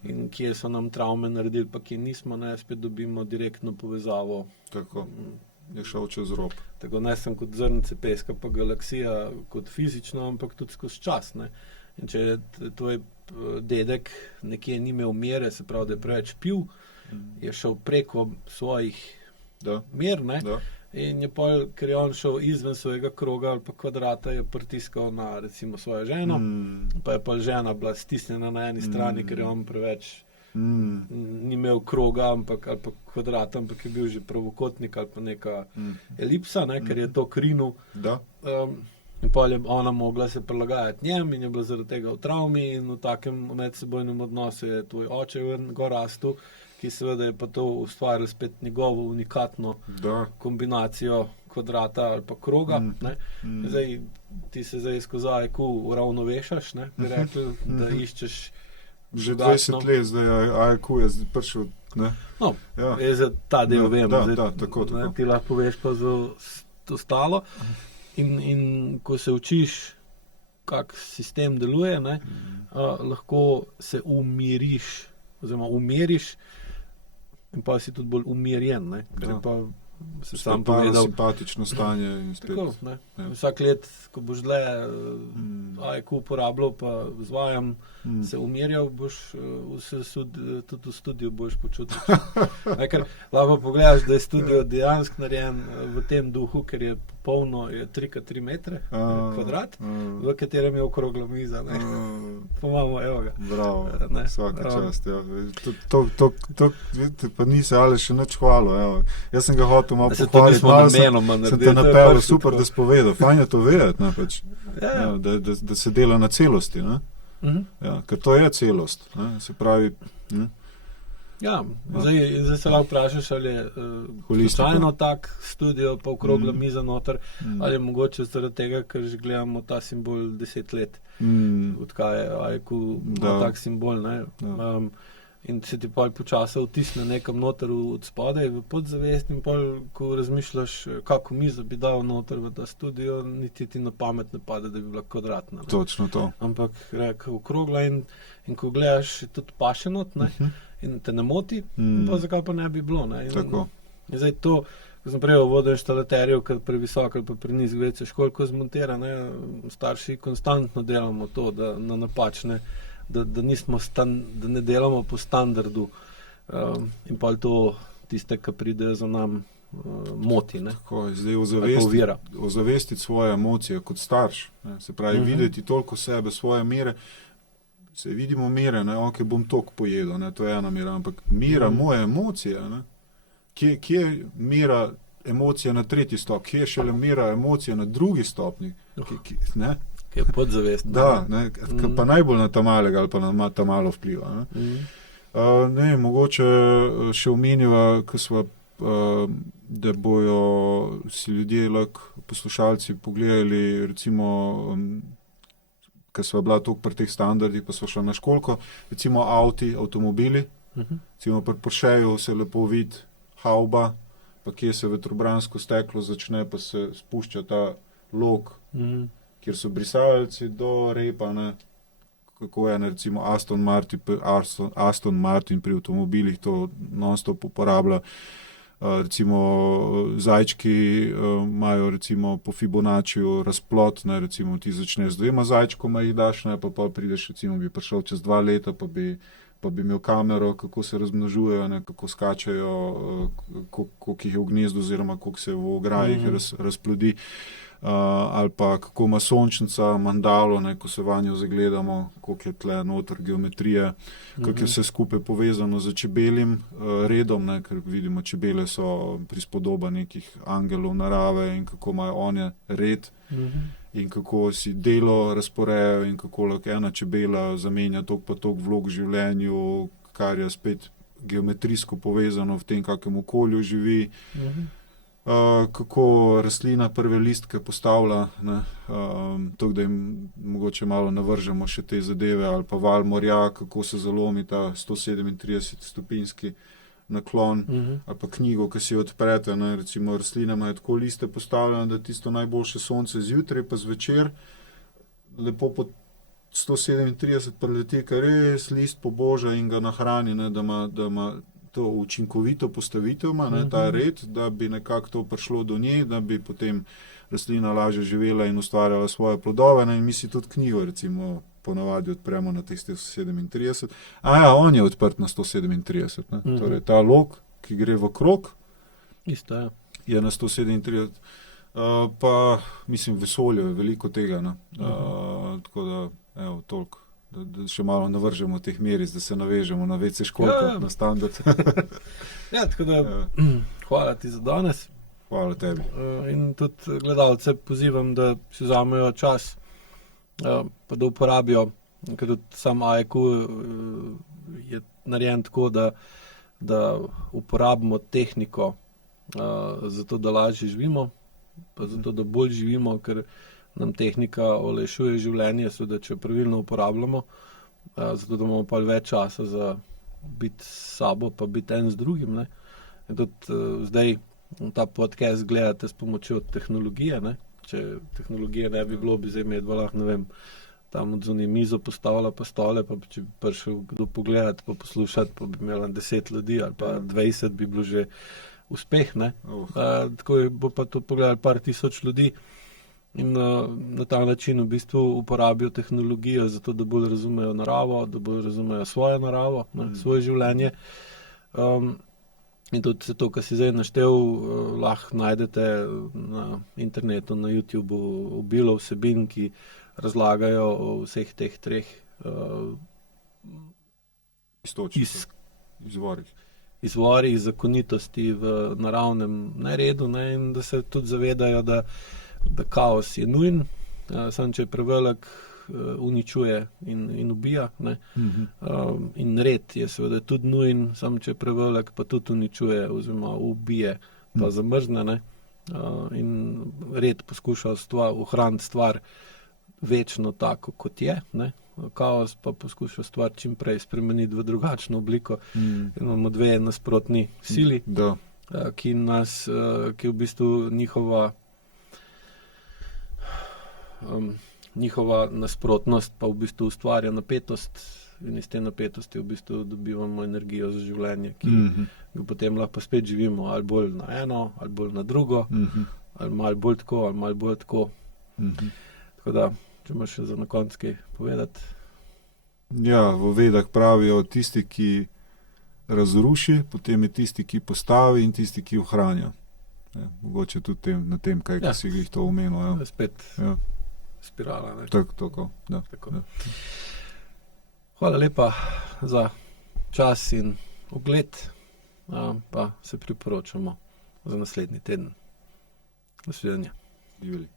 in kje so nam travme naredili, pa kje nismo, ne, spet dobimo direktno povezavo. Tako, je šel čez rob. Tako ne sem kot zrnce peska, pa galaksija kot fizično, ampak tudi skozi čas, ne. In če tvoj dedek nekje ni imel mere, se pravi, da je preveč pil, je šel preko svojih Da. mer, ne? Da. In je pol, ker je on šel izven svojega kroga ali pa kvadrata, je pritiskal na recimo svojo ženo, pa je pa žena bila stisnjena na eni strani, ker je on preveč ni imel kroga, ampak, ali pa kvadrata, ampak je bil že pravokotnik ali pa neka elipsa, ne, ker je to krinil. Da. In pol je ona mogla se prilagajati njem in je bila zaradi tega v travmi in v takem medsebojnem odnosu je tvoj oče gor rastel, ki seveda je pa to ustvaril spet njegovo unikatno kombinacijo kvadrata ali pa kroga. Ne. Zdaj, ti se zdaj skozi IQ uravnovešaš, ne, bi rekli, da iščeš že 20 let, zdaj IQ je prišel. Ne? No, je za ta del vem. Da, tako. Ti lahko poveš pa za ostalo. In ko se učiš, kak sistem deluje, ne, lahko se umiriš, oziroma umiriš in pa si tudi bolj umirjen, ne, ker je pa se sam povedal. Simpatično stanje. In spet, tako, ne. Ja. Vsak let, ko boš dlje IQ uporabljal, pa zvajam, se umirjal, boš tudi v studiu boš počutil. Ker lahko pogledaš, da je studio dejansko narejen v tem duhu, ker je popolno, je 3x3 metre kvadrat, v katerem je okrogla miza. Pomamo, evo ga. Bravo, vsaka čast. Ja. To pa nisi ali še nič hvalil. Jaz sem ga hotel malo pohvaliti. Sem te napeljal, super, da si povedal. Fajn je to vedeti, pač. Da se dela na celosti. Ja, ker to je celost. Se pravi... Ja, zdaj se lahko vprašaš, ali je slučajno tak studio, pa okrogla miza noter, ali je mogoče zaradi tega, ker že gledamo ta simbol 10 let, odkaj je IQ tak simbol. In se ti pol počasa vtisne nekam noter od spodaj v podzavest in pol, ko razmišljaš, kako mizo bi dal noter v ta studio, niti ti na pamet ne pade, da bi bila kvadratna. Ne? Točno to. Ampak okrogla in ko gledaš, je tudi paše not, ne? In te ne moti, pa zakaj pa ne bi bilo. Ne? In zdaj to, ko sem prej vodil inštalaterjev, ker previsok ali pa prenizk vece školjko zmontira, ne? Starši konstantno delamo to, da na napačne, da ne delamo po standardu in pa to tiste, ki pridejo za nam moti. Ne? Tako je, zdaj ozavestiti svoje emocije kot starš, ne? Se pravi, videti toliko sebe, svoje mere, se vidimo mere, ok, bom toliko pojedel, ne? To je ena mera, ampak mera moje emocije, ne? Kje je mera emocije na 3. stopnji, kje je šele mera emocije na 2. stopnji, ne? Ki je podzavest. Da, pa najbolj na ta malega ali pa na ta malo vpliva. Ne, mogoče še omeniva, da bojo si ljudje lahko poslušalci pogledali, recimo, ker sva bila toliko pri teh standardih, pa sva šla na školko, recimo avtomobili, recimo pri Porscheju se lepo vidi hauba, pa kje se vetrobransko steklo začne, pa se spušča ta lok, kjer so brisalci do repa, ne, kako je, recimo Aston Martin pri avtomobilih to non-stop uporablja. Recimo zajčki imajo recimo po Fibonaciju razplot, ne, recimo ti začneš z 2 zajčkoma jih daš, ne, pa prideš, recimo bi prišel čez 2 leta, pa bi imel kamero, kako se razmnožujejo, ne, kako skačejo, koliko jih je v gnezdu oziroma koliko se v ograjih razplodi. Ali pa kako ima sončnica mandalo, ne, ko se vanjo zagledamo, koliko je tle noter geometrije, kako je vse skupaj povezano z čebeljim redom, ne, ker vidimo, čebele so prispodoba nekih angelov narave in kako imajo one red in kako si delo razporejajo in kako lahko ena čebela zamenja toliko pa toliko vlog v življenju, kar je spet geometrijsko povezano v tem, kakem okolju živi. Kako rastlina prve listke postavlja, tako da jim mogoče malo navržemo še te zadeve, ali pa val morja, kako se zalomi ta 137 stopinjski naklon, ali pa knjigo, ki si jo odprete, ne, recimo rastline imajo tako liste postavljene, da tisto najboljše sonce zjutraj, pa zvečer lepo po 137 preleti, kar res list poboža in ga nahrani, ne, da ima to učinkovito postavitev, ta red, da bi nekako to prišlo do nje, da bi potem rastlina lažje živela in ustvarjala svoje plodove. In mi si tudi knjigo recimo ponavadi odpremo na teh 137. On je odprt na 137. Ne? Torej, ta lok, ki gre v krog, Isto, ja. je na 137. Pa, mislim, vesolje je veliko tega. Tako da, evo, toliko. Da še malo navržemo teh meric, da se navežemo na WC školjko, na standard. Ja, tako da hvala ti za danes. Hvala tebi. In tudi gledalce pozivam, da si vzamejo čas, pa da uporabijo, ker tudi sam AEQ je narejen tako, da uporabimo tehniko, zato da lažje živimo, pa zato da bolj živimo, ker nam tehnika olajšuje življenje, seveda, če pravilno uporabljamo, zato da imamo pa več časa za biti s sabo, pa biti en z drugim. Ne? In tudi zdaj ta podcast gledate s pomočjo tehnologije. Ne? Če tehnologije ne bi bilo, bi zdaj medva lahko, ne vem, tam od zunaj mizo postavila pa stole, pa če bi prišel kdo pogledati, pa poslušati, pa bi imela 10 ljudi ali pa 20, bi bilo že uspeh. Ne? Tako bo pa to pogledali par tisoč ljudi. In na ta način v bistvu uporabijo tehnologijo zato, da bolj razumejo naravo, da bolj razumejo svojo naravo, svoje življenje. In tudi se to, kar si zdaj naštel, lahko najdete na internetu, na YouTubeu, obilo vsebin, ki razlagajo o vseh teh treh izvorih zakonitosti v naravnem neredu, ne? In da se tudi zavedajo, da kaos je nujen, samo če je prevelik, uničuje in ubija. Ne? In red je seveda tudi nujen, samo če je prevelik, pa tudi uničuje oziroma ubije, pa zamrzne. Ne? In red poskuša ohraniti stvar večno tako, kot je. Ne? Kaos pa poskuša stvar čim prej spremeniti v drugačno obliko. Imamo dve nasprotni sili, ki v bistvu njihova nasprotnost pa v bistvu ustvarja napetost in iz te napetosti v bistvu dobivamo energijo za življenje, ki jo potem lahko spet živimo ali bolj na eno, ali bolj na drugo, ali malo bolj tako, ali malo bolj tako. Tako da, če imaš še za na konec kaj povedati. Ja, v Vedah pravijo tisti, ki razruši, potem je tisti, ki postavi in tisti, ki ohranja. Mogoče tudi na tem, kaj si jih to omenil. Ja. Spet spirala. Ne? Tako. Tako. Hvala lepa za čas in ogled, pa se priporočamo za naslednji teden. Nasvidenje. Živeli.